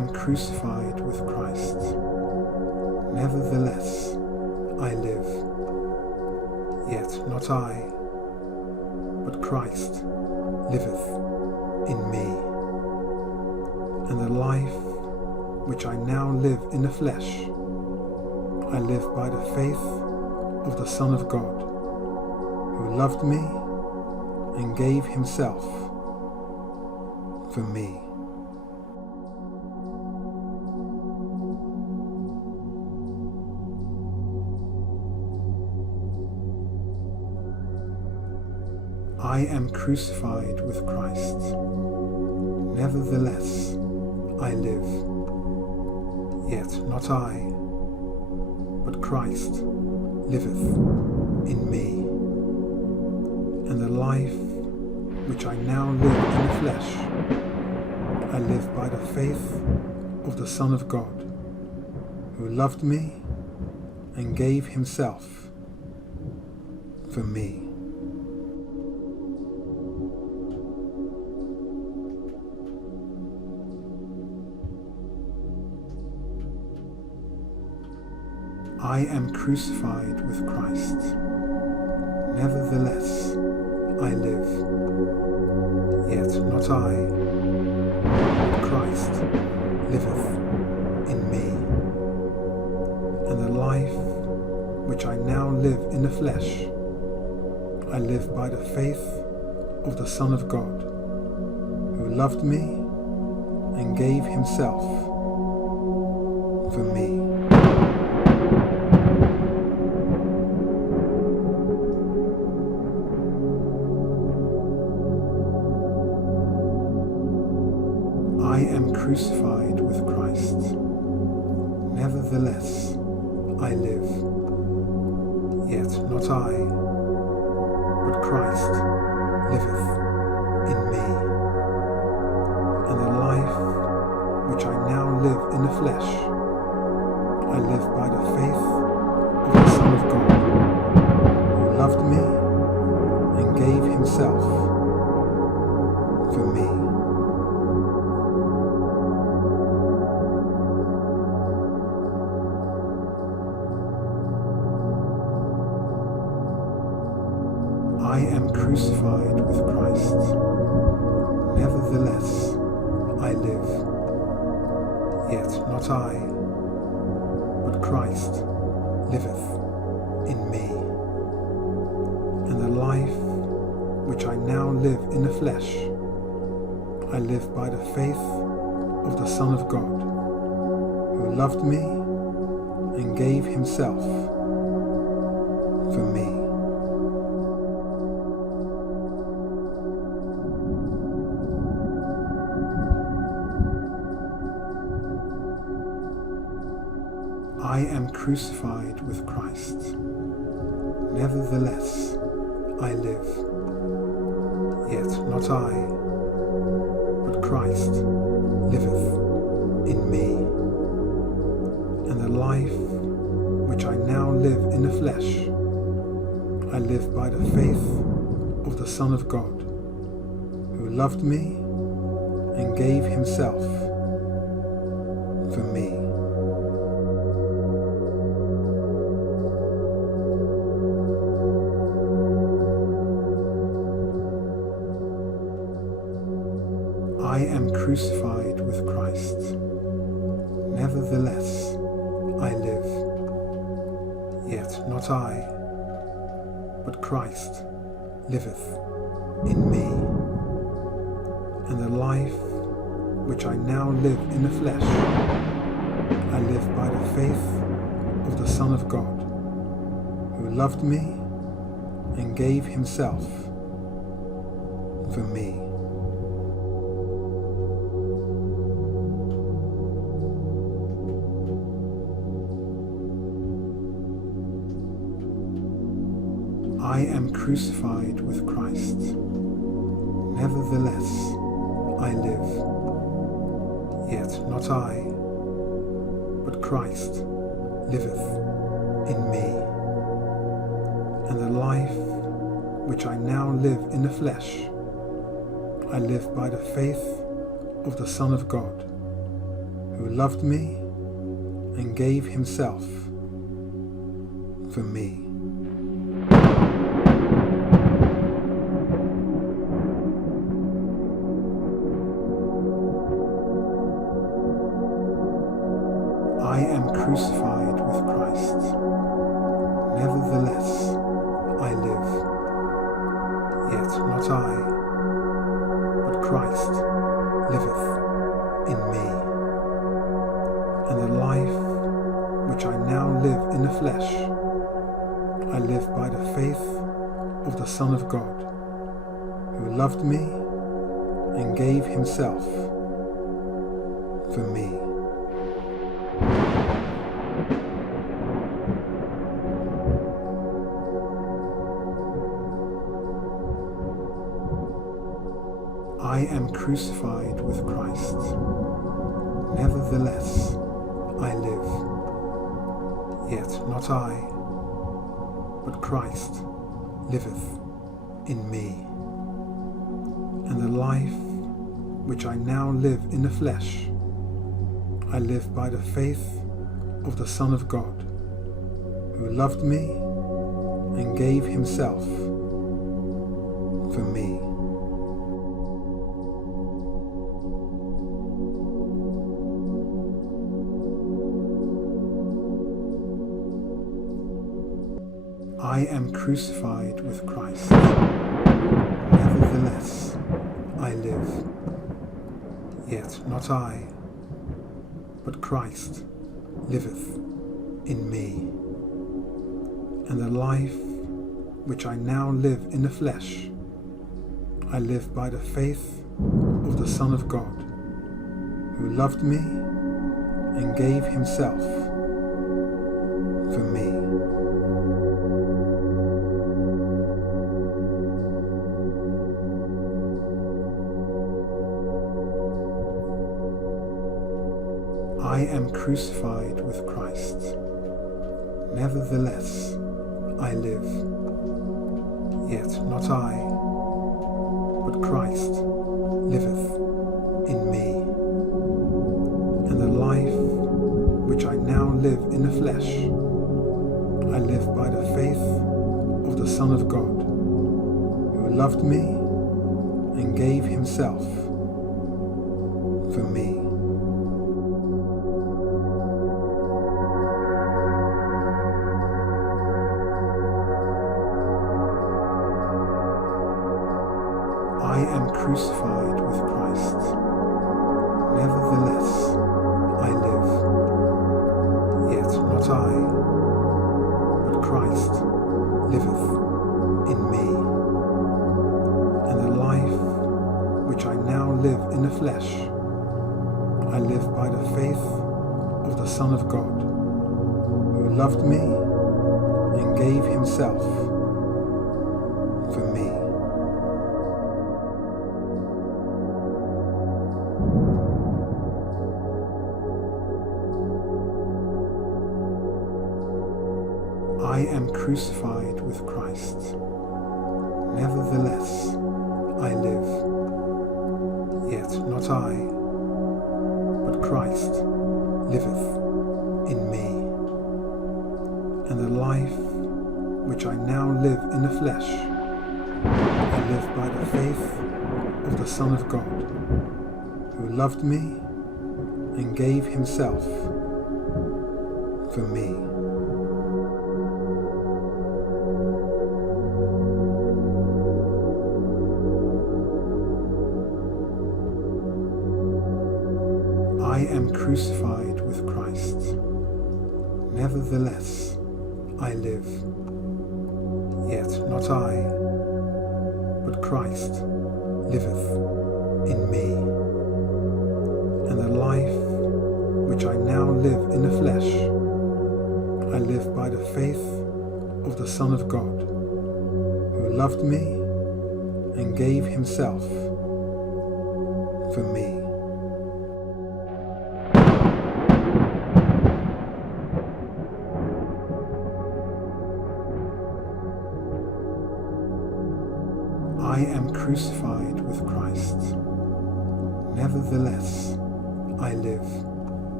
crucified with Christ. Nevertheless, I live. Yet not I, but Christ liveth in me. And the life which I now live in the flesh, I live by the faith of the Son of God, who loved me and gave himself for me. I am crucified with Christ. Nevertheless, I live. Yet not I, but Christ liveth in me. And the life which I now live in the flesh, I live by the faith of the Son of God, who loved me and gave himself for me. I am crucified with Christ. Nevertheless, I live. Yet not I, but Christ liveth in me. And the life which I now live in the flesh, I live by the faith of the Son of God, who loved me and gave himself for me. I am crucified with Christ. Nevertheless, I live. Yet not I, but Christ liveth in me. And the life which I now live in the flesh, I live by the faith of the Son of God, who loved me and gave himself for me. I am crucified with Christ. Nevertheless, I live. Yet not I, but Christ liveth in me. And the life which I now live in the flesh, I live by the faith of the Son of God, who loved me and gave himself for me. I am crucified with Christ. Nevertheless, I live. Yet not I, but Christ liveth in me. And the life which I now live in the flesh, I live by the faith of the Son of God, who loved me and gave himself for me. I am crucified with Christ. Nevertheless, I live. Yet not I, but Christ liveth in me. And the life which I now live in the flesh, I live by the faith of the Son of God, who loved me and gave himself for me. I am crucified with Christ. Nevertheless, I live. Yet not I, but Christ liveth in me. And the life which I now live in the flesh, I live by the faith of the Son of God, who loved me and gave himself for me. I am crucified with Christ. Nevertheless, I live. Yet not I, but Christ liveth in me. And the life which I now live in the flesh, I live by the faith of the Son of God, who loved me and gave himself for me. I am crucified with Christ. Nevertheless, I live. Yet not I, but Christ liveth in me. And the life which I now live in the flesh, I live by the faith of the Son of God, who loved me and gave himself for me. I am crucified with Christ. Nevertheless, I live. Yet not I, but Christ liveth in me. And the life which I now live in the flesh, I live by the faith of the Son of God, who loved me and gave himself for me. I am crucified with Christ. Nevertheless, I live. Yet not I, but Christ liveth in me. And the life which I now live in the flesh, I live by the faith of the Son of God, who loved me and gave himself for me. I am crucified with Christ. Nevertheless, I live. Yet not I, but Christ liveth in me. And the life which I now live in the flesh, I live by the faith of the Son of God, who loved me and gave himself for me. I am crucified with Christ. Nevertheless, I live. Yet not I, but Christ liveth in me. And the life which I now live in the flesh, I live by the faith of the Son of God, who loved me and gave himself for me. I am crucified with Christ. Nevertheless, I live. Yet not I, but Christ liveth in me. And the life which I now live in the flesh, I live by the faith of the Son of God, who loved me and gave himself for me. I am crucified with Christ. Nevertheless, I live.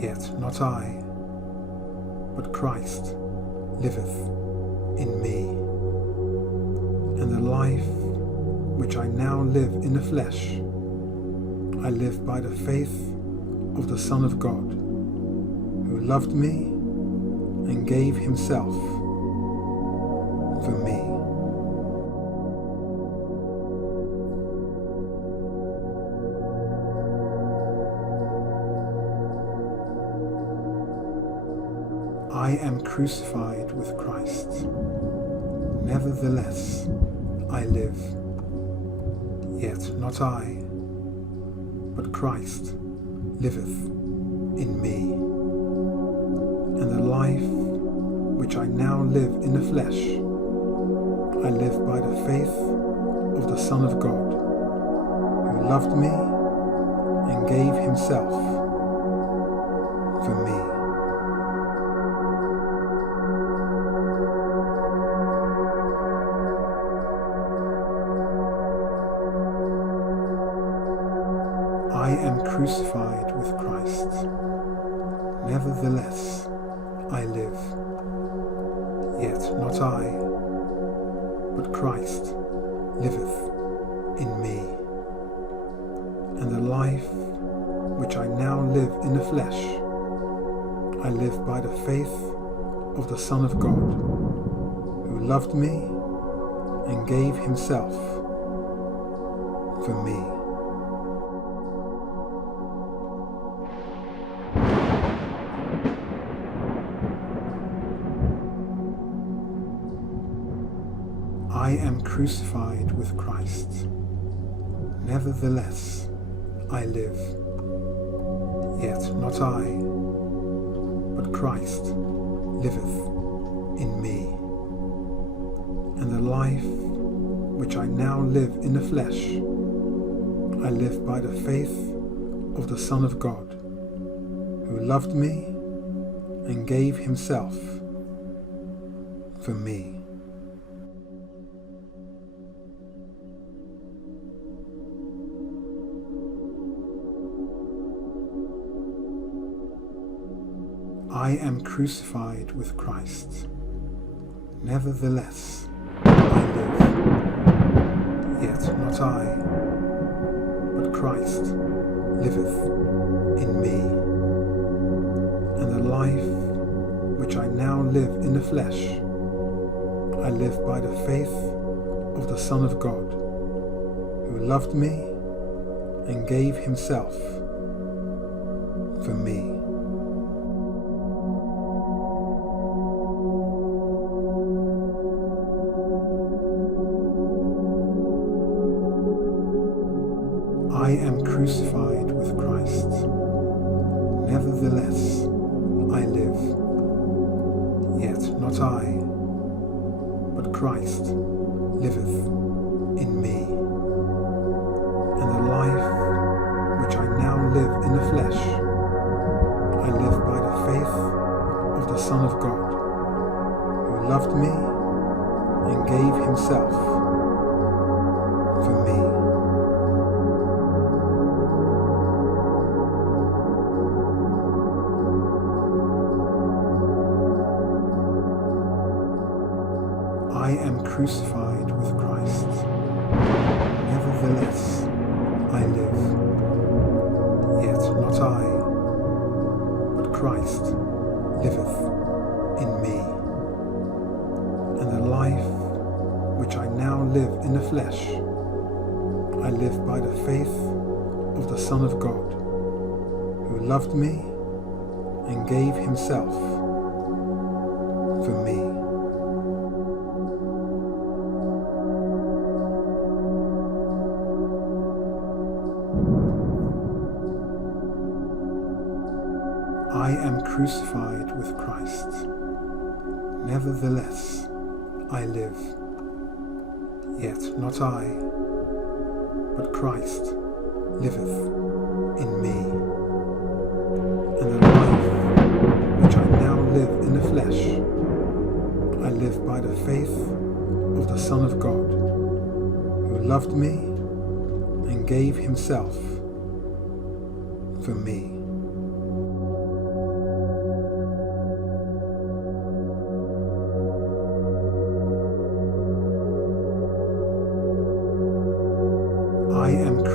Yet not I, but Christ liveth in me. And the life which I now live in the flesh, I live by the faith of the Son of God, who loved me and gave himself for me. I am crucified with Christ. Nevertheless, I live. Yet not I, but Christ liveth in me. And the life which I now live in the flesh, I live by the faith of the Son of God, who loved me and gave himself for me. I am crucified with Christ. Nevertheless, I live. Yet not I, but Christ liveth in me. And the life which I now live in the flesh, I live by the faith of the Son of God, who loved me and gave himself for me. I am crucified with Christ. Nevertheless, I live. Yet not I, but Christ liveth in me. And the life which I now live in the flesh, I live by the faith of the Son of God, who loved me and gave himself for me. I am crucified with Christ. Nevertheless, I live. Yet not I, but Christ liveth in me. And the life which I now live in the flesh, I live by the faith of the Son of God, who loved me and gave himself for me. I am crucified with Christ. Nevertheless, I live. Yet not I, but Christ liveth in me. And the life which I now live in the flesh, I live by the faith of the Son of God, who loved me and gave himself for me. I am crucified with Christ. Nevertheless, I live. Yet not I, but Christ liveth in me. And the life which I now live in the flesh, I live by the faith of the Son of God, who loved me and gave himself for me. I am crucified with Christ. Nevertheless, I live. Yet not I, but Christ liveth in me. And the life which I now live in the flesh, I live by the faith of the Son of God, who loved me and gave himself for me.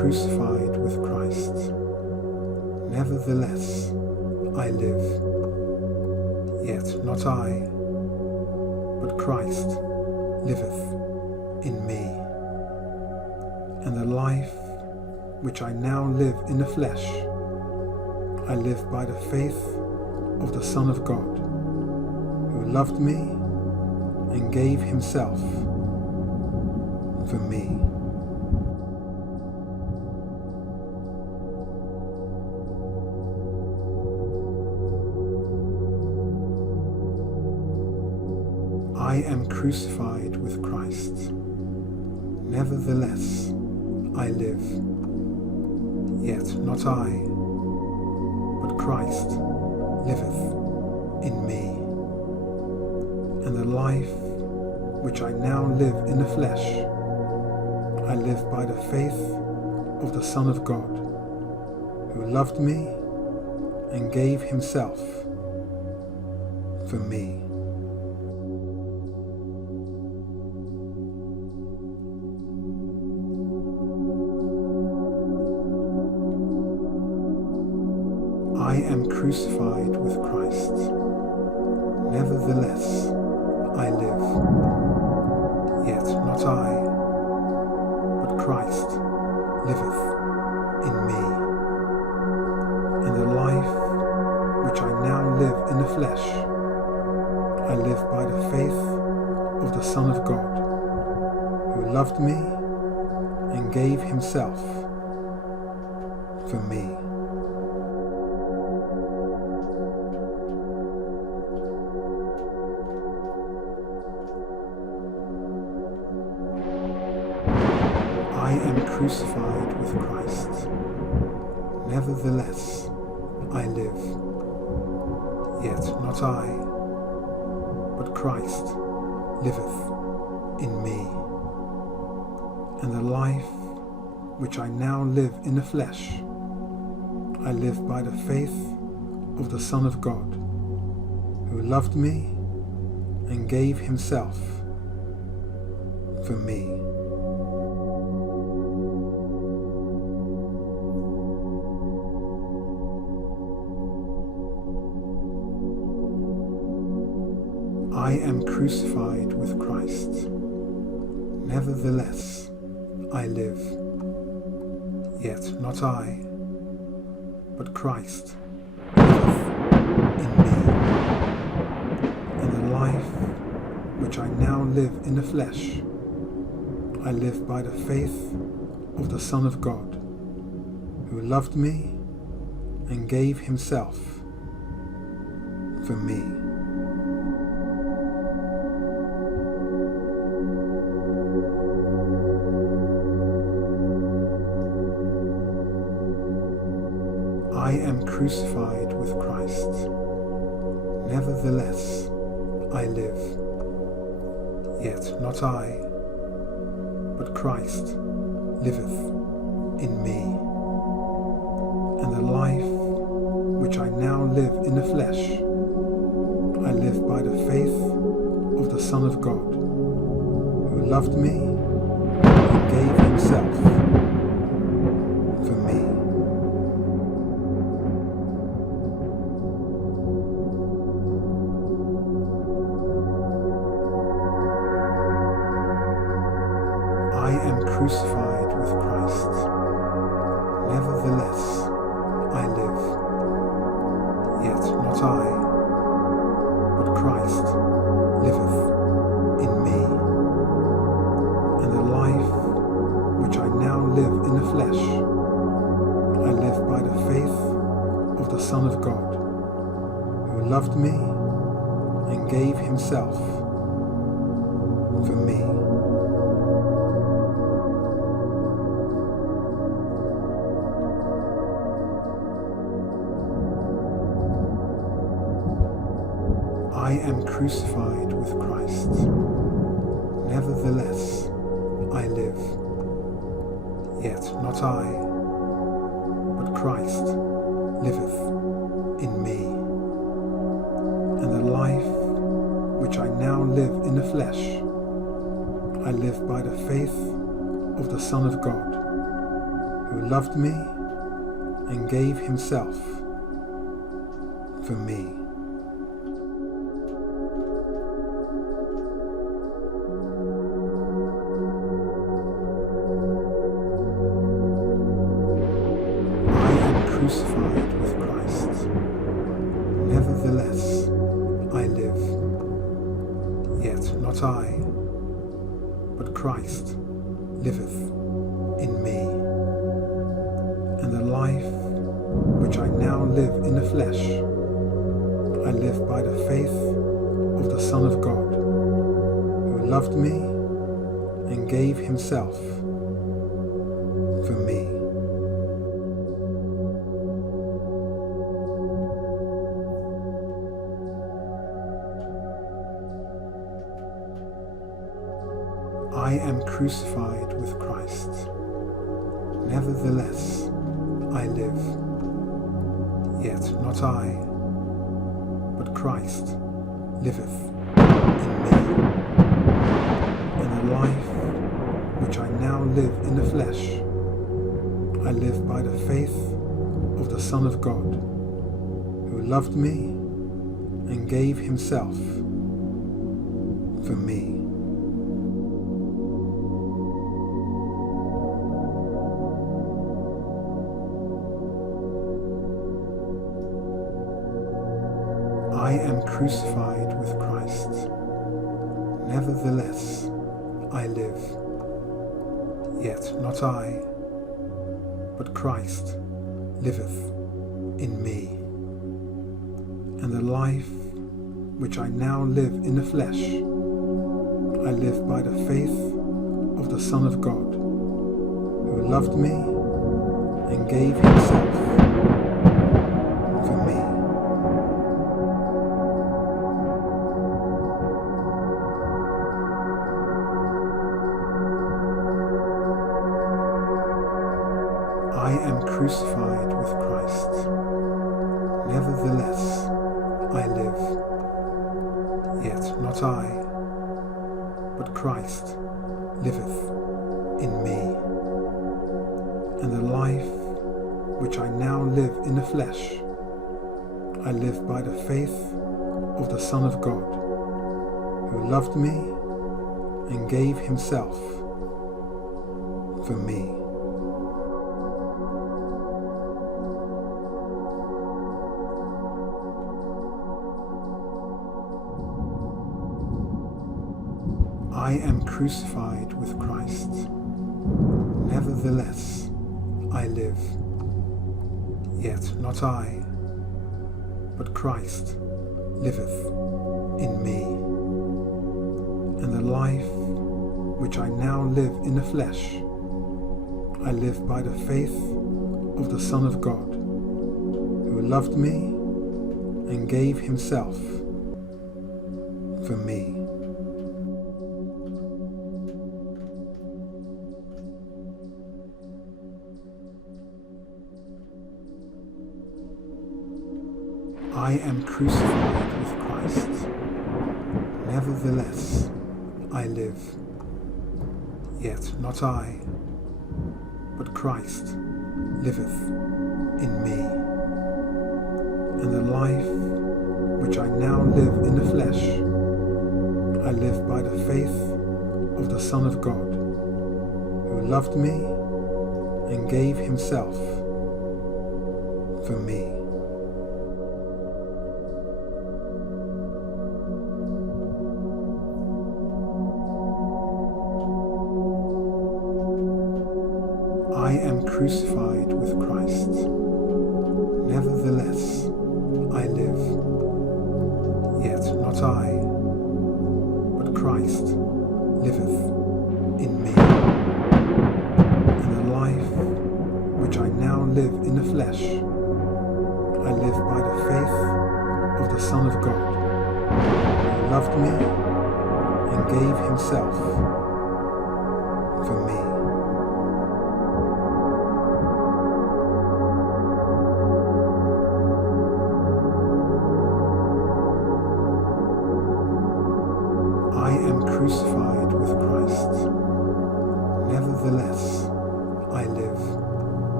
crucified with Christ. Nevertheless, I live. Yet not I, but Christ liveth in me. And the life which I now live in the flesh, I live by the faith of the Son of God, who loved me and gave himself for me. I am crucified with Christ. Nevertheless, I live. Yet not I, but Christ liveth in me. And the life which I now live in the flesh, I live by the faith of the Son of God, who loved me and gave himself for me. I am crucified with Christ. Nevertheless, I live. Yet not I, but Christ liveth in me. And the life which I now live in the flesh, I live by the faith of the Son of God, who loved me and gave himself for me. I am crucified with Christ. Nevertheless, I live. Yet not I, but Christ liveth in me. And the life which I now live in the flesh, I live by the faith of the Son of God, who loved me and gave himself for me. I am crucified with Christ. Nevertheless, I live. Yet not I, but Christ liveth in me. And the life which I now live in the flesh, I live by the faith of the Son of God, who loved me and gave himself for me. I am crucified with Christ. Nevertheless, I live. Yet not I, but Christ liveth in me. And the life which I now live in the flesh, I live by the faith of the Son of God, who loved me and gave himself for me. I am crucified with Christ. Nevertheless, I live. Yet not I, but Christ liveth in me. And the life which I now live in the flesh, I live by the faith of the Son of God, who loved me and gave himself for me. I am crucified with Christ. Nevertheless, I live. Yet not I, but Christ liveth in me. And the life which I now live in the flesh, I live by the faith of the Son of God, who loved me and gave himself for me. Crucified with Christ. Nevertheless, I live. Yet not I, but Christ liveth in me. And the life which I now live in the flesh, I live by the faith of the Son of God, who loved me and gave himself for me. I am crucified with Christ. Nevertheless, I live. Yet not I, but Christ liveth in me. And the life which I now live in the flesh, I live by the faith of the Son of God, who loved me and gave himself for me. I am crucified with Christ. Nevertheless, I live. Yet not I, but Christ liveth in me. And the life which I now live in the flesh, I live by the faith of the Son of God, who loved me and gave himself for me. I am crucified with Christ. Nevertheless, I live. Yet not I, but Christ liveth in me. And the life which I now live in the flesh, I live by the faith of the Son of God, who loved me and gave himself for me. I am crucified with Christ. Nevertheless, I live. Yet not I, but Christ liveth in me. And the life which I now live in the flesh, I live by the faith of the Son of God, who loved me and gave himself for me. I am crucified with Christ. Nevertheless, I live. Yet not I, but Christ liveth in me. And the life which I now live in the flesh, I live by the faith of the Son of God, who loved me and gave himself for me. I am crucified with Christ. Nevertheless, I live. Yet not I, but Christ liveth in me. And the life which I now live in the flesh, I live by the faith of the Son of God, who loved me and gave himself for me. I am crucified with Christ. Nevertheless, I live.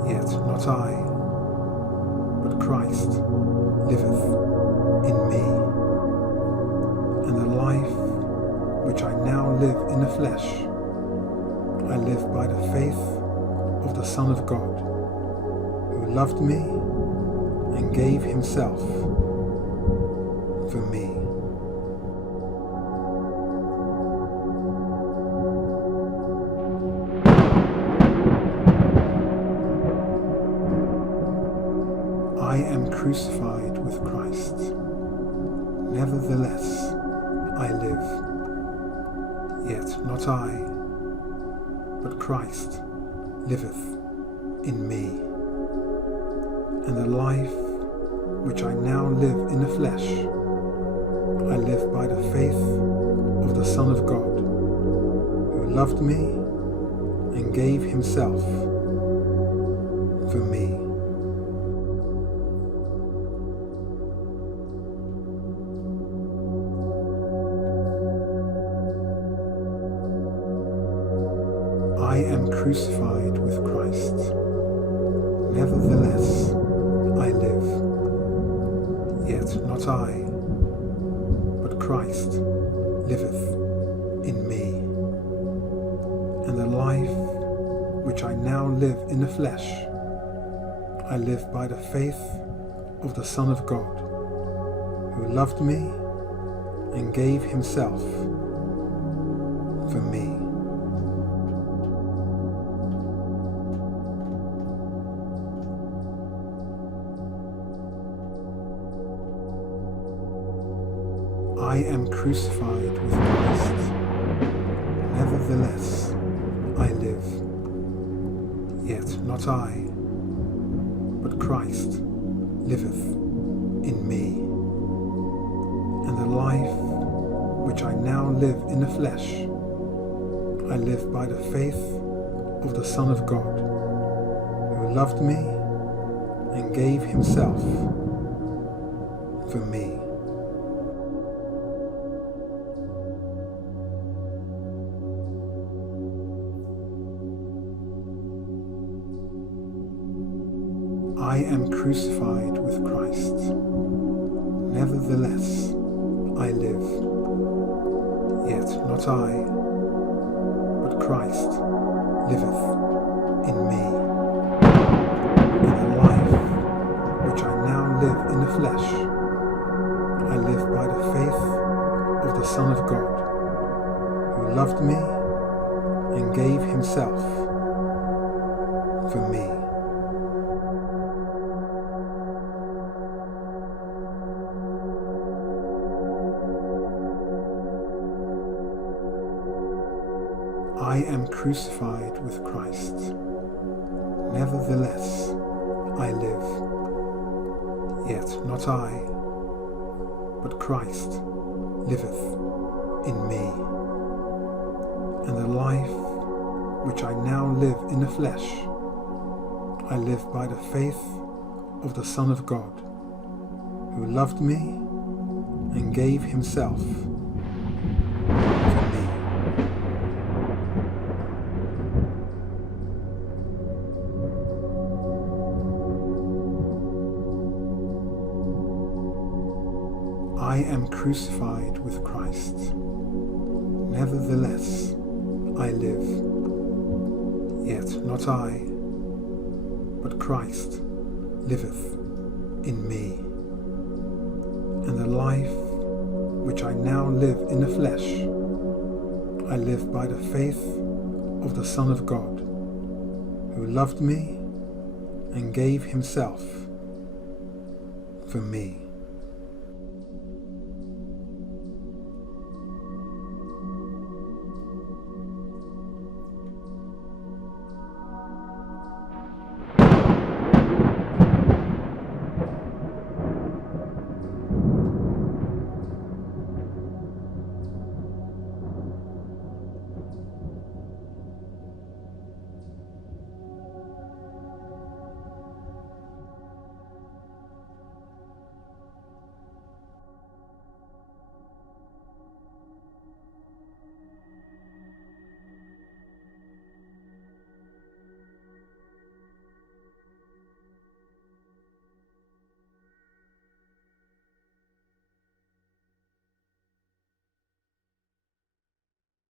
Yet not I, but Christ liveth in me. And the life which I now live in the flesh, I live by the faith of the Son of God, who loved me and gave himself for me. I am crucified with Christ. Nevertheless, I live. Yet not I, but Christ liveth in me. And the life which I now live in the flesh, I live by the faith of the Son of God, who loved me and gave himself for me. I am crucified with Christ. Nevertheless, I live. Yet not I, but Christ liveth in me. And the life which I now live in the flesh, I live by the faith of the Son of God, who loved me and gave himself for me. I am crucified with Christ. Nevertheless, I live. Yet not I, but Christ liveth in me. And the life which I now live in the flesh, I live by the faith of the Son of God, who loved me and gave himself for me. I am crucified with Christ. Nevertheless, I live. Yet not I, but Christ liveth in me. And the life which I now live in the flesh, I live by the faith of the Son of God, who loved me and gave himself for me. I am crucified with Christ. Nevertheless, I live. Yet not I, but Christ liveth in me. And the life which I now live in the flesh, I live by the faith of the Son of God, who loved me and gave himself for me. I am crucified with Christ. Nevertheless, I live. Yet not I, but Christ liveth in me. And the life which I now live in the flesh, I live by the faith of the Son of God, who loved me and gave himself for me.